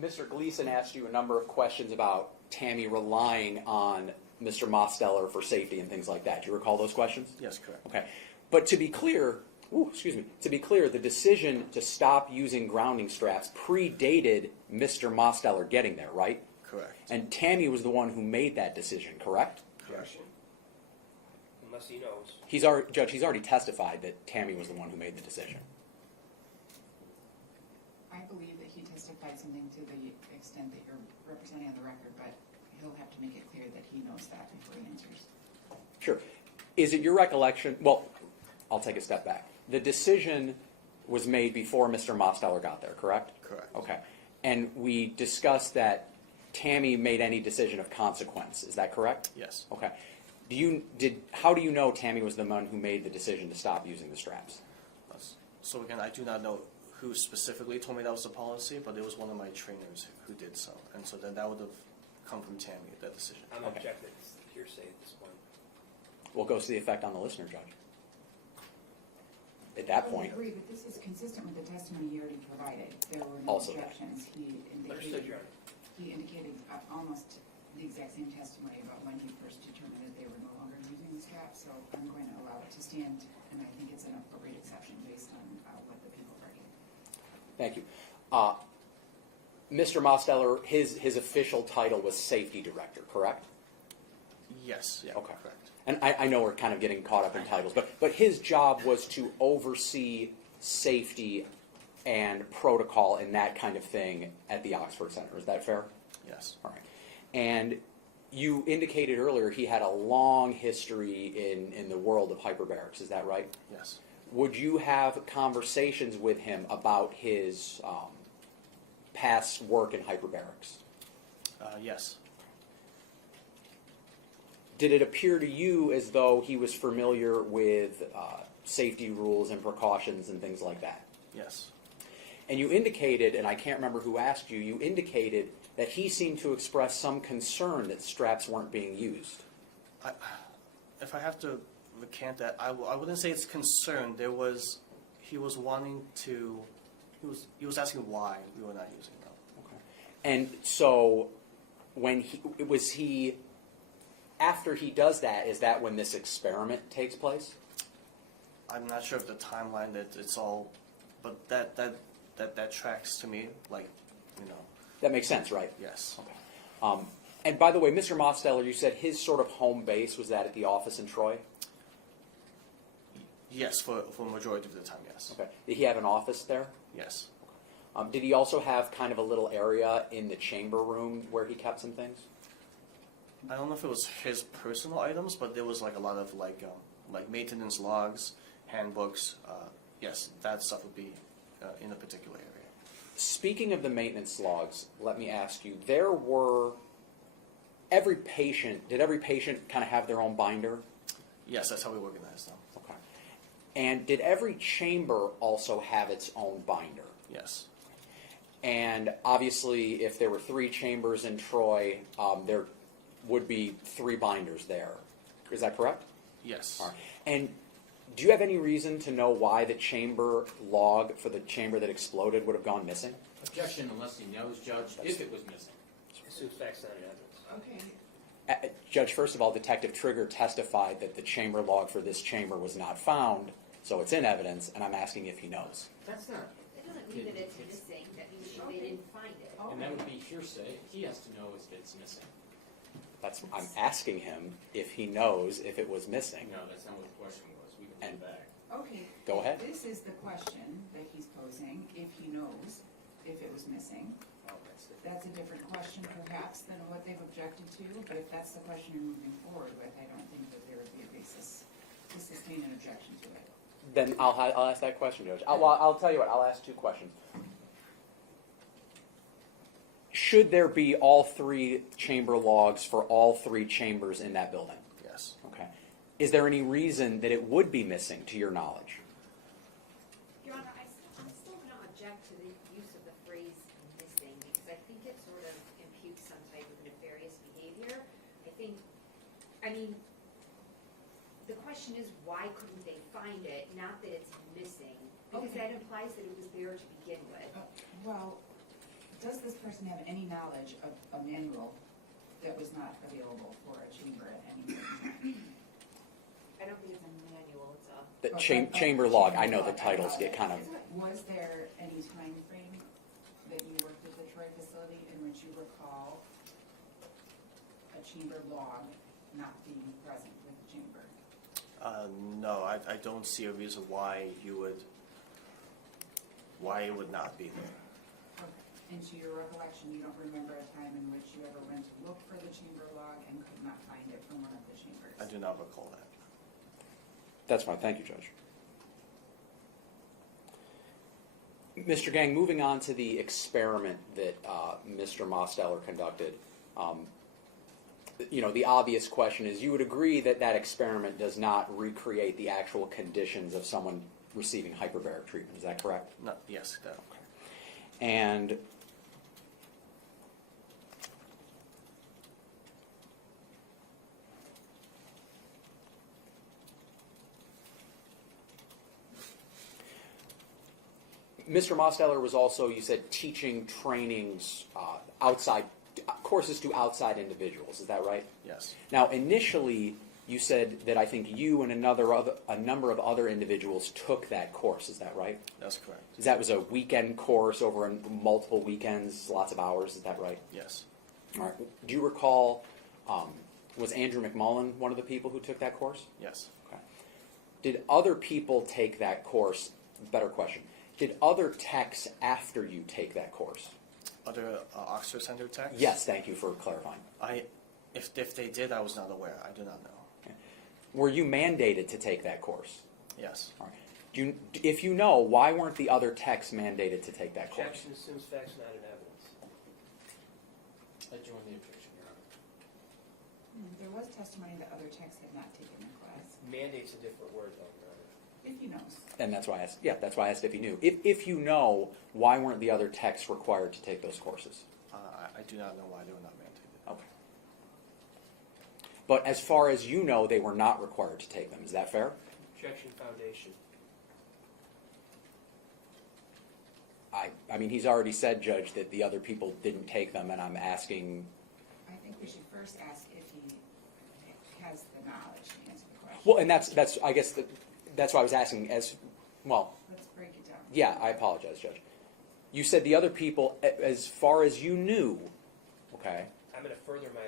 Mr. Gleason asked you a number of questions about Tammy relying on Mr. Mosteller for safety and things like that. Do you recall those questions? Yes, correct. Okay. But to be clear, the decision to stop using grounding straps predated Mr. Mosteller getting there, right? Correct. And Tammy was the one who made that decision, correct? Correct. Unless he knows. Judge, he's already testified that Tammy was the one who made the decision. I believe that he testified something to the extent that you're representing on the record, but he'll have to make it clear that he knows that before he answers. Sure. Is it your recollection? Well, I'll take a step back. The decision was made before Mr. Mosteller got there, correct? Correct. Okay. And we discussed that Tammy made any decision of consequence. Is that correct? Yes. Okay. How do you know Tammy was the one who made the decision to stop using the straps? So again, I do not know who specifically told me that was the policy, but it was one of my trainers who did so. And so then that would have come from Tammy, that decision. I'm Okay. objecting to hearsay at this point. What goes to the effect on the listener, Judge? At that point, I agree, but this is consistent with the testimony he already provided. There were no Also that. objections. Understood, Your Honor. He indicated almost the exact same testimony about when he first determined that they were no longer using the strap, so I'm going to allow it to stand, and I think it's an appropriate exception based on what the people argued. thank you. Mr. Mosteller, his official title was safety director, correct? Yes, yeah, Okay. correct. And I know we're kind of getting caught up in titles, but his job was to oversee safety and protocol and that kind of thing at the Oxford Center. Is that fair? Yes. All right. And you indicated earlier he had a long history in the world of hyperbarics. Is that right? Yes. Would you have conversations with him about his past work in hyperbarics? Yes. Did it appear to you as though he was familiar with safety rules and precautions and things like that? Yes. And you indicated, and I can't remember who asked you, you indicated that he seemed to express some concern that straps weren't being used. If I have to recant that, I wouldn't say it's concern. He was wanting to, he was asking why we were not using them. Okay. And so after he does that, is that when this experiment takes place? I'm not sure of the timeline that it's all, but that tracks to me, like, you know. That makes sense, right? Yes. Okay. And by the way, Mr. Mosteller, you said his sort of home base was that at the office in Troy? Yes, for a majority of the time, yes. Okay. Did he have an office there? Yes. Did he also have kind of a little area in the chamber room where he kept some things? I don't know if it was his personal items, but there was like a lot of like maintenance logs, handbooks. Yes, that stuff would be in a particular area. Speaking of the maintenance logs, let me ask you, did every patient kind of have their own binder? Yes, that's how we organize them. Okay. And did every chamber also have its own binder? Yes. And obviously, if there were 3 chambers in Troy, there would be 3 binders there. Is that correct? Yes. All right. And do you have any reason to know why the chamber log for the chamber that exploded would have gone missing? Objection unless he knows, Judge, if it was missing. Assume facts not evidence. Okay. Judge, first of all, Detective Trigger testified that the chamber log for this chamber was not found, so it's in evidence, and I'm asking if he knows. That's not. It doesn't mean that it's missing, that means they didn't find it. And that would be hearsay. He has to know if it's missing. I'm asking him if he knows if it was missing. No, that's not what the question was. We can go back. Okay. Go ahead. This is the question that he's posing, if he knows if it was missing. Oh, that's it. that's a different question perhaps than what they've objected to, but if that's the question you're moving forward with, I don't think that there would be a basis to sustain an objection to it. Then I'll ask that question, Judge. I'll tell you what, I'll ask two questions. Should there be all three chamber logs for all three chambers in that building? Yes. Okay. Is there any reason that it would be missing, to your knowledge? Your Honor, I'm still going to object to the use of the phrase missing, because I think it sort of imputes some type of nefarious behavior. I mean, the question is, why couldn't they find it, not that it's missing? Because that implies that it was there to begin with. Well, does this person have any knowledge of a manual that was not available for a chamber at any time? I don't think it's a manual, it's a... The chamber log, I know the titles get kind of... Was there any time frame that you worked at the Troy facility in which you recall a chamber log not being present with the chamber? No, I don't see a reason why it would not be there. Okay. And to your recollection, you don't remember a time in which you ever went to look for the chamber log and could not find it from one of the chambers? I do not recall that. That's fine. Thank you, Judge. Mr. Geng, moving on to the experiment that Mr. Mosteller conducted, the obvious question is, you would agree that that experiment does not recreate the actual conditions of someone receiving hyperbaric treatment. Is that correct? No, yes, that. Okay. And Mr. Mosteller was also, you said, teaching trainings outside, courses to outside individuals. Is that right? Yes. Now, initially, you said that I think you and a number of other individuals took that course. Is that right? That's correct. That was a weekend course over multiple weekends, lots of hours. Is that right? Yes. All right. Do you recall, was Andrew McMullen one of the people who took that course? Yes. Okay. Did other people take that course? Better question. Did other techs after you take that course? Other Oxford Center techs? Yes, thank you for clarifying. If they did, I was not aware. I do not know. Okay. Were you mandated to take that course? Yes. All right. If you know, why weren't the other techs mandated to take that course? Objection assumes facts not in evidence. I join the objection, Your Honor. There was testimony that other techs had not taken the class. Mandate's a different word, though, Your Honor. If he knows. And that's why I asked. Yeah, that's why I asked if you knew. If you know, why weren't the other techs required to take those courses? I do not know why they were not mandated. Okay. But as far as you know, they were not required to take them. Is that fair? Objection foundation. I mean, he's already said, Judge, that the other people didn't take them, and I'm asking. I think we should first ask if he has the knowledge to answer the question. Well, and that's I guess that's why I was asking as well. Let's break it down. Yeah, I apologize, Judge. You said the other people, as far as you knew, okay? I'm going to further my...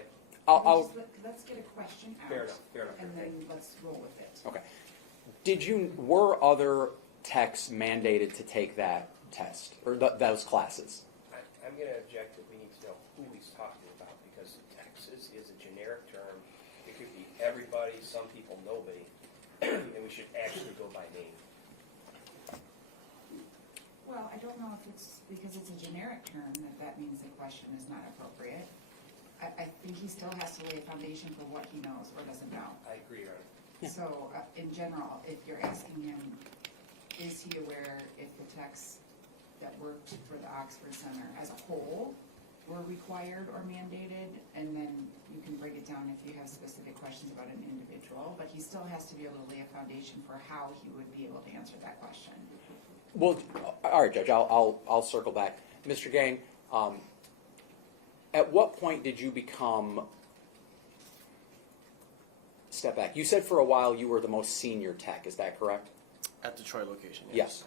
Let's get a question out. Fair enough. And then let's roll with it. Okay. Were other techs mandated to take that test, or those classes? I'm going to object that we need to know who he's talking about, because Texas is a generic term. It could be everybody, some people, nobody, and we should actually go by name. Well, I don't know if it's because it's a generic term that means the question is not appropriate. I think he still has to lay a foundation for what he knows or doesn't know. I agree, Your Honor. Yeah. So, in general, if you're asking him, is he aware if the techs that worked for the Oxford Center as a whole were required or mandated? And then you can break it down if you have specific questions about an individual, but he still has to be able to lay a foundation for how he would be able to answer that question. Well, all right, Judge. I'll circle back, Mr. Geng. At what point did you become? Step back. You said for a while you were the most senior tech. Is that correct? At the Troy location, Yes.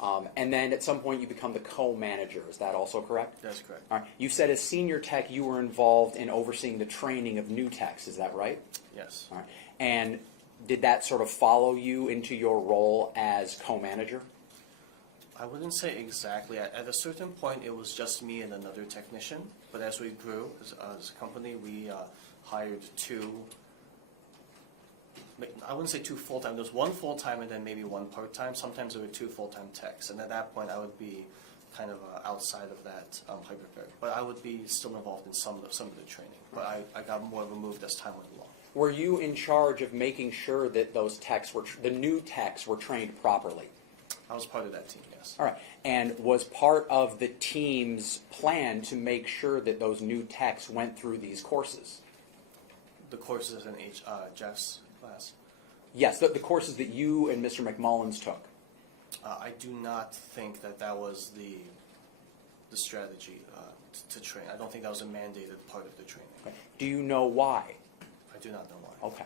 And then at some point you become the co-manager. Is that also correct? That's correct. All right. You said as senior tech you were involved in overseeing the training of new techs. Is that right? Yes. All right. And did that sort of follow you into your role as co-manager? I wouldn't say exactly. At a certain point, it was just me and another technician. But as we grew as a company, we hired two. I wouldn't say two full-time. There was one full-time and then maybe one part-time. Sometimes there were two full-time techs. And at that point, I would be kind of outside of that hyperbaric. But I would be still involved in some of the training. But I got more removed as time went along. Were you in charge of making sure that those techs the new techs were trained properly? I was part of that team, yes. All right. And was part of the team's plan to make sure that those new techs went through these courses? The courses in Jeff's class? Yes, the courses that you and Mr. McMullins took. I do not think that was the strategy to train. I don't think that was a mandated part of the training. Okay. Do you know why? I do not know why. Okay.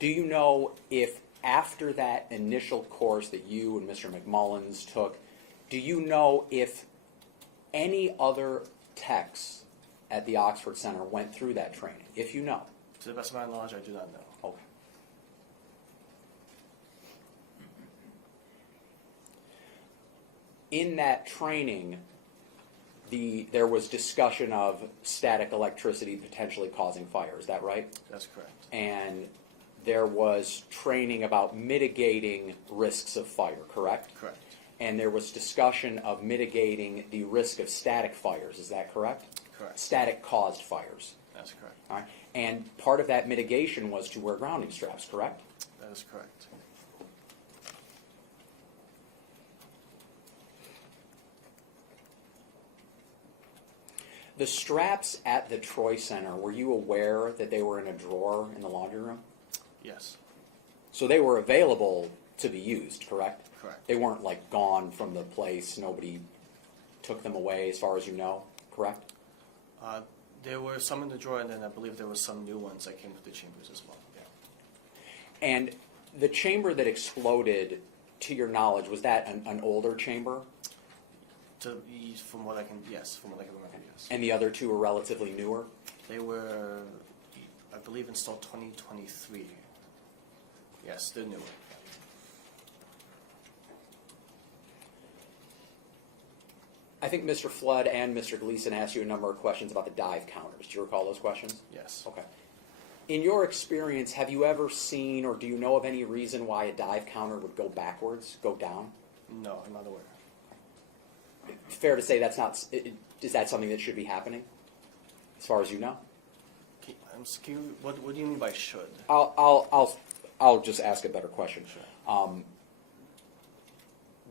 Do you know if after that initial course that you and Mr. McMullins took, do you know if any other techs at the Oxford Center went through that training? If you know. To the best of my knowledge, I do not know. Okay. In that training, there was discussion of static electricity potentially causing fire. Is that right? That's correct. And there was training about mitigating risks of fire, correct? Correct. And there was discussion of mitigating the risk of static fires. Is that correct? Correct. Static caused fires. That's correct. All right. And part of that mitigation was to wear grounding straps, correct? That is correct. The straps at the Troy Center, were you aware that they were in a drawer in the laundry room? Yes. So they were available to be used, correct? Correct. They weren't like gone from the place, nobody took them away as far as you know, correct? There were some in the drawer, and then I believe there were some new ones that came with the chambers as well. Yeah. And the chamber that exploded, to your knowledge, was that an older chamber? From what I can remember, yes. And the other two were relatively newer? They were, I believe, installed 2023. Yes, they're newer. I think Mr. Flood and Mr. Gleason asked you a number of questions about the dive counters. Do you recall those questions? Yes. Okay. In your experience, have you ever seen or do you know of any reason why a dive counter would go backwards, go down? No, I'm not aware. Fair to say that's not. Is that something that should be happening, as far as you know? What do you mean by should? I'll just ask a better question. Sure.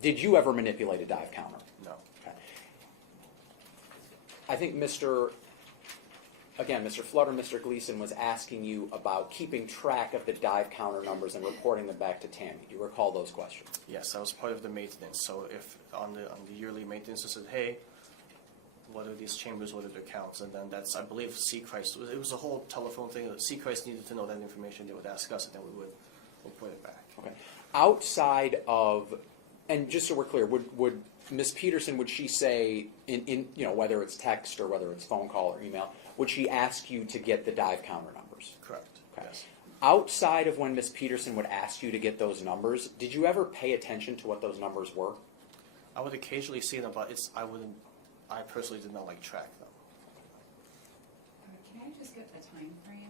Did you ever manipulate a dive counter? No. Okay. I think Mr. Flood or Mr. Gleason was asking you about keeping track of the dive counter numbers and reporting them back to Tammy. Do you recall those questions? Yes, that was part of the maintenance. So if on the yearly maintenance, I said, hey, what are these chambers, what are their counts? And then that's, I believe, Seachrist, it was a whole telephone thing. Seachrist needed to know that information. They would ask us, and then we would report it back. Okay. Outside of, and just so we're clear, would Ms. Peterson, would she say, in whether it's text or whether it's phone call or email, would she ask you to get the dive counter numbers? Correct. Okay. Yes. Outside of when Ms. Peterson would ask you to get those numbers, did you ever pay attention to what those numbers were? I would occasionally see them, but I personally did not track them. Can I just get a time frame?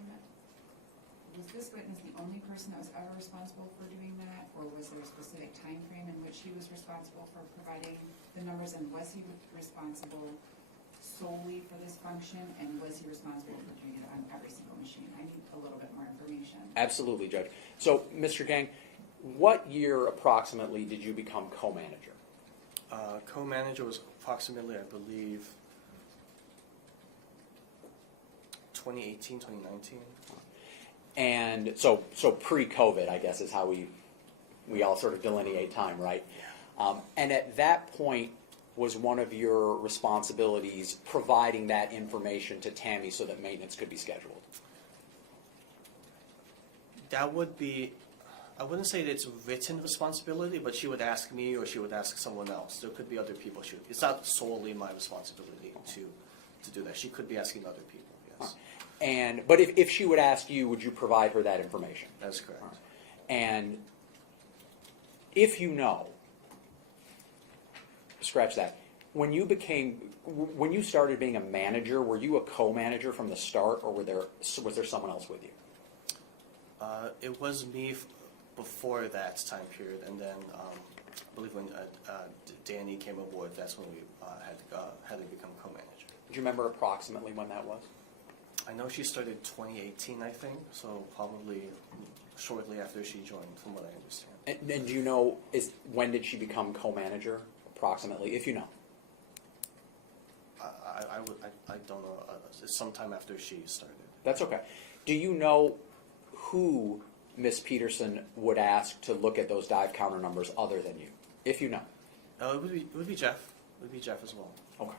Was this witness the only person that was ever responsible for doing that, or was there a specific time frame in which he was responsible for providing the numbers, and was he responsible solely for this function, and was he responsible for doing it on every single machine? I need a little bit more information. Absolutely, Judge. So, Mr. Geng, what year approximately did you become co-manager? Co-manager was approximately, I believe, 2018, 2019. And so pre-COVID, I guess, is how we all sort of delineate time, right? And at that point, was one of your responsibilities providing that information to Tammy so that maintenance could be scheduled? That would be, I wouldn't say that it's a written responsibility, but she would ask me or she would ask someone else. There could be other people. It's not solely my responsibility to do that. She could be asking other people, yes. But if she would ask you, would you provide her that information? That's correct. And if you know, scratch that. When you started being a manager, were you a co-manager from the start, or was there someone else with you? It was me before that time period, and then I believe when Danny came aboard, that's when we had to become co-manager. Do you remember approximately when that was? I know she started 2018, I think, so probably shortly after she joined, from what I understand. And do you know, when did she become co-manager, approximately, if you know? I don't know. It's sometime after she started. That's okay. Do you know who Miss Peterson would ask to look at those dive counter numbers other than you, if you know? It would be Jeff. It would be Jeff as well. Okay.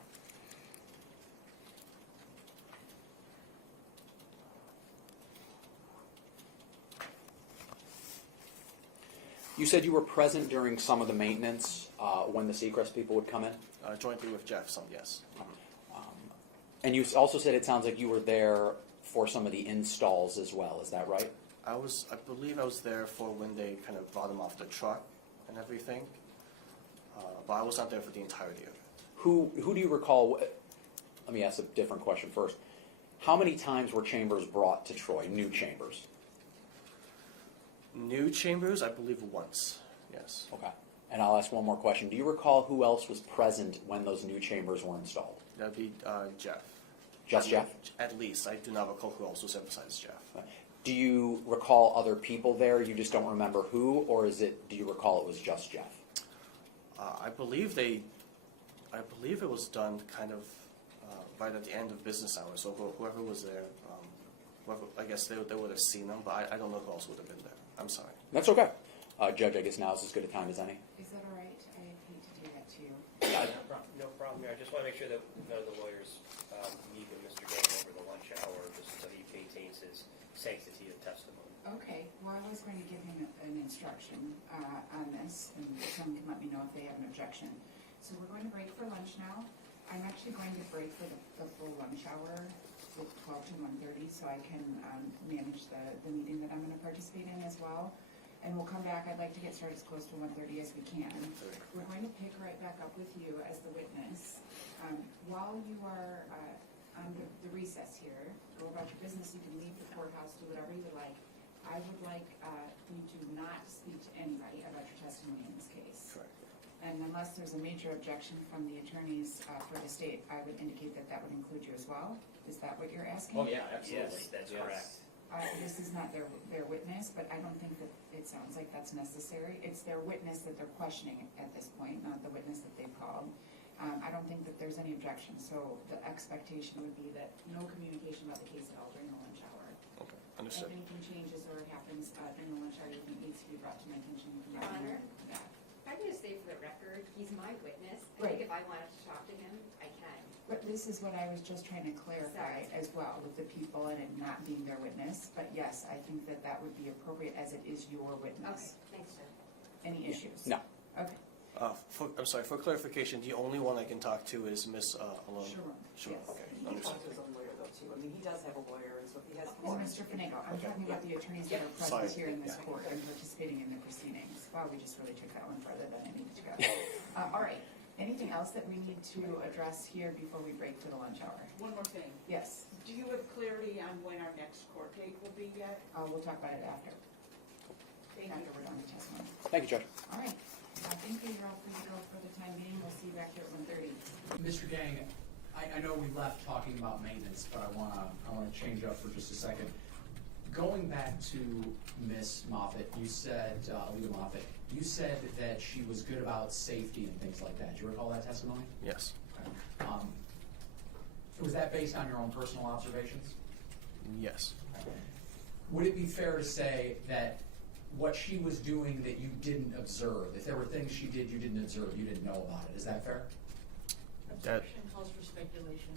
You said you were present during some of the maintenance when the Seacrest people would come in? Jointly with Jeff, yes. And you also said it sounds like you were there for some of the installs as well. Is that right? I believe I was there for when they kind of brought him off the truck and everything, but I was not there for the entirety of it. Who do you recall? Let me ask a different question first. How many times were chambers brought to Troy, new chambers? New chambers, I believe once, yes. Okay. And I'll ask one more question. Do you recall who else was present when those new chambers were installed? That would be Jeff. Just Jeff? At least. I do not recall who else was there besides Jeff. Do you recall other people there? You just don't remember who, or do you recall it was just Jeff? I believe it was done kind of right at the end of business hours. So whoever was there, I guess they would have seen them, but I don't know who else would have been there. I'm sorry. That's okay. Judge, I guess now is as good a time as any. Is that all right? I hate to do that to you. No problem here. I just want to make sure that none of the lawyers meet with Mr. Geng over the lunch hour, just so he maintains his sanctity of testimony. Okay, well, I was going to give him an instruction on this, and someone can let me know if they have an objection. So we're going to break for lunch now. I'm actually going to break for the full lunch hour, with 12 to 1:30, so I can manage the meeting that I'm going to participate in as well. And we'll come back. I'd like to get started as close to 1:30 as we can. We're going to pick right back up with you as the witness. While you are on the recess here, go about your business. You can leave the courthouse, do whatever you would like. I would like you to not speak to anybody about your testimony in this case. Correct. And unless there's a major objection from the attorneys for the state, I would indicate that that would include you as well. Is that what you're asking? Oh, yeah, absolutely. Yes, that's correct. This is not their witness, but I don't think that it sounds like that's necessary. It's their witness that they're questioning at this point, not the witness that they've called. I don't think that there's any objection, so the expectation would be that no communication about the case at all during the lunch hour. Okay, understood. If anything changes or happens during the lunch hour, you think needs to be brought to my attention, you can Your let me Honor? know that. I'm going to say for the record, he's my witness. I Right. think if I wanted to talk to him, I can. But this is what I was just trying to clarify as well with the people and it not being their witness. But yes, I think that that would be appropriate as it is your Okay, witness. thanks, sir. Any issues? No. Okay. I'm sorry, for clarification, the only one I can talk to is Miss Alone. Sure. Sure, okay, He understood. talks to his own lawyer though too. I mean, he does have a lawyer, and so if he has. Well, Mr. Finagle, I'm talking about the attorneys that are Sorry. present here in this Yeah. court and participating in the proceedings. Wow, we just really took that one further than I needed to go. All right. Anything else that we need to address here before we break for the lunch hour? One more thing. Yes. Do you have clarity on when our next court date will be yet? We'll talk about it after. Thank After you. we're done with testimony. Thank you, Judge. All right. Thank you. You're all free to go for the time being. We'll see you back here at 1:30. Mr. Geng, I know we left talking about maintenance, but I wanna change up for just a second. Going back to Miss Moffitt, you said, Aleta Moffitt, you said that she was good about safety and things like that. Do you recall that testimony? Yes. Okay. Was that based on your own personal observations? Yes. Would it be fair to say that what she was doing that you didn't observe, if there were things she did you didn't observe, you didn't know about it, is that fair? Objection calls for speculation.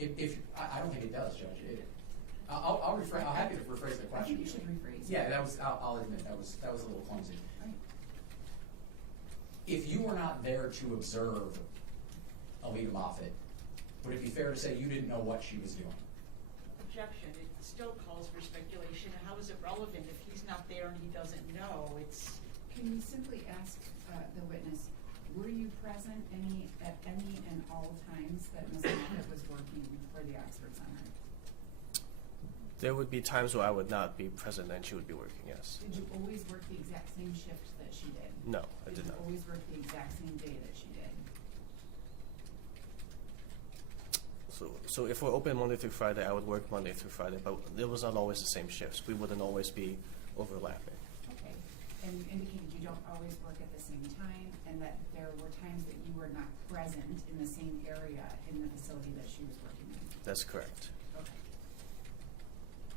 I don't think it does, Judge. I'll happy to rephrase the question. I think you should rephrase. Yeah, I'll admit, that was a little clumsy. Right. If you were not there to observe Aleta Moffitt, would it be fair to say you didn't know what she was doing? objection, it still calls for speculation, and how is it relevant if he's not there and he doesn't know? It's, Can you simply ask the witness, were you present at any and all times that Ms. Moffitt was working for the Oxford Center? There would be times where I would not be present and she would be working, yes. Did you always work the exact same shift that she did? No, I did Did not. you always work the exact same day that she did? So if we're open Monday through Friday, I would work Monday through Friday, but it was not always the same shifts. We wouldn't always be overlapping. Okay, and you indicated you don't always work at the same time, and that there were times that you were not present in the same area in the facility that she was working in. That's correct. Okay.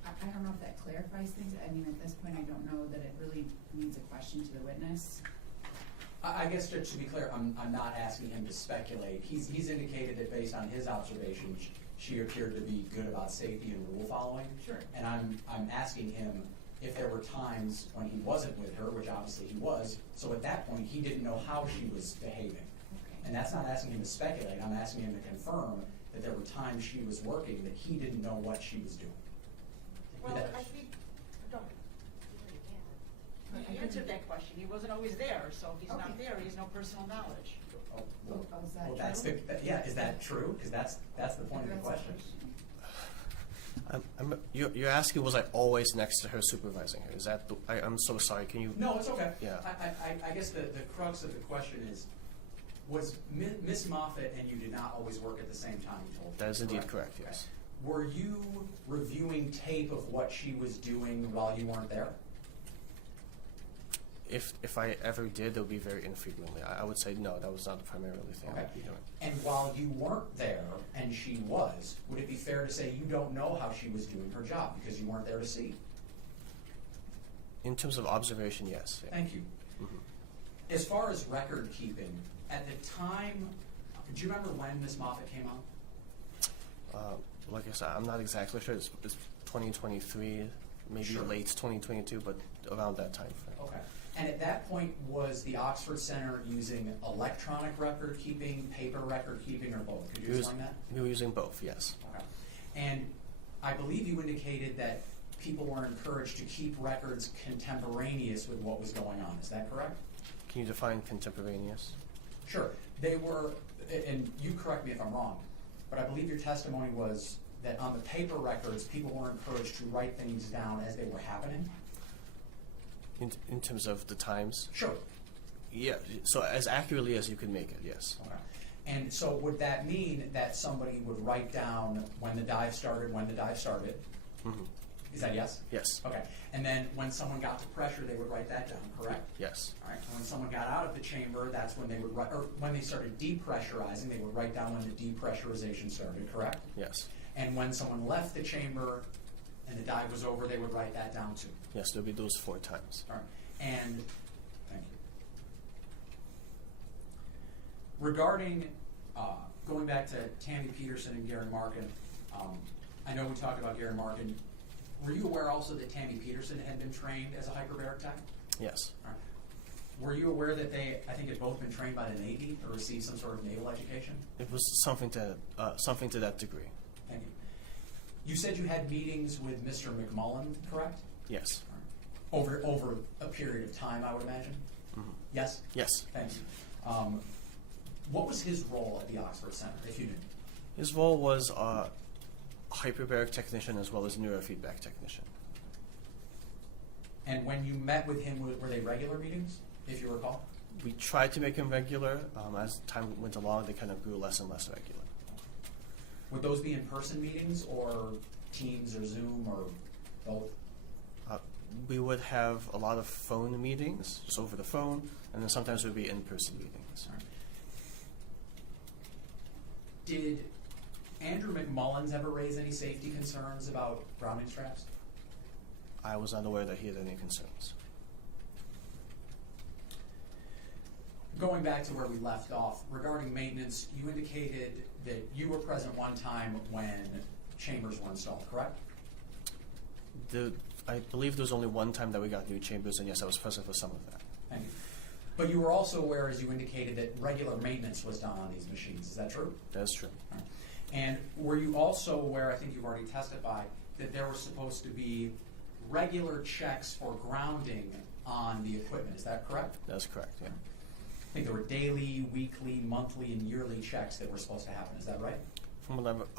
I don't know if that clarifies things. I mean, at this point, I don't know that it really needs a question to the witness. I guess, Judge, to be clear, I'm not asking him to speculate. He's indicated that based on his observations, she appeared to be good about safety and rule following. Sure. And I'm asking him if there were times when he wasn't with her, which obviously he was, so at that point he didn't know how she was behaving. Okay. And that's not asking him to speculate, I'm asking him to confirm that there were times she was working that he didn't know what she was doing. well, I think, don't, he answered that question. He wasn't always there, so if he's not Okay. there, he has no personal knowledge. Oh, well, is that well, that's true? yeah, is that true? Because that's the point of the That's a question. You're asking, was I always next to her supervising her? Is that I'm so sorry, can you? No, it's okay. Yeah. I guess the crux of the question is, was Miss Moffitt and you did not always work at the same time, you told me? That is indeed correct, yes. Were you reviewing tape of what she was doing while you weren't there? If I ever did, it would be very infrequently. I would say no, that was not the primary thing I would be doing. And while you weren't there and she was, would it be fair to say you don't know how she was doing her job because you weren't there to see? In terms of observation, yes. Yeah. Thank you. Mm-hmm. As far as record keeping, at the time, do you remember when Miss Moffitt came on? Like I said, I'm not exactly sure. It's 2023, maybe Sure. late 2022, but around that time frame. Okay. And at that point, was the Oxford Center using electronic record keeping, paper record keeping, or both? Could you explain that? We were using both, yes. Okay. And I believe you indicated that people were encouraged to keep records contemporaneous with what was going on. Is that correct? Can you define contemporaneous? Sure. They were, and you correct me if I'm wrong, but I believe your testimony was that on the paper records, people were encouraged to write things down as they were happening? In terms of the times? Sure. Yeah, so as accurately as you can make it, yes. Okay. And so would that mean that somebody would write down when the dive started, Mm-hmm. Is that yes? Yes. Okay. And then when someone got to pressure, they would write that down, correct? Yes. All right. When someone got out of the chamber, that's when they would write, or when they started depressurizing, they would write down when the depressurization started, correct? Yes. And when someone left the chamber and the dive was over, they would write that down too. Yes, there'll be those 4 times. All right. And thank you. Regarding going back to Tammy Peterson and Gary Marken, I know we talked about Gary Marken. Were you aware also that Tammy Peterson had been trained as a hyperbaric tech? Yes. All right. Were you aware that they, I think, had both been trained by the Navy or received some sort of naval education? It was something to that degree. Thank you. You said you had meetings with Mr. McMullen, correct? Yes. All right. Over a period of time, I would imagine? Mm-hmm. Yes? Yes. Thank you. What was his role at the Oxford Center, if you knew? His role was a hyperbaric technician as well as neurofeedback technician. And when you met with him, were they regular meetings, if you recall? We tried to make him regular. As time went along, they kind of grew less and less regular. Would those be in-person meetings or Teams or Zoom or both? We would have a lot of phone meetings, just over the phone, and then sometimes it would be in-person meetings. All right. Did Andrew McMullins ever raise any safety concerns about grounding straps? I was not aware that he had any concerns. Going back to where we left off, regarding maintenance, you indicated that you were present one time when chambers were installed, correct? I believe there was only one time that we got new chambers, and yes, I was present for some of that. Thank you. But you were also aware, as you indicated, that regular maintenance was done on these machines. Is that true? That is true. All right. And were you also aware, I think you've already testified, that there were supposed to be regular checks for grounding on the equipment. Is that correct? That's correct, yeah. I think there were daily, weekly, monthly, and yearly checks that were supposed to happen. Is that right?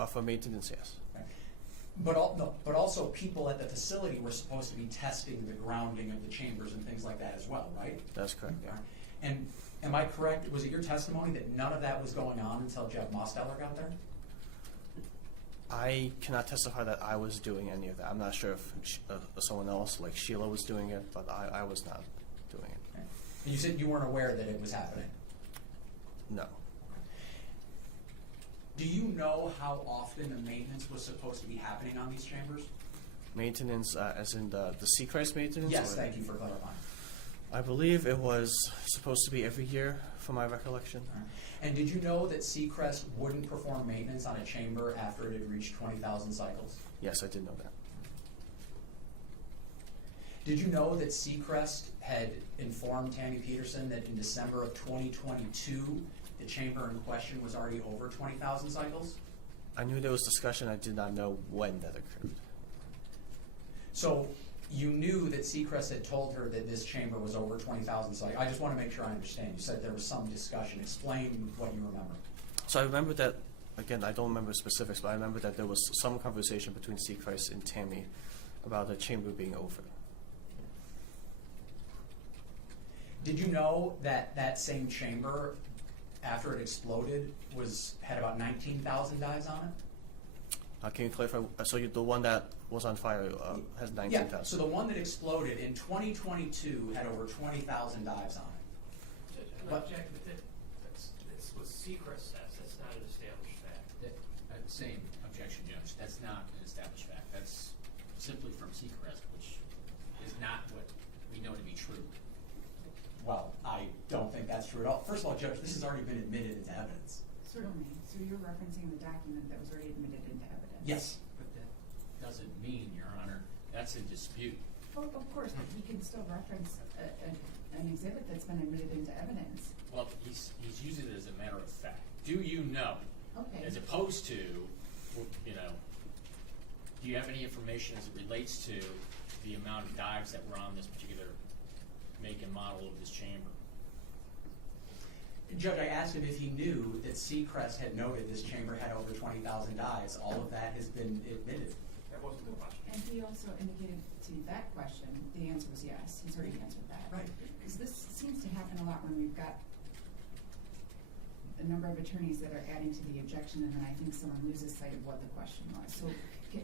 For maintenance, yes. Okay. But also people at the facility were supposed to be testing the grounding of the chambers and things like that as well, right? That's correct. Yeah. And am I correct? Was it your testimony that none of that was going on until Jeff Mosteller got there? I cannot testify that I was doing any of that. I'm not sure if someone else, like Sheila, was doing it, but I was not doing it. Okay. And you said you weren't aware that it was happening. No. Do you know how often the maintenance was supposed to be happening on these chambers? Maintenance, as in the Seacrest maintenance? Yes, or- thank you for clarifying. I believe it was supposed to be every year, from my recollection. All right. And did you know that Seacrest wouldn't perform maintenance on a chamber after it had reached 20,000 cycles? Yes, I did know that. Did you know that Seacrest had informed Tammy Peterson that in December of 2022, the chamber in question was already over 20,000 cycles? I knew there was discussion. I did not know when that occurred. So you knew that Seacrest had told her that this chamber was over 20,000 cycles. I just want to make sure I understand. You said there was some discussion. Explain what you remember. So I remember that, again, I don't remember specifics, but I remember that there was some conversation between Seacrest and Tammy about the chamber being over. Did you know that that same chamber, after it exploded, had about 19,000 dives on it? Can you clarify? So the one that was on fire has 19,000? Yeah, so the one that exploded in 2022 had over 20,000 dives on it. But- Jack, but that's what Seacrest says, that's not an established fact. Same objection, Judge. That's not an established fact. That's simply from Seacrest, which is not what we know to be true. Well, I don't think that's true at all. First of all, Judge, this has already been admitted into evidence. Certainly, so you're referencing the document that was already admitted into evidence? Yes. But that doesn't mean, Your Honor, that's in dispute. Well, of course, but he can still reference an exhibit that's been admitted into evidence. Well, he's using it as a matter of fact. Do you know? Okay. As opposed to, you know, do you have any information as it relates to the amount of dives that were on this particular make and model of this chamber? Judge, I asked him if he knew that Seacrest had noted this chamber had over 20,000 dives. All of that has been admitted. That wasn't the question. And he also indicated to that question, the answer was yes, he's already answered that. Right. Because this seems to happen a lot when we've got a number of attorneys that are adding to the objection, and then I think someone loses sight of what the question was. So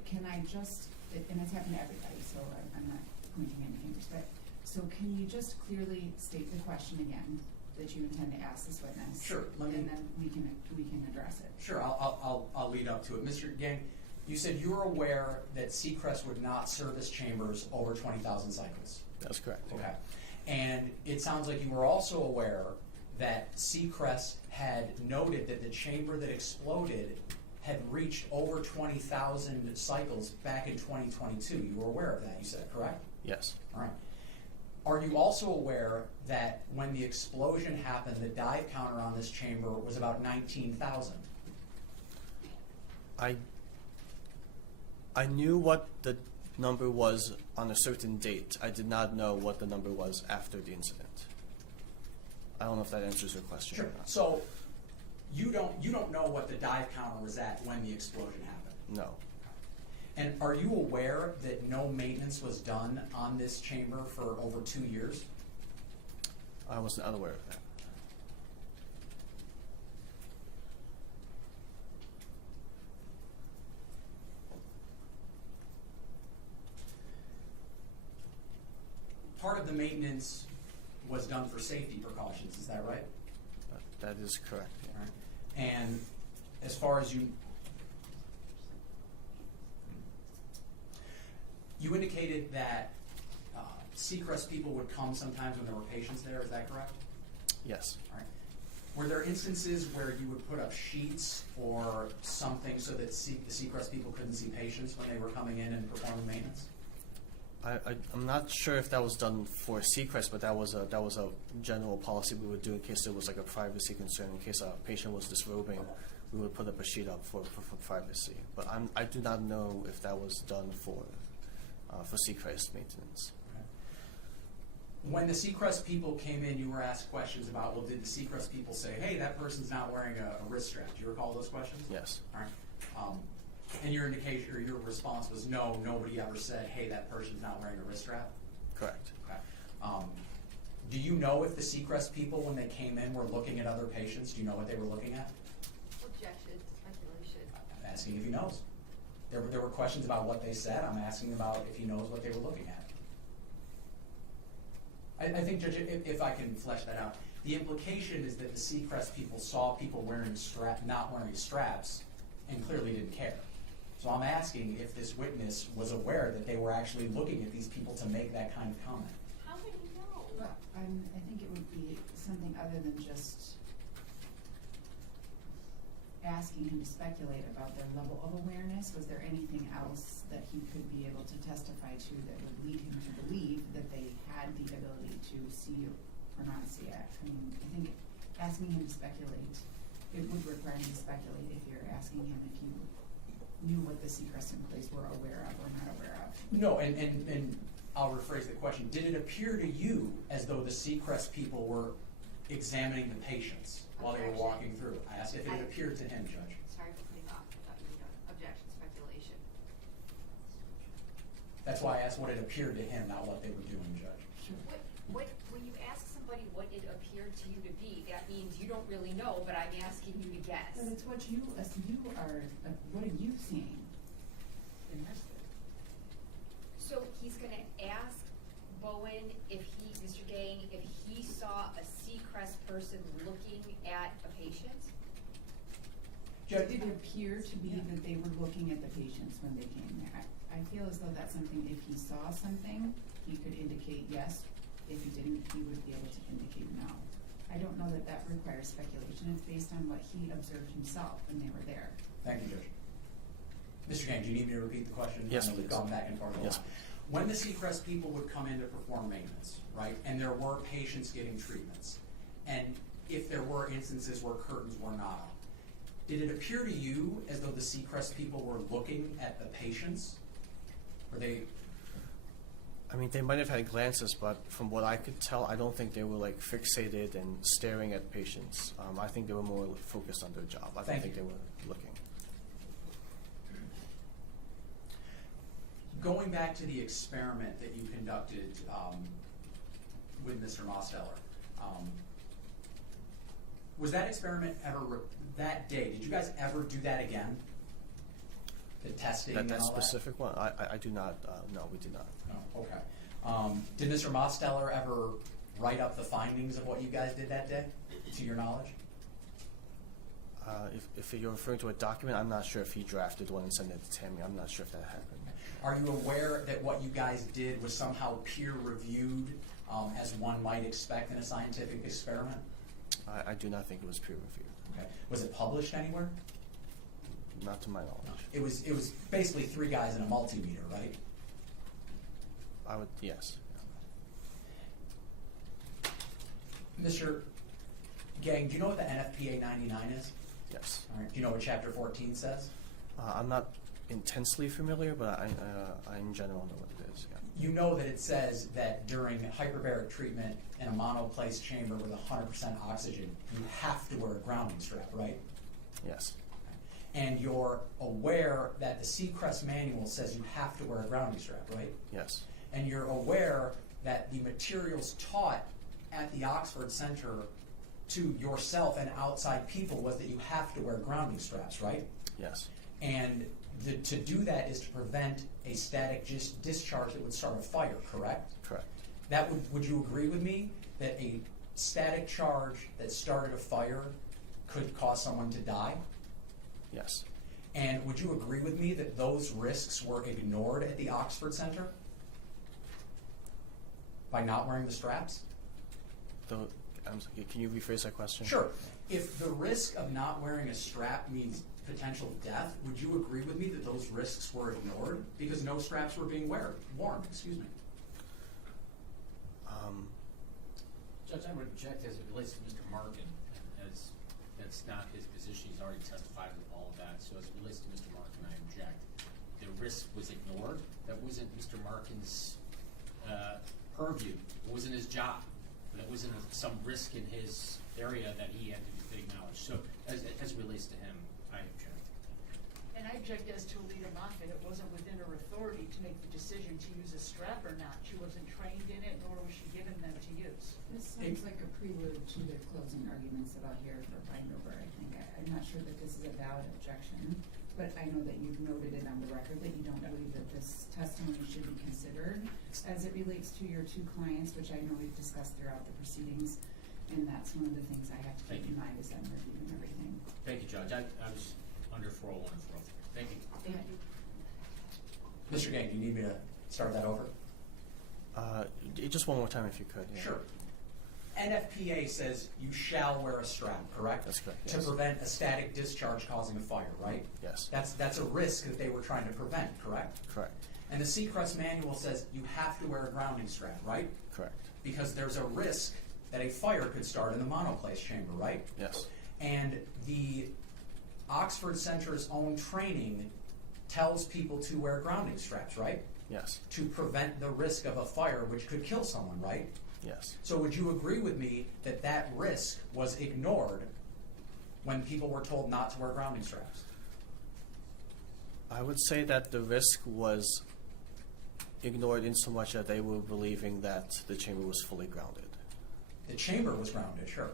can I just, and it's happened to everybody, so I'm not pointing any fingers, but, so can you just clearly state the question again that you intend to ask this witness? Sure. And then we can address it. Sure, I'll lead up to it. Mr. Geng, you said you were aware that Seacrest would not service chambers over 20,000 cycles. That's correct. Okay. And it sounds like you were also aware that Seacrest had noted that the chamber that exploded had reached over 20,000 cycles back in 2022. You were aware of that, you said, correct? Yes. All right. Are you also aware that when the explosion happened, the dive counter on this chamber was about 19,000? I knew what the number was on a certain date. I did not know what the number was after the incident. I don't know if that answers your question. Sure. Or not. So you don't know what the dive counter was at when the explosion happened? No. And are you aware that no maintenance was done on this chamber for over 2 years? I was not aware of that. Part of the maintenance was done for safety precautions, is that right? That is correct. Yeah. All right. And as far as you indicated that Seacrest people would come sometimes when there were patients there, is that correct? Yes. All right. Were there instances where you would put up sheets or something so that the Seacrest people couldn't see patients when they were coming in and performing maintenance? I'm not sure if that was done for Seacrest, but that was a general policy we would do in case there was like a privacy concern, in case a patient was disrobing we would put up a sheet up for privacy. But I do not know if that was done for Seacrest maintenance. When the Seacrest people came in, you were asked questions about, well, did the Seacrest people say, hey, that person's not wearing a wrist strap? Do you recall those questions? Yes. All right. And your indication or your response was no, nobody ever said, hey, that person's not wearing a wrist strap? Correct. Okay. Do you know if the Seacrest people, when they came in, were looking at other patients? Do you know what they were looking at? Objection, speculation. I'm asking if he knows. There were questions about what they said. I'm asking about if he knows what they were looking at. I think, Judge, if I can flesh that out, the implication is that the Seacrest people saw people not wearing straps and clearly didn't care. So I'm asking if this witness was aware that they were actually looking at these people to make that kind of comment. How would he know? Well, I think it would be something other than just asking him to speculate about their level of awareness. Was there anything else that he could be able to testify to that would lead him to believe that they had the ability to see or not see it? I mean, I think asking him to speculate, it would require him to speculate if you're asking him if you knew what the Seacrest employees were aware of or not aware of. No, and I'll rephrase the question. Did it appear to you as though the Seacrest people were examining the patients while they were walking through? I asked if it appeared to him, Judge. Sorry for cutting off. I thought you meant objection, speculation. That's why I asked what it appeared to him, not what they were doing, Judge. When you ask somebody what it appeared to you to be, that means you don't really know, but I'm asking you to guess. But it's what what are you seeing? So he's going to ask Bowen Mr. Geng, if he saw a Seacrest person looking at a patient? Judge, Did it appear to be that they were looking at the patients when they came there? I feel as though that's something, if he saw something, he could indicate yes. If he didn't, he would be able to indicate no. I don't know that that requires speculation. It's based on what he observed himself when they were there. Thank you, Judge. Mr. Geng, do you need me to repeat the question? Yes, I know we've please. gone back and forth a Yes, lot. When the Seacrest people would come in to perform maintenance, right, and there were patients getting treatments, and if there were instances where curtains were not up, did it appear to you as though the Seacrest people were looking at the patients? Or they? I mean, they might have had glances, but from what I could tell, I don't think they were like fixated and staring at patients. I think they were more focused on their job. I don't think they were looking. Going back to the experiment that you conducted with Mr. Mosteller, was that experiment ever, that day, did you guys ever do that again? The testing and all That that? specific one, I do not, no, we did not. Oh, okay. Did Mr. Mosteller ever write up the findings of what you guys did that day, to your knowledge? If you're referring to a document, I'm not sure if he drafted one and sent it to Tammy. I'm not sure if that happened. Are you aware that what you guys did was somehow peer-reviewed, as one might expect in a scientific experiment? I do not think it was peer-reviewed. Okay. Was it published anywhere? Not to my knowledge. It was basically three guys in a multimeter, right? Yes. Mr. Geng, do you know what the NFPA 99 is? Yes. All right. Do you know what Chapter 14 says? I'm not intensely familiar, but I in general know what it is. Yeah. You know that it says that during hyperbaric treatment in a monoplace chamber with 100% oxygen, you have to wear a grounding strap, right? Yes. And you're aware that the Seacrest manual says you have to wear a grounding strap, right? Yes. And you're aware that the materials taught at the Oxford Center to yourself and outside people was that you have to wear grounding straps, right? Yes. And to do that is to prevent a static discharge that would start a fire, correct? Correct. Would you agree with me that a static charge that started a fire could cause someone to die? Yes. And would you agree with me that those risks were ignored at the Oxford Center by not wearing the straps? Can you rephrase that question? Sure. If the risk of not wearing a strap means potential death, would you agree with me that those risks were ignored because no straps were being worn? Excuse me. Judge, I would object as it relates to Mr. Marken, as that's not his position. He's already testified with all of that. So as it relates to Mr. Marken, I object. The risk was ignored. That wasn't Mr. Marken's purview. It wasn't his job. That wasn't some risk in his area that he had to acknowledge. So as it relates to him, I object. And I object as to Aleta Moffitt. It wasn't within her authority to make the decision to use a strap or not. She wasn't trained in it, nor was she given them to use. This sounds like a prelude to their closing arguments about here for Arbor, I think. I'm not sure that this is a valid objection, but I know that you've noted it on the record that you don't believe that this testimony should be considered as it relates to your two clients, which I know we've discussed throughout the proceedings, and that's one of the things I have to keep in mind as I'm reviewing everything. Thank you, Judge. I was under 401 and 403. Thank you. Thank you. Mr. Geng, do you need me to start that over? Just one more time if you could. Yeah. Sure. NFPA says you shall wear a strap, correct? That's correct, To yes. prevent a static discharge causing a fire, right? Yes. That's a risk that they were trying to prevent, correct? Correct. And the Seacrest manual says you have to wear a grounding strap, right? Correct. Because there's a risk that a fire could start in the monoplace chamber, right? Yes. And the Oxford Center's own training tells people to wear grounding straps, right? Yes. To prevent the risk of a fire which could kill someone, right? Yes. So would you agree with me that that risk was ignored when people were told not to wear grounding straps? I would say that the risk was ignored in so much that they were believing that the chamber was fully grounded. The chamber was grounded, sure.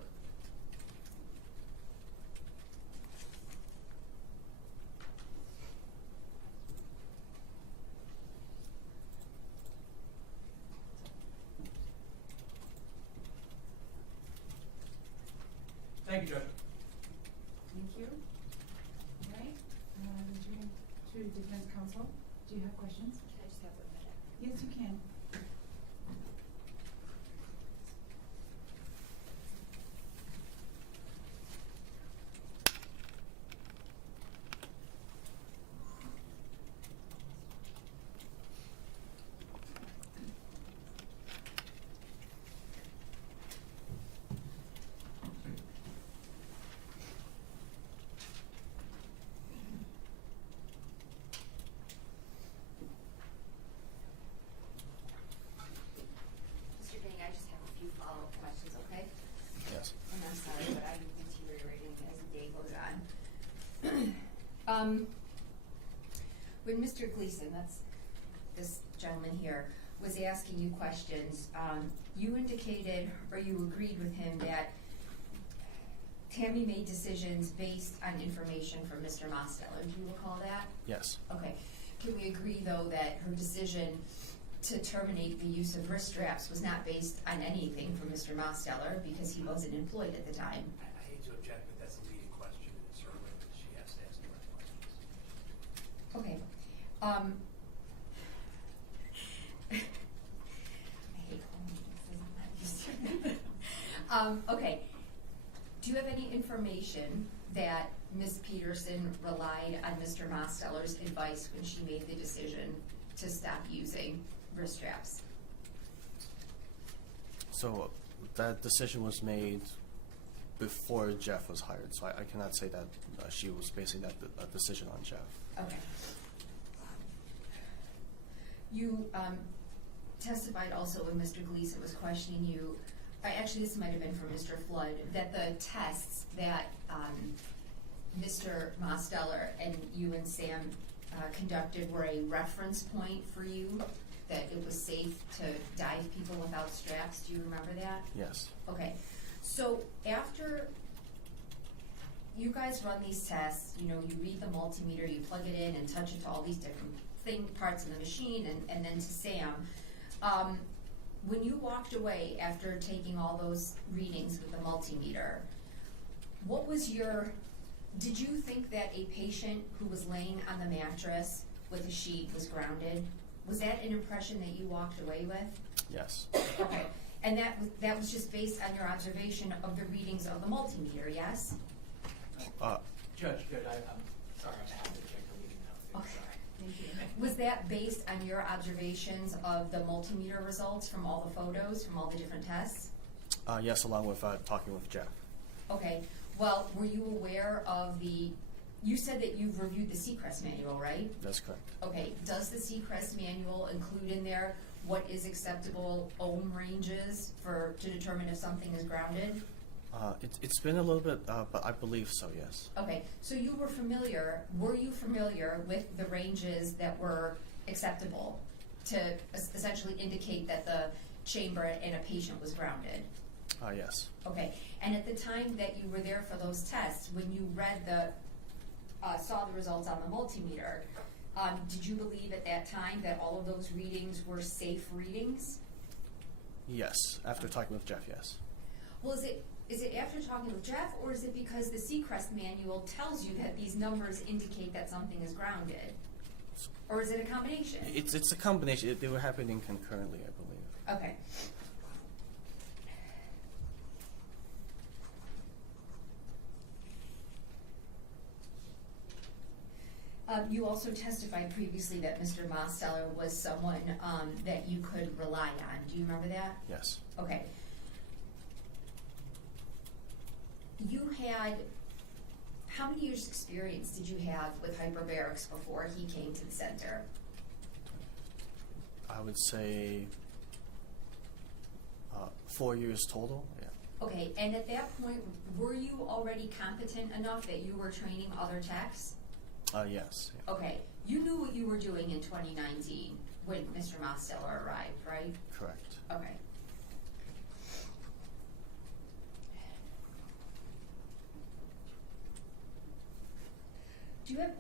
Thank you, Judge. Thank you. All right, returning to defense counsel, do you have questions? Can I just have 1 minute? Yes, you can. Mr. Geng, I just have a few follow-up questions, okay? Yes. And I'm sorry, but I'm deteriorating as the day goes on. When Mr. Gleason, that's this gentleman here, was asking you questions, you indicated, or you agreed with him that Tammy made decisions based on information from Mr. Mosteller. Do you recall that? Yes. Okay. Can we agree, though, that her decision to terminate the use of wrist straps was not based on anything from Mr. Mosteller because he wasn't employed at the time? I hate to object, but that's a leading question, and it's her way that she has to ask the right questions. Okay. I hate calling you. Okay. Do you have any information that Ms. Peterson relied on Mr. Mosteller's advice when she made the decision to stop using wrist straps? So that decision was made before Jeff was hired, so I cannot say that she was basing that decision on Jeff. Okay. You testified also when Mr. Gleason was questioning you, actually this might have been from Mr. Flood, that the tests that Mr. Mosteller and you and Sam conducted were a reference point for you, that it was safe to dive people without straps. Do you remember that? Yes. Okay. So after you guys run these tests, you read the multimeter, you plug it in and touch it to all these different parts of the machine and then to Sam. When you walked away after taking all those readings with the multimeter, did you think that a patient who was laying on the mattress with a sheet was grounded? Was that an impression that you walked away with? Yes. Okay. And that was just based on your observation of the readings of the multimeter, yes? Judge, I'm sorry, I have to check the reading now. Okay. Thank you. Was that based on your observations of the multimeter results from all the photos, from all the different tests? Yes, along with talking with Jeff. Okay. Well, were you aware of you said that you've reviewed the Seacrest manual, right? That's correct. Okay, does the Seacrest manual include in there what is acceptable ohm ranges to determine if something is grounded? It's been a little bit, but I believe so, yes. Okay, so were you familiar with the ranges that were acceptable to essentially indicate that the chamber in a patient was grounded? Yes. Okay, and at the time that you were there for those tests, when you saw the results on the multimeter, did you believe at that time that all of those readings were safe readings? Yes. After talking with Jeff, yes. Well, is it after talking with Jeff, or is it because the Seacrest manual tells you that these numbers indicate that something is grounded? Or is it a combination? It's a combination. They were happening concurrently, I believe. Okay. You also testified previously that Mr. Mosteller was someone that you could rely on. Do you remember that? Yes. Okay. How many years' experience did you have with hyperbarics before he came to the center? I would say 4 years total, yeah. Okay, and at that point, were you already competent enough that you were training other techs? Yes. Yeah. Okay, you knew what you were doing in 2019 when Mr. Mosteller arrived, right? Correct. Okay. Do you have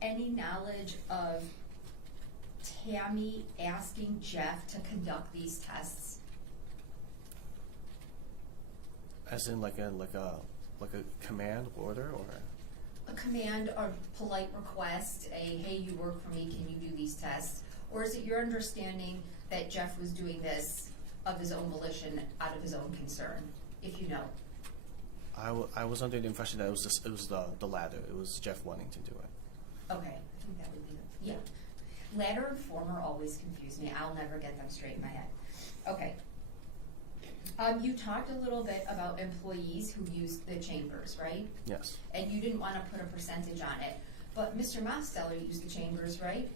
any knowledge of Tammy asking Jeff to conduct these tests? As in like a command order, or? A command or polite request, hey, you work for me, can you do these tests? Or is it your understanding that Jeff was doing this of his own volition, out of his own concern, if you know? I was under the impression that it was the latter. It was Jeff wanting to do it. Okay, I think that would be yeah. Latter and former always confuse me. I'll never get them straight in my head. Okay. You talked a little bit about employees who used the chambers, right? Yes. And you didn't want to put a percentage on it. But Mr. Mosteller used the chambers, right?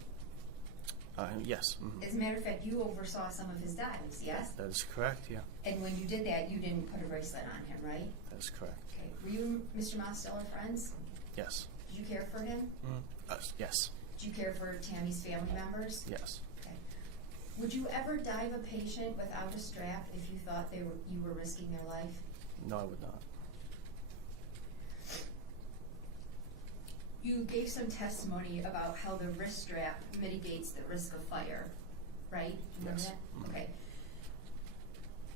Yes. Mm-hmm. As a matter of fact, you oversaw some of his dives, yes? That is correct, yeah. And when you did that, you didn't put a bracelet on him, right? That is correct. Okay. Were you and Mr. Mosteller friends? Yes. Did you care for him? Yes. Did you care for Tammy's family members? Yes. Okay. Would you ever dive a patient without a strap if you thought you were risking their life? No, I would not. You gave some testimony about how the wrist strap mitigates the risk of fire, right? Remember Yes. that? Mm-hmm. Okay.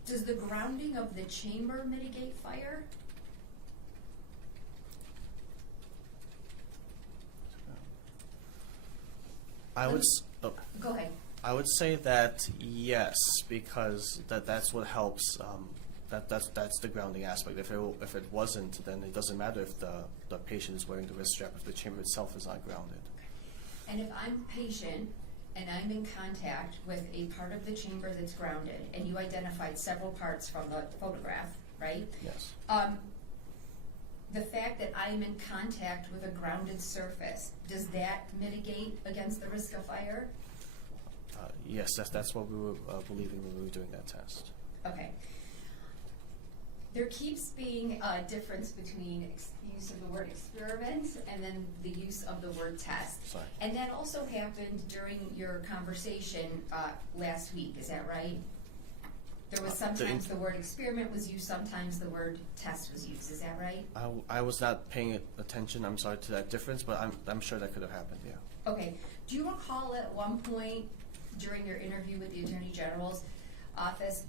Does the grounding of the chamber mitigate fire? Go ahead. I would say that yes, because that's what helps. That's the grounding aspect. If it wasn't, then it doesn't matter if the patient is wearing the wrist strap if the chamber itself is not grounded. And if I'm a patient and I'm in contact with a part of the chamber that's grounded, and you identified several parts from the photograph, right? Yes. The fact that I'm in contact with a grounded surface, does that mitigate against the risk of fire? Yes, that's what we were believing when we were doing that test. Okay. There keeps being a difference between use of the word experiment and then the use of the word test. Sorry. And that also happened during your conversation last week, is that right? There was sometimes the word experiment was used, sometimes the word test was used, is that right? I was not paying attention, I'm sorry, to that difference, but I'm sure that could have happened, yeah. Okay. Do you recall at one point during your interview with the Attorney General's office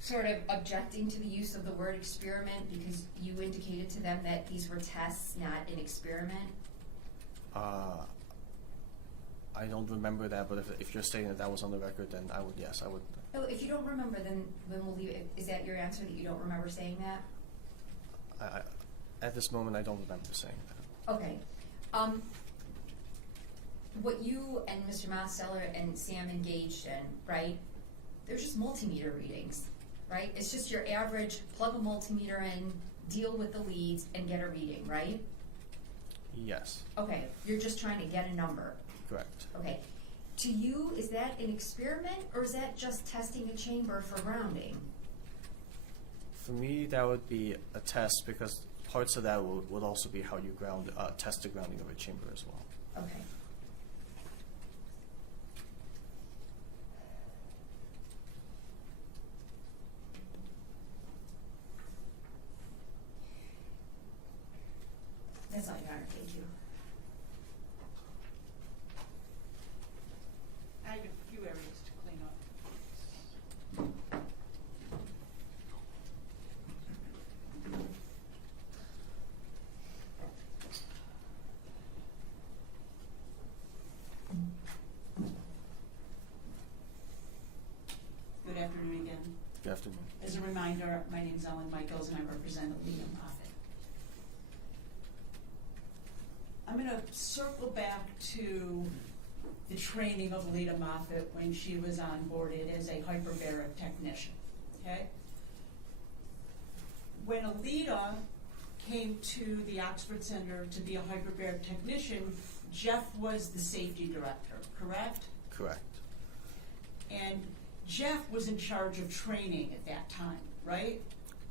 sort of objecting to the use of the word experiment because you indicated to them that these were tests, not an experiment? I don't remember that, but if you're saying that was on the record, then I would, yes, I would. No, if you don't remember, then we'll leave it. Is that your answer, that you don't remember saying that? At this moment, I don't remember saying that. Okay. What you and Mr. Mosteller and Sam engaged in, right? They're just multimeter readings, right? It's just your average plug a multimeter in, deal with the leads and get a reading, right? Yes, Okay, you're just trying to get a number. correct. Okay. To you, is that an experiment or is that just testing a chamber for grounding? For me, that would be a test because parts of that would also be how you test the grounding of a chamber as well. Okay. That's all you got, thank you. I have a few areas to clean up. Good afternoon again. Good afternoon. As a reminder, my name's Ellen Michaels and I represent Aleta Moffitt. I'm gonna circle back to the training of Aleta Moffitt when she was onboarded as a hyperbaric technician, okay? When Aleta came to the Oxford Center to be a hyperbaric technician, Jeff was the safety director, correct? Correct. And Jeff was in charge of training at that time, right?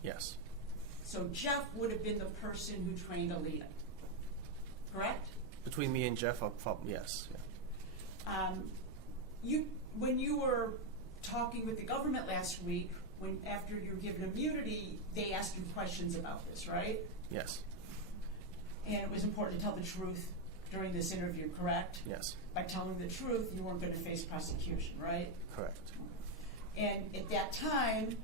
Yes. So Jeff would have been the person who trained Aleta, correct? Between me and Jeff, yes. Yeah. When you were talking with the government last week, after you were given immunity, they asked you questions about this, right? Yes. And it was important to tell the truth during this interview, correct? Yes. By telling the truth, you weren't going to face prosecution, right? Correct. And at that time,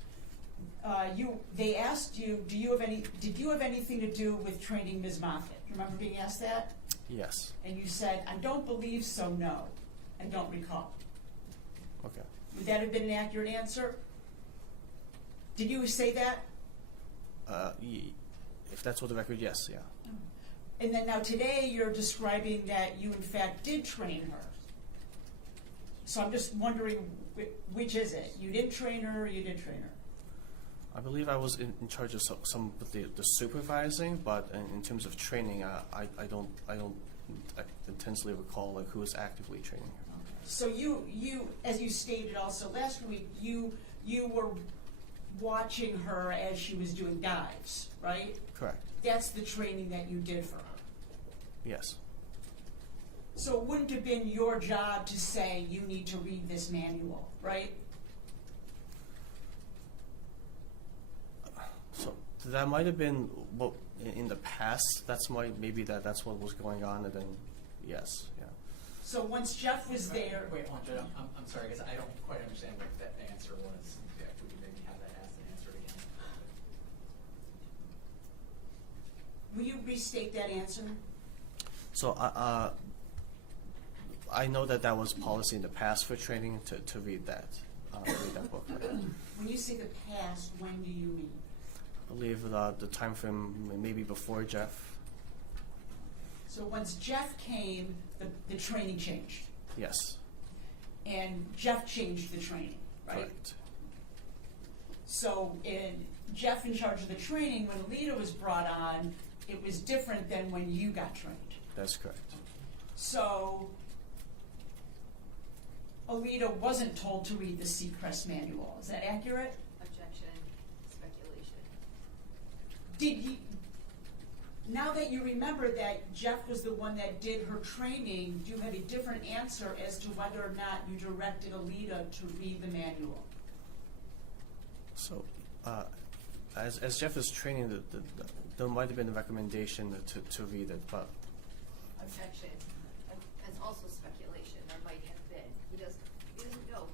they asked you, did you have anything to do with training Ms. Moffitt? Remember being asked that? Yes. And you said, I don't believe so, no. I don't recall. Okay. Would that have been an accurate answer? Did you say that? If that's what the record, yes, yeah. And then now today you're describing that you in fact did train her. So I'm just wondering, which is it? You didn't train her or you did train her? I believe I was in charge of some of the supervising, but in terms of training, I don't intensely recall like who was actively training her. So you, as you stated also last week, you were watching her as she was doing dives, right? Correct. That's the training that you did for her. Yes. So it wouldn't have been your job to say you need to read this manual, right? So that might have been what in the past. That's that's what was going on, and then yes, yeah. So once Jeff was there. Wait, Andre, I'm sorry, because I don't quite understand what that answer was. Yeah, would you maybe have that asked and answered again? Will you restate that answer? So I know that was policy in the past for training to read that book. Right? When you say the past, when do you mean? I believe the time frame maybe before Jeff. So once Jeff came, the training changed. Yes. And Jeff changed the training, right? Correct. So Jeff in charge of the training, when Aleta was brought on, it was different than when you got trained. That's correct. So Aleta wasn't told to read the Seacrest manual. Is that accurate? Objection, speculation. Did you, now that you remember that Jeff was the one that did her training, do you have a different answer as to whether or not you directed Aleta to read the manual? So, as Jeff is training, there might have been a recommendation to read it, but Objection. That's also speculation. There might have been. He doesn't know.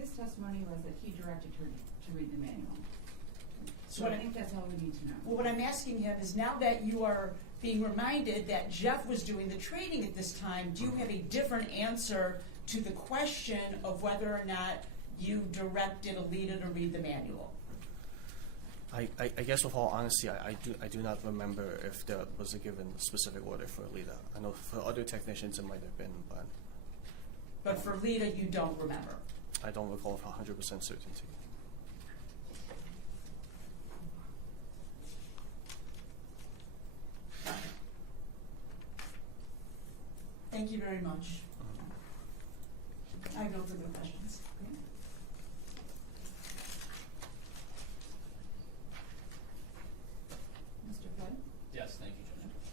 His testimony was that he directed her to read the manual. So What I think that's all we need to know. Well, what I'm asking him is now that you are being reminded that Jeff was doing the training at this time, do you have a different answer to the question of whether or not you directed Aleta to read the manual? I guess with all honesty, I do not remember if there was a given specific order for Aleta. I know for other technicians it might have been, but. But for Aleta, you don't remember? I don't recall with 100% certainty. Thank you very much. I have no further questions. Mr. Flood? Yes, thank you, Judge.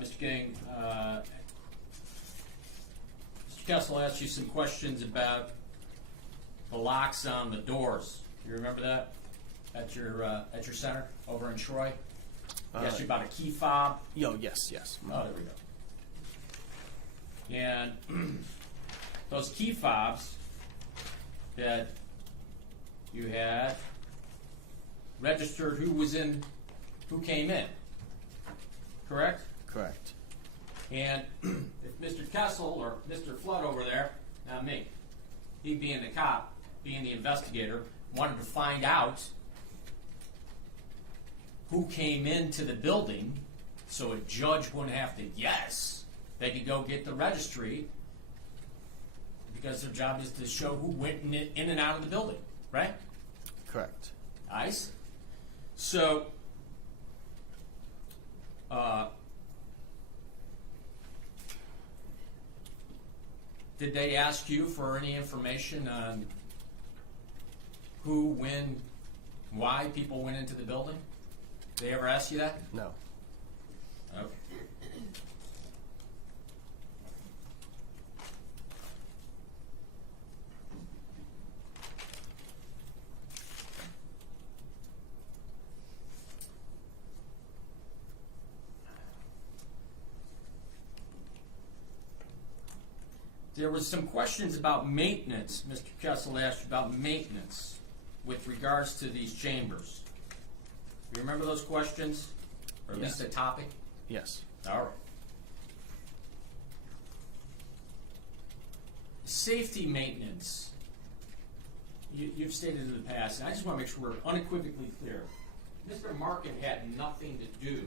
Mr. Geng, Mr. Kessel asked you some questions about the locks on the doors. You remember that at your center over in Troy? He asked you about a key fob. Yes. Oh, there we go. And those key fobs that you had registered who came in, correct? Correct. And if Mr. Kessel or Mr. Flood over there, not me, he being the cop, being the investigator, wanted to find out who came into the building so a judge wouldn't have to guess. They could go get the registry because their job is to show who went in and out of the building, right? Correct. Nice. So, did they ask you for any information on who, when, why people went into the building? Did they ever ask you that? No. Okay. There was some questions about maintenance. Mr. Kessel asked you about maintenance with regards to these chambers. You remember those questions? Or at least a topic? Yes. All right. Safety maintenance. You've stated in the past, and I just want to make sure we're unequivocally clear. Mr. Marken had nothing to do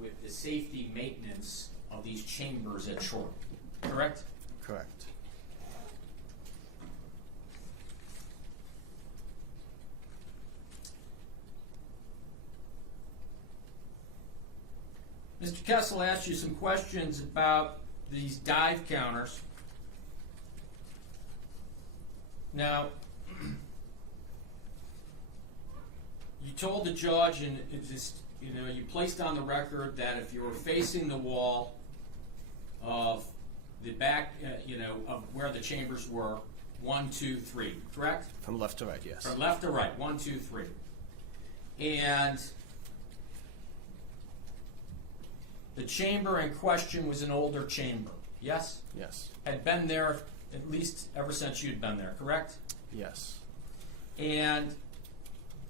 with the safety maintenance of these chambers at Troy, correct? Correct. Mr. Kessel asked you some questions about these dive counters. Now, you told the judge, and it just, you placed on the record that if you were facing the wall of the back, of where the chambers were, 1, 2, 3, correct? From left to right, yes. From left to right, 1, 2, 3. And the chamber in question was an older chamber, yes? Yes. Had been there at least ever since you'd been there, correct? Yes. And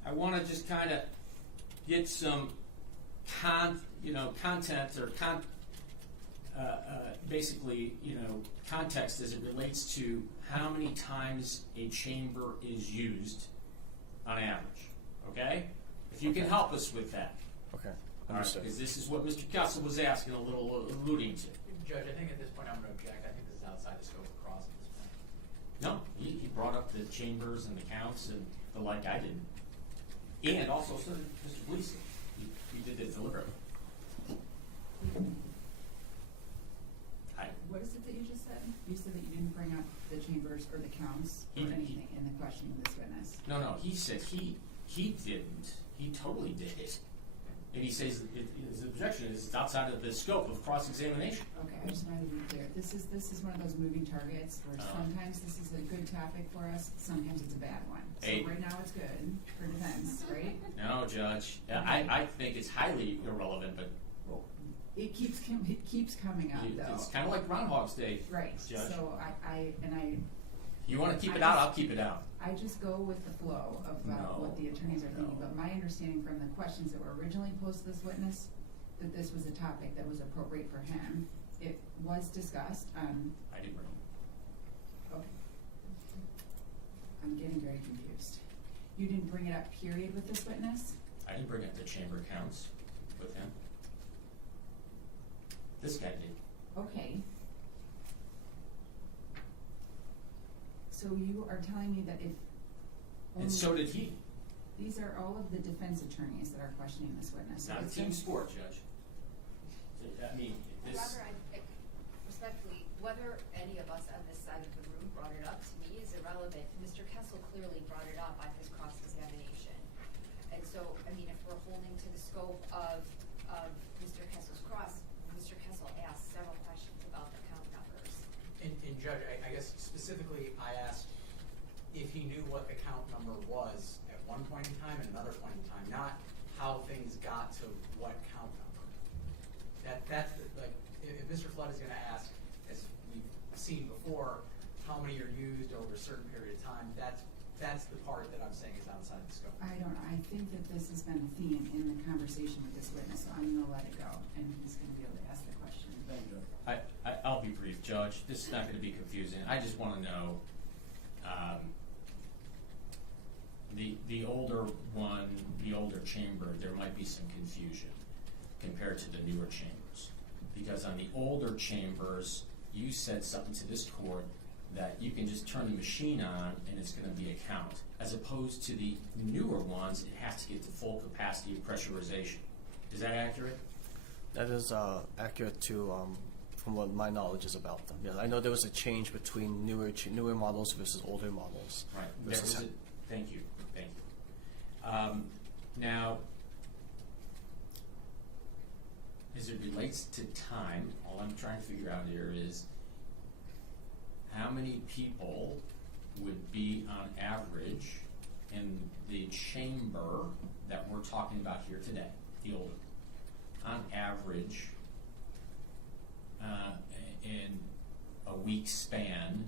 I want to just kind of get some content or basically, context as it relates to how many times a chamber is used on average, okay? If you can help us with that. Okay. All right, Understood. because this is what Mr. Kessel was asking, a little alluding to. Judge, I think at this point I'm going to object. I think this is outside the scope of cross at this point. No, he brought up the chambers and the counts and the like I didn't. And also, so did Mr. Gleason. He did it deliberately. What is it that you just said? You said that you didn't bring up the chambers or the counts or anything in the questioning of this witness. No, he said he didn't. He totally did it. And he says his objection is it's outside of the scope of cross-examination. Okay, I just wanted to be clear. This is one of those moving targets where sometimes this is a good topic for us, sometimes it's a bad one. So right now it's good for defense, right? No, Judge. I think it's highly irrelevant, but It keeps coming up though. it's kind of like Groundhog's Day, Right. Judge. So I You want to keep it out, I'll keep it out. I just go with the flow of what the attorneys are thinking, but my understanding from the questions that were originally posed to this witness, that this was a topic that was appropriate for him. It was discussed. I didn't bring it. Okay. I'm getting very confused. You didn't bring it up, period, with this witness? I didn't bring up the chamber counts with him. This guy did. Okay. So you are telling me that if. And so did he. These are all of the defense attorneys that are questioning this witness. Not a team sport, Judge. I mean, this. Robert, respectfully, whether any of us on this side of the room brought it up, to me is irrelevant. Mr. Kessel clearly brought it up on his cross-examination. And so, I mean, if we're holding to the scope of Mr. Kessel's cross, Mr. Kessel asked several questions about the count numbers. And Judge, I guess specifically I asked if he knew what the count number was at one point in time and another point in time, not how things got to what count number. That's like, if Mr. Flood is going to ask, as we've seen before, how many are used over a certain period of time, that's the part that I'm saying is outside the scope. I don't know. I think that this has been a theme in the conversation with this witness, so I'm going to let it go, and he's going to be able to ask the question. I'll be brief, Judge. This is not going to be confusing. I just want to know, the older one, the older chamber, there might be some confusion compared to the newer chambers. Because on the older chambers, you said something to this court that you can just turn the machine on and it's going to be a count. As opposed to the newer ones, it has to get to full capacity of pressurization. Is that accurate? That is accurate to from what my knowledge is about them. Yeah, I know there was a change between newer models versus older models. Right. Thank you. Thank you. Now, as it relates to time, all I'm trying to figure out here is how many people would be on average in the chamber that we're talking about here today, the older, on average in a week span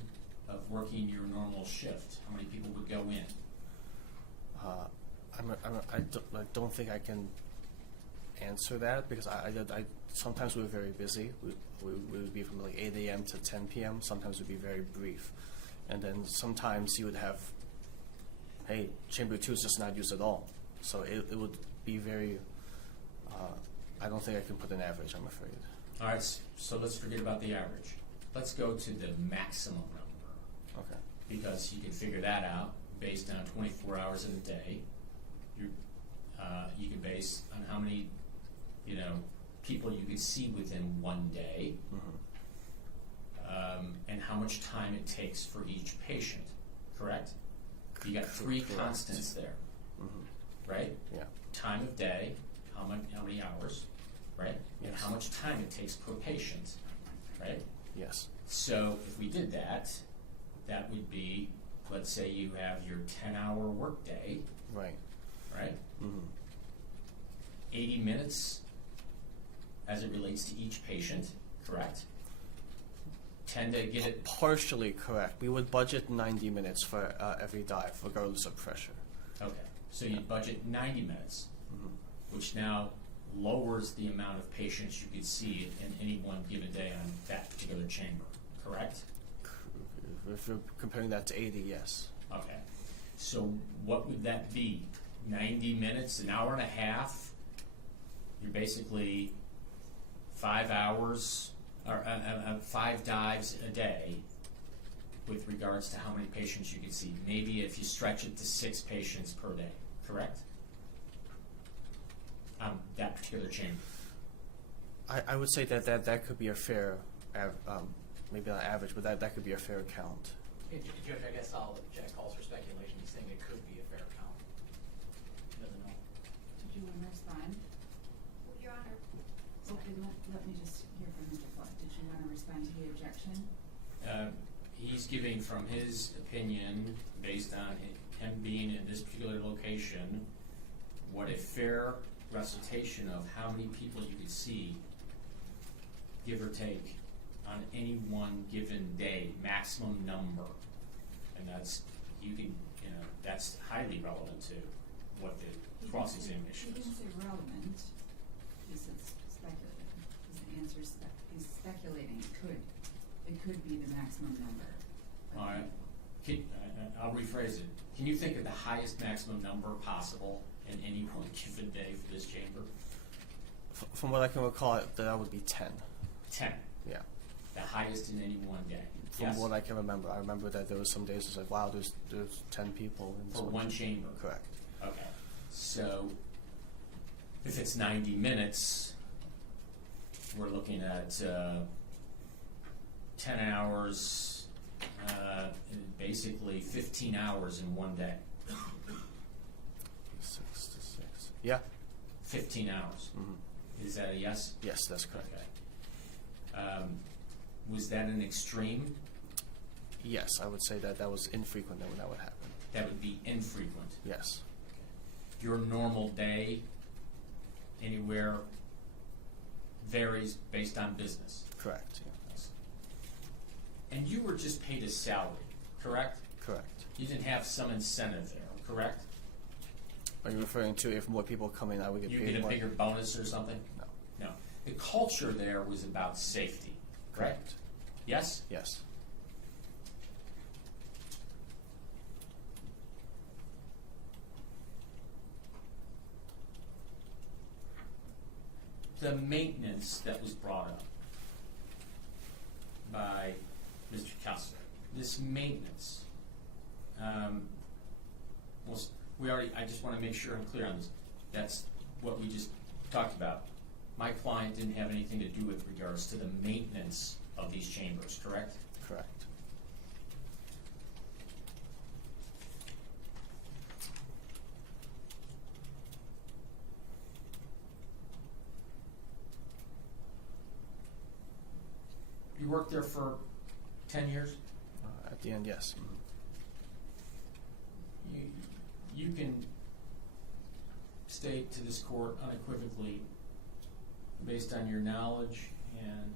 of working your normal shift? How many people would go in? I don't think I can answer that because I sometimes we're very busy. We would be from like 8 a.m. to 10 p.m. Sometimes it would be very brief. And then sometimes you would have, hey, chamber 2 is just not used at all. So it would be very, I don't think I can put an average, I'm afraid. All right, so let's forget about the average. Let's go to the maximum number. Okay. Because you can figure that out based on 24 hours in a day. You can base on how many, people you could see within one day, and how much time it takes for each patient. Correct? You got three constants there, right? Yeah. Time of day, how many hours, right? Yes. And how much time it takes per patient, right? Yes. So if we did that, that would be, let's say you have your 10-hour workday, Right. right? 80 minutes as it relates to each patient, correct? Tend to get it Partially correct. We would budget 90 minutes for every dive, regardless of pressure. okay. So you budget 90 minutes, which now lowers the amount of patients you could see in any one given day on that particular chamber, correct? If you're comparing that to 80, yes. Okay. So what would that be? 90 minutes, an hour and a half? You're basically 5 hours, or 5 dives a day with regards to how many patients you could see. Maybe if you stretch it to 6 patients per day, correct? That particular chamber. I would say that could be a fair, maybe not average, but that could be a fair count. Judge, I guess I'll let Jack calls for speculation. He's saying it could be a fair count. He doesn't know. Did you want to respond? Your Honor. Okay, let me just hear from Mr. Flood. Did you want to respond to the objection? He's giving from his opinion, based on him being in this particular location, what a fair recitation of how many people you could see, give or take, on any one given day, maximum number. And that's, that's highly relevant to what the cross-examination He is. didn't say relevant. He said speculative. His answer is he's speculating. It could be the maximum number. All right. I'll rephrase it. Can you think of the highest maximum number possible in any one given day for this chamber? From what I can recall, that would be 10. 10. Yeah. The highest in any one day? From Yes. what I can remember, I remember that there was some days it's like, wow, there's 10 people. In For some- one chamber? Correct. Okay, so if it's 90 minutes, we're looking at 10 hours, basically 15 hours in one day. 6 to 6. Yeah. 15 hours. Mm-hmm. Is that a yes? Yes, that's correct. Okay. Was that an extreme? Yes, I would say that was infrequent when that would happen. That would be infrequent. Yes. Your normal day anywhere varies based on business. Correct. Yeah. And you were just paid a salary, correct? Correct. You didn't have some incentive there, correct? Are you referring to if more people come in, I would get You paid get a more? bigger bonus or something? No. No. The culture there was about safety, correct? Yes? Yes. The maintenance that was brought up by Mr. Kessler, this maintenance, I just want to make sure I'm clear on this. That's what we just talked about. My client didn't have anything to do with regards to the maintenance of these chambers, correct? Correct. You worked there for 10 years? At the end, yes. Mm-hmm. You can state to this court unequivocally, based on your knowledge and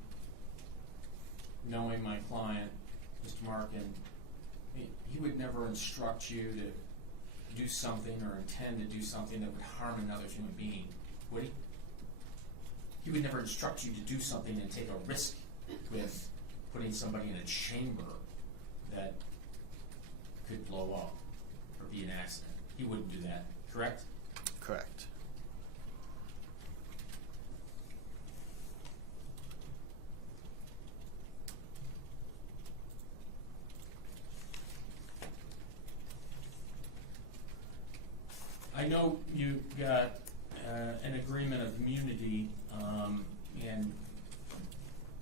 knowing my client, Mr. Marken, he would never instruct you to do something or intend to do something that would harm another human being, would he? He would never instruct you to do something and take a risk with putting somebody in a chamber that could blow up or be an accident. He wouldn't do that, correct? Correct. I know you got an agreement of immunity in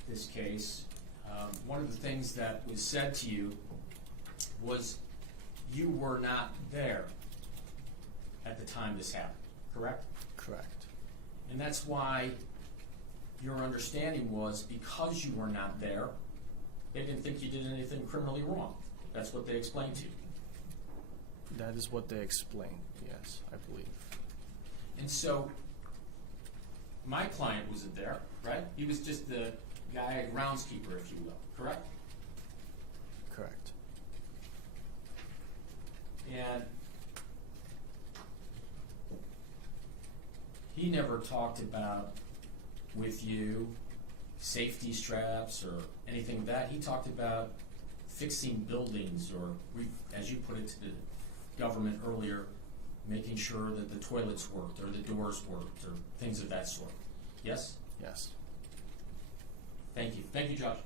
this case. One of the things that was said to you was you were not there at the time this happened, correct? Correct. And that's why your understanding was because you were not there, they didn't think you did anything criminally wrong. That's what they explained to you. That is what they explained, yes, I believe. And so my client wasn't there, right? He was just the guy, groundskeeper, if you will, correct? Correct. And he never talked about with you safety straps or anything like that. He talked about fixing buildings or, as you put it to the government earlier, making sure that the toilets worked or the doors worked or things of that sort. Yes? Yes. Thank you. Thank you, Judge.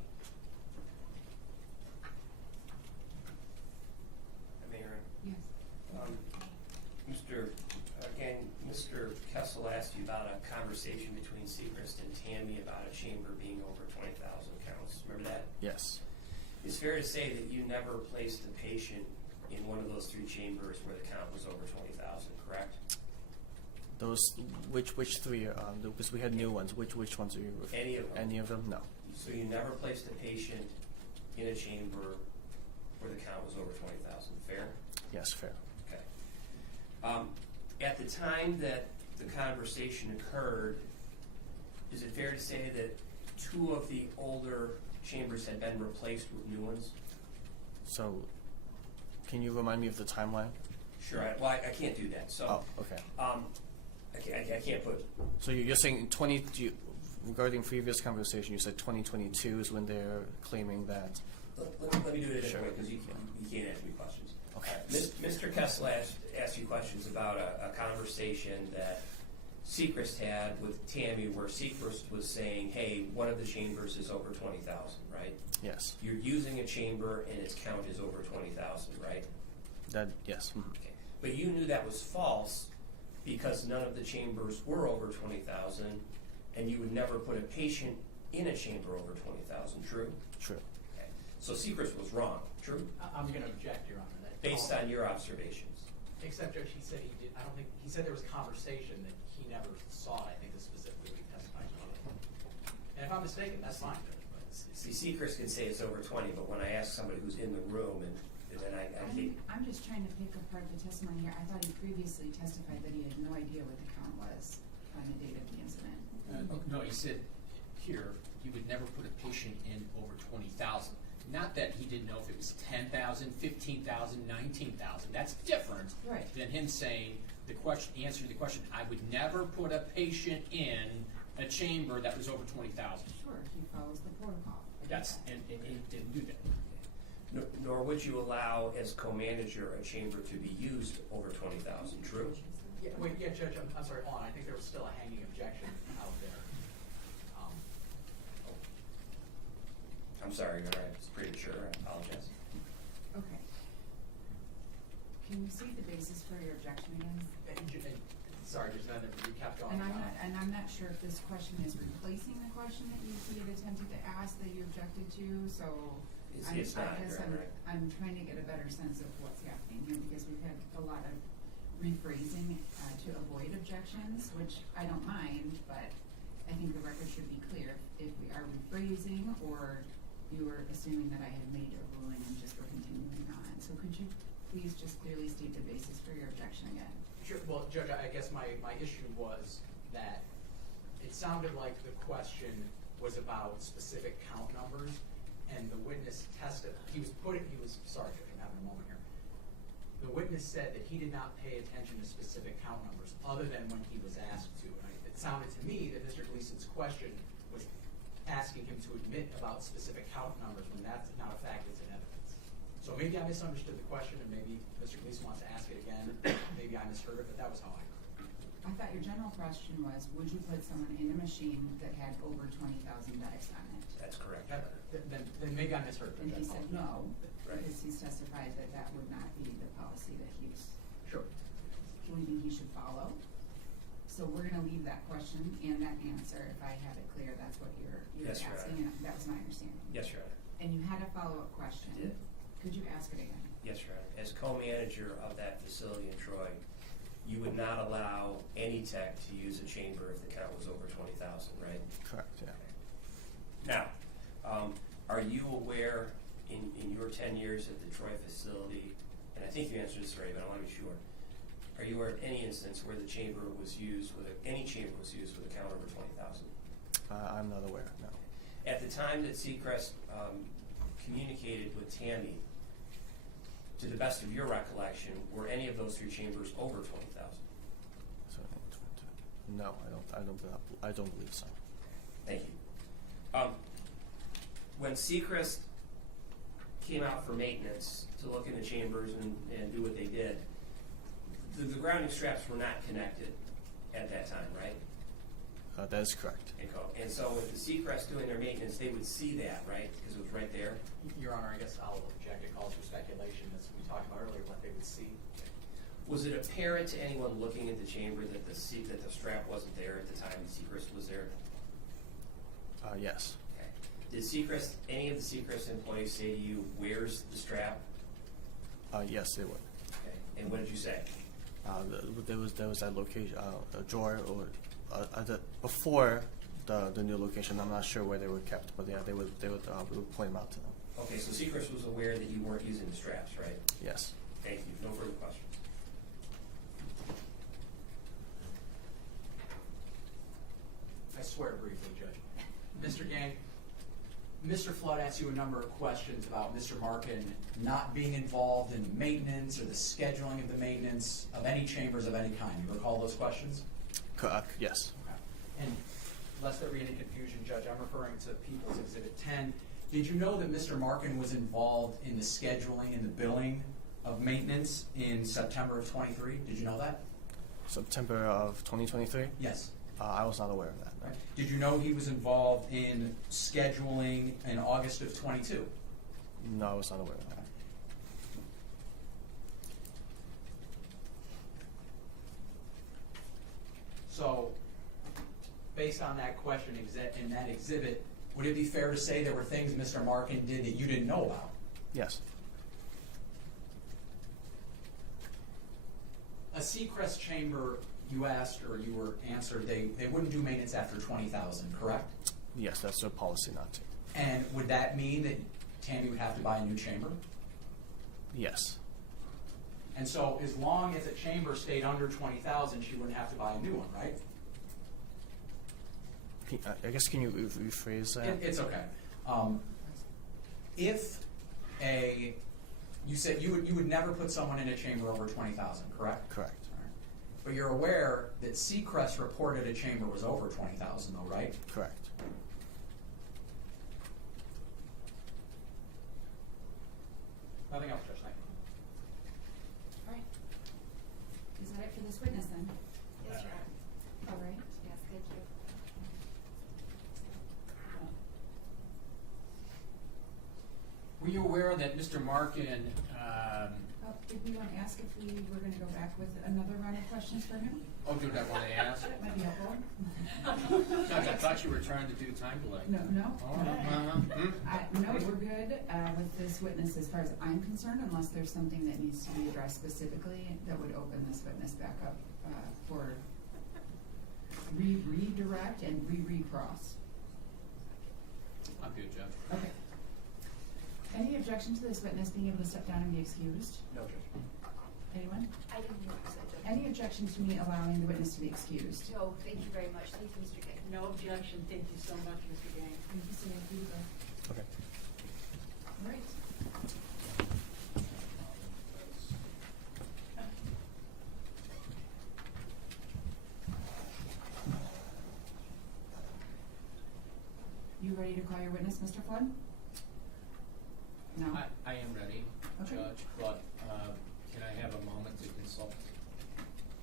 Mayor. Yes. Mr. Kessel asked you about a conversation between Seacrest and Tammy about a chamber being over 20,000 counts. Remember that? Yes. It's fair to say that you never placed a patient in one of those three chambers where the count was over 20,000, correct? Those, which three? Because we had new ones. Which ones are you referring to? Any of them? Any of them? No. So you never placed a patient in a chamber where the count was over 20,000, fair? Yes, fair. Okay. At the time that the conversation occurred, is it fair to say that two of the older chambers had been replaced with new ones? So, can you remind me of the timeline? Sure. I can't do that. So. Oh, okay. I can't put. So you're saying regarding previous conversation, you said 2022 is when they're claiming that. Let me do it a different Sure. way because you can't ask me questions. Okay. Mr. Kessel asked you questions about a conversation that Sechrist had with Tammy, where Sechrist was saying, hey, one of the chambers is over 20,000, right? Yes. You're using a chamber and its count is over 20,000, right? That, yes. Okay. But you knew that was false because none of the chambers were over 20,000, and you would never put a patient in a chamber over 20,000, true? True. Okay. So Sechrist was wrong, true? I'm going to object, Your Honor. That Based on your observations. Except Judge, he said he did, I don't think, he said there was conversation that he never saw it, I think is specifically what he testified to. And if I'm mistaken, that's fine, Judge. But See, Sechrist can say it's over 20, but when I ask somebody who's in the room, and then I think, I'm just trying to pick apart the testimony here. I thought he previously testified that he had no idea what the count was on the date of the incident. No, he said here he would never put a patient in over 20,000. Not that he didn't know if it was 10,000, 15,000, 19,000. That's different than him saying answering the question. I would never put a patient in a chamber that was over 20,000. Sure, he follows the protocol. And he didn't do that. nor would you allow as co-manager a chamber to be used over 20,000, true? Yeah, wait, yeah, Judge, I'm sorry, hold on, I think there was still a hanging objection out there. I'm sorry, Your Honor, I was premature, I apologize. Okay. Can you see the basis for your objection again? Sorry, there's another, you kept going. And I'm not sure if this question is replacing the question that he had attempted to ask that you objected to, so. It's not, I guess I'm trying to get a better sense of what's happening here, because we've had a lot of rephrasing to avoid objections, which I don't mind, but I think the record should be clear if we are rephrasing or you were assuming that I had made a ruling and just were continuing on. So could you please just clearly state the basis for your objection again? Sure, well, Judge, I guess my issue was that it sounded like the question was about specific count numbers, and the witness sorry, Judge, I'm having a moment here. The witness said that he did not pay attention to specific count numbers other than when he was asked to. And it sounded to me that Mr. Gleason's question was asking him to admit about specific count numbers when that's not a fact, it's an evidence. So maybe I misunderstood the question, and maybe Mr. Gleason wants to ask it again. Maybe I misheard it, but that was how I heard it. I thought your general question was, would you put someone in a machine that had over 20,000 dice on it? That's correct. Then maybe I misheard it. And he said no, Right. because he's testified that that would not be the policy that he's Sure. believing he should follow. So we're gonna leave that question and that answer, if I have it clear, that's what you're Yes, Your asking, and that was my understanding. Yes, Your Honor. And you had a follow-up question. I did. Could you ask it again? Yes, Your Honor. As co-manager of that facility in Troy, you would not allow any tech to use a chamber if the count was over 20,000, right? Correct, yeah. Now, are you aware in your 10 years at the Troy facility, and I think you answered this already, but I want to be sure, are you aware of any instance where the chamber was used any chamber was used with a count over 20,000? I'm not aware, no. At the time that Seacrest communicated with Tammy, to the best of your recollection, were any of those three chambers over 20,000? So, no, I don't believe so. Thank you. When Seacrest came out for maintenance to look in the chambers and do what they did, the grounding straps were not connected at that time, right? That is correct. And so with the Seacrest doing their maintenance, they would see that, right? Because it was right there. Your Honor, I guess I'll object. It calls for speculation, as we talked about earlier, what they would see. Was it apparent to anyone looking at the chamber that the strap wasn't there at the time Seacrest was there? Yes. Okay. Did any of the Seacrest employees say to you, "Where's the strap"? Yes, they would. Okay. And what did you say? There was that location, a drawer, or before the new location. I'm not sure where they were kept, but yeah, we would point them out to them. Okay, so Seacrest was aware that you weren't using the straps, right? Yes. Thank you. No further questions. I swear briefly, Judge. Mr. Geng, Mr. Flood asked you a number of questions about Mr. Marken not being involved in maintenance or the scheduling of the maintenance of any chambers of any kind. You recall those questions? Yes. Okay. And lest there be any confusion, Judge, I'm referring to People's Exhibit 10. Did you know that Mr. Marken was involved in the scheduling and the billing of maintenance in September of 23? Did you know that? September of 2023? Yes. I was not aware of that. No. Right. Did you know he was involved in scheduling in August of 22? No, I was not aware of that. So, based on that question in that exhibit, would it be fair to say there were things Mr. Marken did that you didn't know about? Yes. A Seacrest chamber, you asked or you were answered, they wouldn't do maintenance after 20,000, correct? Yes, that's their policy not to. And would that mean that Tammy would have to buy a new chamber? Yes. And so as long as a chamber stayed under 20,000, she wouldn't have to buy a new one, right? I guess, can you rephrase that? It's okay. You said you would never put someone in a chamber over 20,000, correct? Correct. All right. But you're aware that Seacrest reported a chamber was over 20,000 though, right? Correct. Nothing else, Judge. Thank you. All right. Is that it for this witness then? Yes, Your Honor. All right. Yes, thank you. Were you aware that Mr. Marken, Did we want to ask if we were going to go back with another round of questions for him? oh, did that want to ask? That might be helpful. Judge, I thought you were trying to do time delay. No. Oh, No, we're good with this witness as far as I'm concerned, unless there's something that needs to be addressed specifically that would open this witness back up for redirect and recross. I'm good, Judge. Okay. Any objection to this witness being able to step down and be excused? No, Judge. Anyone? I didn't hear what you said, Judge. Any objection to me allowing the witness to be excused? No, thank you very much. Thank you, Mr. Geng. No objection. Thank you so much, Mr. Geng. Thank you, Sam. You go. Okay. All right. You ready to call your witness, Mr. Flood? No. I am ready, Okay. Judge, but can I have a moment to consult?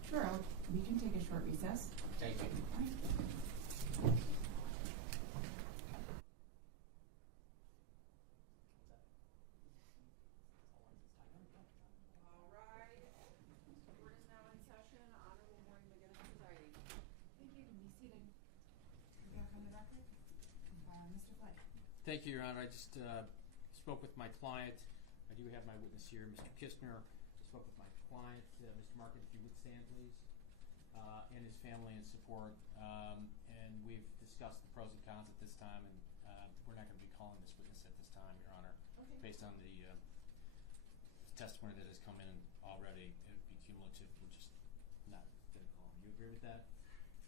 Sure, we can take a short recess. Thank you. All right. Court is now in session. Honorable Maureen McGinnis presiding. Thank you. Be seated. Back on the record. Mr. Flood. Thank you, Your Honor. I just spoke with my client. I do have my witness here, Mr. Kistner. I spoke with my client, Mr. Marken, if you would stand, please, and his family and support. And we've discussed the pros and cons at this time, and we're not going to be calling this witness at this time, Your Honor. Okay. Based on the testimony that has come in already, it would be cumulative. We're just not going to call him. You agree with that?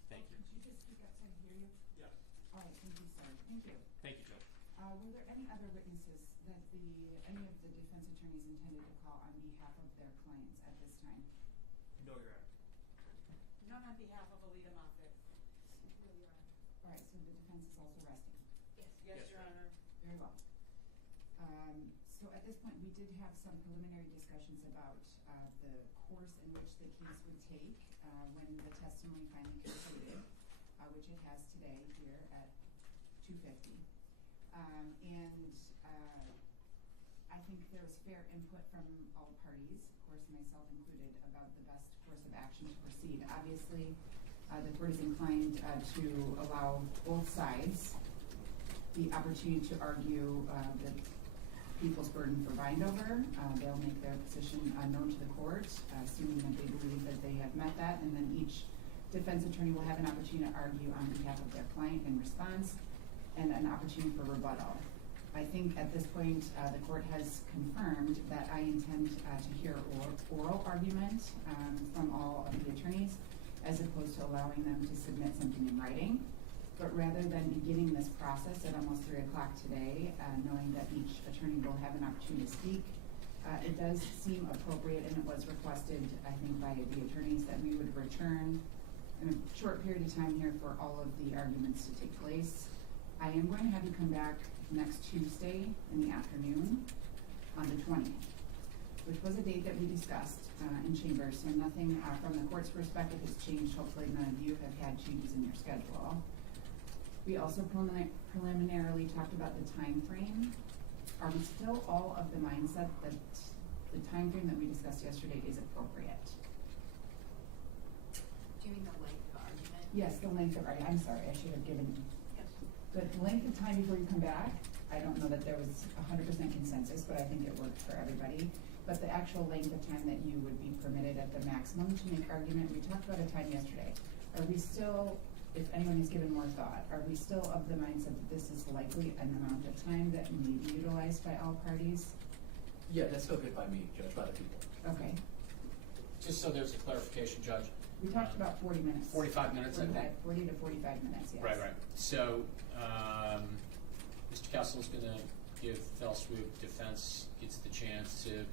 Thank you. Could you just speak up so I can hear you? Yes. All right, thank you, sir. Thank you. Thank you, Judge. Were there any other witnesses that any of the defense attorneys intended to call on behalf of their clients at this time? No, Your Honor. None on behalf of Aleta Moffitt. All right, so the defense is also resting. Yes, Your Honor. Very well. So at this point, we did have some preliminary discussions about the course in which the case would take when the testimony finally concluded, which it has today here at 2:50. I think there was fair input from all parties, of course myself included, about the best course of action to proceed. Obviously, the court is inclined to allow both sides the opportunity to argue the people's burden for bindover. They'll make their position known to the court, assuming that they believe that they have met that, and then each defense attorney will have an opportunity to argue on behalf of their client in response, and an opportunity for rebuttal. I think at this point, the court has confirmed that I intend to hear oral argument from all of the attorneys, as opposed to allowing them to submit something in writing. But rather than beginning this process at almost 3 o'clock today, knowing that each attorney will have an opportunity to speak, it does seem appropriate, and it was requested, I think, by the attorneys, that we would return in a short period of time here for all of the arguments to take place. I am going to have you come back next Tuesday in the afternoon on the 20th. which was a date that we discussed in chambers, so nothing from the court's perspective has changed. Hopefully none of you have had changes in your schedule. We also preliminarily talked about the time frame. Are we still all of the mindset that the time frame that we discussed yesterday is appropriate? Do you mean the length of argument? Yes, the length of argument. I'm sorry, I should have given the length of time before you come back. I don't know that there was 100% consensus, but I think it worked for everybody. But the actual length of time that you would be permitted at the maximum to make argument, we talked about a time yesterday. Are we still, if anyone has given more thought, are we still of the mindset that this is likely an amount of time that may be utilized by all parties? Yeah, that's still good by me, Judge, by the people. Okay. Just so there's a clarification, Judge. We talked about 40 minutes. 45 minutes, I think. 40 to 45 minutes, yes. Right. So, Mr. Kessel's going to give fell swoop defense gets the chance to,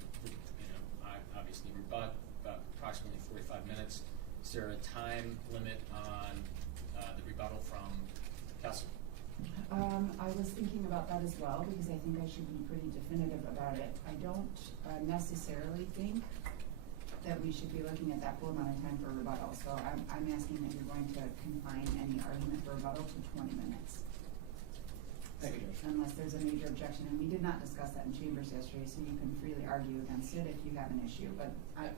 obviously rebut about approximately 45 minutes. Is there a time limit on the rebuttal from Kessel? I was thinking about that as well because I think I should be pretty definitive about it. I don't necessarily think that we should be looking at that full amount of time for rebuttal. So I'm asking that you're going to confine any argument for rebuttal to 20 minutes. Thank you, Judge. Unless there's a major objection, and we did not discuss that in chambers yesterday, so you can freely argue against it if you have an issue. But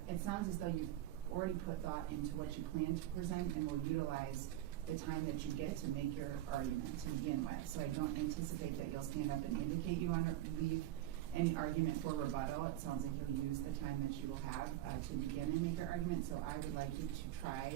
it sounds as though you've already put thought into what you plan to present and will utilize the time that you get to make your argument to begin with. So I don't anticipate that you'll stand up and indicate you want to leave any argument for rebuttal. It sounds like you'll use the time that you will have to begin and make your argument. So I would like you to try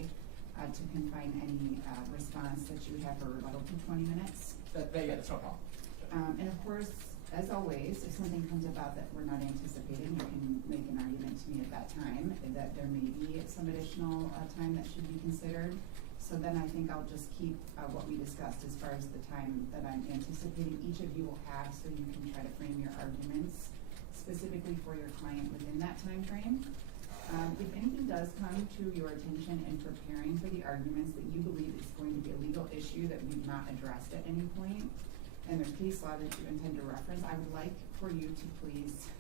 to confine any response that you have for rebuttal to 20 minutes. Yeah, that's no problem. And of course, as always, if something comes about that we're not anticipating, you can make an argument to me at that time that there may be some additional time that should be considered. So then I think I'll just keep what we discussed as far as the time that I'm anticipating each of you will have, so you can try to frame your arguments specifically for your client within that time frame. If anything does come to your attention in preparing for the arguments that you believe is going to be a legal issue that we've not addressed at any point, and there's case law that you intend to reference, I would like for you to please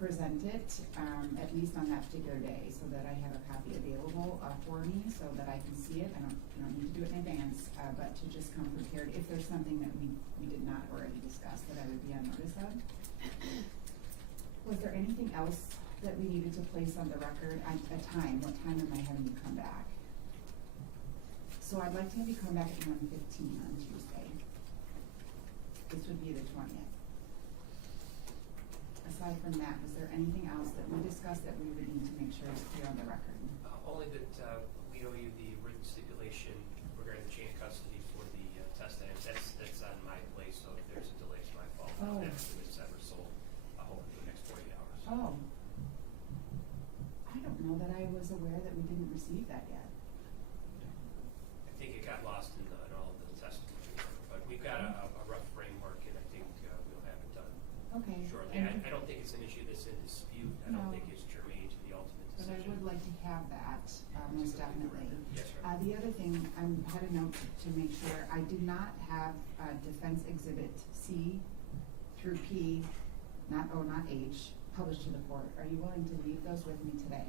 present it at least on that particular day so that I have a copy available for me so that I can see it. I don't need to do it in advance, but to just come prepared if there's something that we did not already discuss that I would be on notice of. Was there anything else that we needed to place on the record at a time? What time am I having you come back? So I'd like to have you come back at 1:15 on Tuesday. This would be the 20th. Aside from that, was there anything else that we discussed that we would need to make sure is clear on the record? Only that we owe you the written stipulation regarding the chain of custody for the test items. That's on my plate, so if there's a delay, it's my fault. Oh. That's the December, so I'll hold it for the next 48 hours. Oh. I don't know that I was aware that we didn't receive that yet. I think it got lost in all of the testimony, but we've got a rough framework, and I think we'll have it done Okay. shortly. I don't think it's an issue that's in dispute. I No. don't think it's germane to the ultimate But I decision. would like to have that, most definitely. Yes, sir. The other thing, I had a note to make sure, I did not have Defense Exhibit C through P, not H, published to the court. Are you willing to leave those with me today?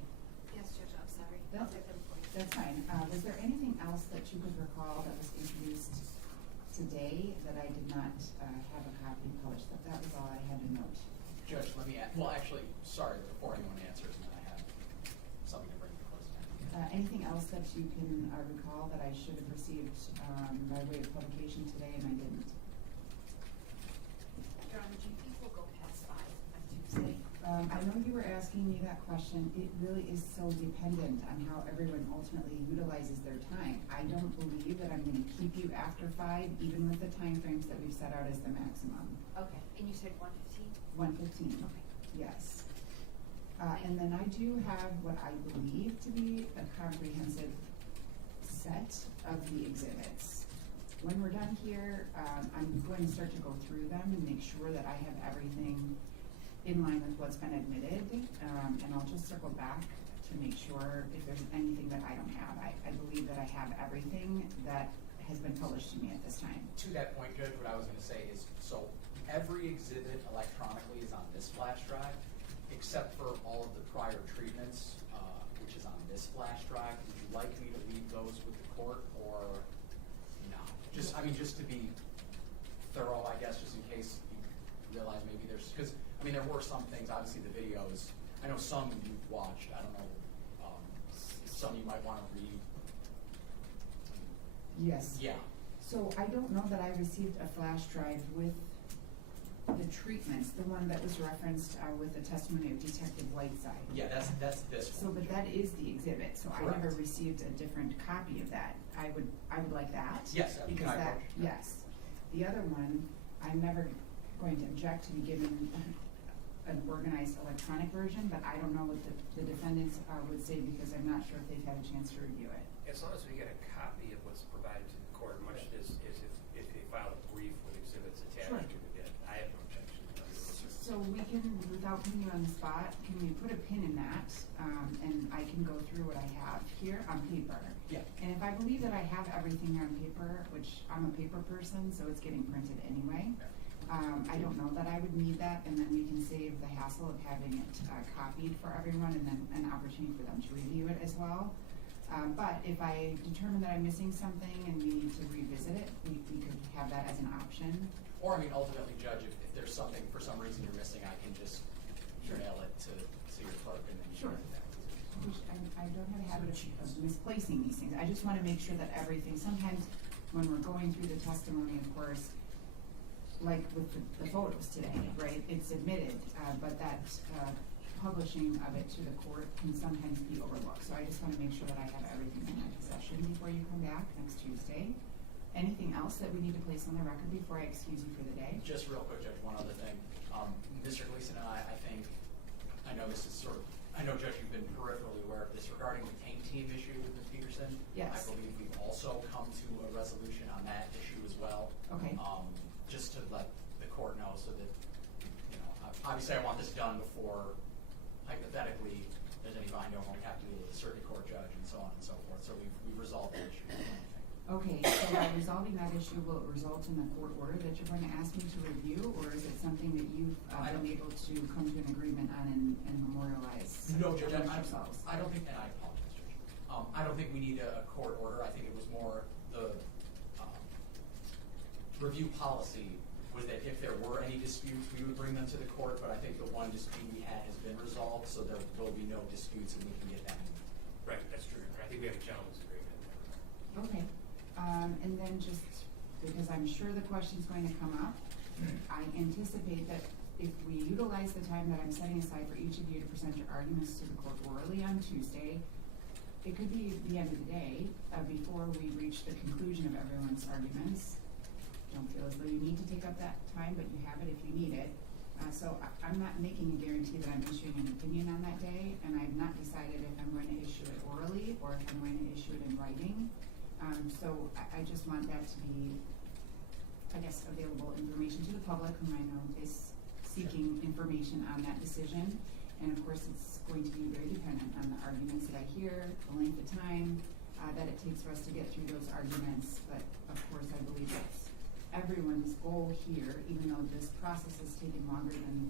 Yes, Judge, I'm sorry. No. I'll get them for you. That's fine. Was there anything else that you could recall that was introduced today that I did not have a copy published? That was all I had to note. Judge, let me add, well, actually, sorry, before anyone answers, and then I have something to bring to close down. Anything else that you can recall that I should have received by way of publication today and I didn't? Your Honor, do you think we'll go past 5 on Tuesday? I know you were asking me that question. It really is so dependent on how everyone ultimately utilizes their time. I don't believe that I'm going to keep you after 5, even with the time frames that we've set out as the maximum. Okay, and you said 1:15? 1:15. Okay. Yes. And then I do have what I believe to be a comprehensive set of the exhibits. When we're done here, I'm going to start to go through them and make sure that I have everything in line with what's been admitted, and I'll just circle back to make sure if there's anything that I don't have. I believe that I have everything that has been published to me at this time. To that point, Judge, what I was going to say is, so every exhibit electronically is on this flash drive, except for all of the prior treatments, which is on this flash drive, would you like me to leave those with the court or no? Just to be thorough, I guess, just in case you realize maybe there's, because, I mean, there were some things, obviously the videos, I know some you've watched, I don't know, some you might want to read. Yes. Yeah. So I don't know that I received a flash drive with the treatments, the one that was referenced with the testimony of Detective Whiteside. Yeah, that's this So, one. but that is the exhibit, so I Correct. never received a different copy of that. I would like that. Yes, Because I that, approach. yes. The other one, I'm never going to object to be given an organized electronic version, but I don't know what the defendants would say because I'm not sure if they've had a chance to review it. As long as we get a copy of what's provided to the court, much as if they file a brief with exhibits attached to it, I have no objection to that. So we can, without putting you on the spot, can we put a pin in that, and I can go through what I have here on paper? Yeah. And if I believe that I have everything on paper, which I'm a paper person, so it's getting printed anyway, I don't know that I would need that, and then we can save the hassle of having it copied for everyone, and then an opportunity for them to review it as well. But if I determine that I'm missing something and we need to revisit it, we could have that as an option. Or, I mean, ultimately, Judge, if there's something, for some reason you're missing, I can just email it to your clerk and then you Sure. can do that. I don't have a habit of misplacing these things. I just want to make sure that everything, sometimes when we're going through the testimony, of course, like with the photos today, right, it's submitted, but that publishing of it to the court can sometimes be overlooked. So I just want to make sure that I have everything in my possession before you come back next Tuesday. Anything else that we need to place on the record before I excuse you for the day? Just real quick, Judge, one other thing. Mr. Gleason and I think, I know this is I know, Judge, you've been peripherally aware of this regarding the paint team issue with Ms. Peterson. Yes. I believe we've also come to a resolution on that issue as well. Okay. Just to let the court know so that, obviously I want this done before, hypothetically, there's any bind over, we have to deal with the circuit court judge and so on and so forth. So we've resolved that issue. Okay, so by resolving that issue, will it result in the court order that you're going to ask me to review, or is it something that you've been able to come to an agreement on and memorialize No, Judge, yourselves? I don't think, and I apologize, Judge. I don't think we need a court order. I think it was more the review policy was that if there were any disputes, we would bring them to the court, but I think the one dispute we had has been resolved, so there will be no disputes and we can get that moved. Right, that's true. I think we have a gentleman's agreement there. Okay, and then just, because I'm sure the question's going to come up, I anticipate that if we utilize the time that I'm setting aside for each of you to present your arguments to the court orally on Tuesday, it could be the end of the day, before we reach the conclusion of everyone's arguments. Don't feel as though you need to take up that time, but you have it if you need it. So I'm not making a guarantee that I'm issuing an opinion on that day, and I've not decided if I'm going to issue it orally or if I'm going to issue it in writing. So I just want that to be, I guess, available information to the public whom I know is seeking information on that decision. And of course, it's going to be very dependent on the arguments that I hear, the length of time that it takes for us to get through those arguments. But of course, I believe that's everyone's goal here, even though this process has taken longer than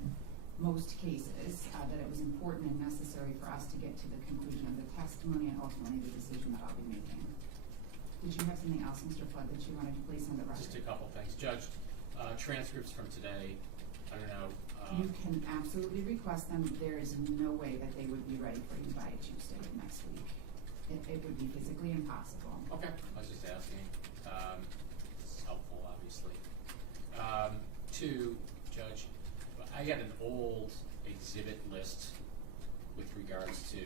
most cases, that it was important and necessary for us to get to the conclusion of the testimony and ultimately the decision that I'll be making. Did you have something else, Mr. Flood, that you wanted to place on the record? Just a couple things. Judge, transcripts from today, I don't know. You can absolutely request them. There is no way that they would be ready for you by Tuesday of next week. It would be physically impossible. Okay. I was just asking. It's helpful, obviously. Two, Judge, I got an old exhibit list with regards to,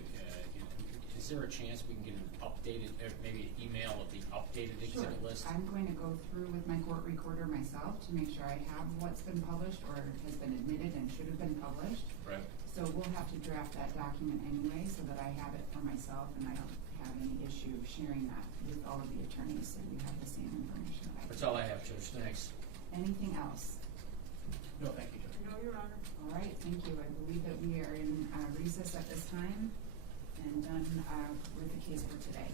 is there a chance we can get an updated, maybe an email of the updated exhibit list? I'm going to go through with my court recorder myself to make sure I have what's been published or has been admitted and should have been published. Right. So we'll have to draft that document anyway so that I have it for myself and I don't have any issue sharing that with all of the attorneys so you have the same information that I have. That's all I have, Judge. Thanks. Anything else? No, thank you, Judge. No, Your Honor. All right, thank you. I believe that we are in recess at this time and done with the case for today.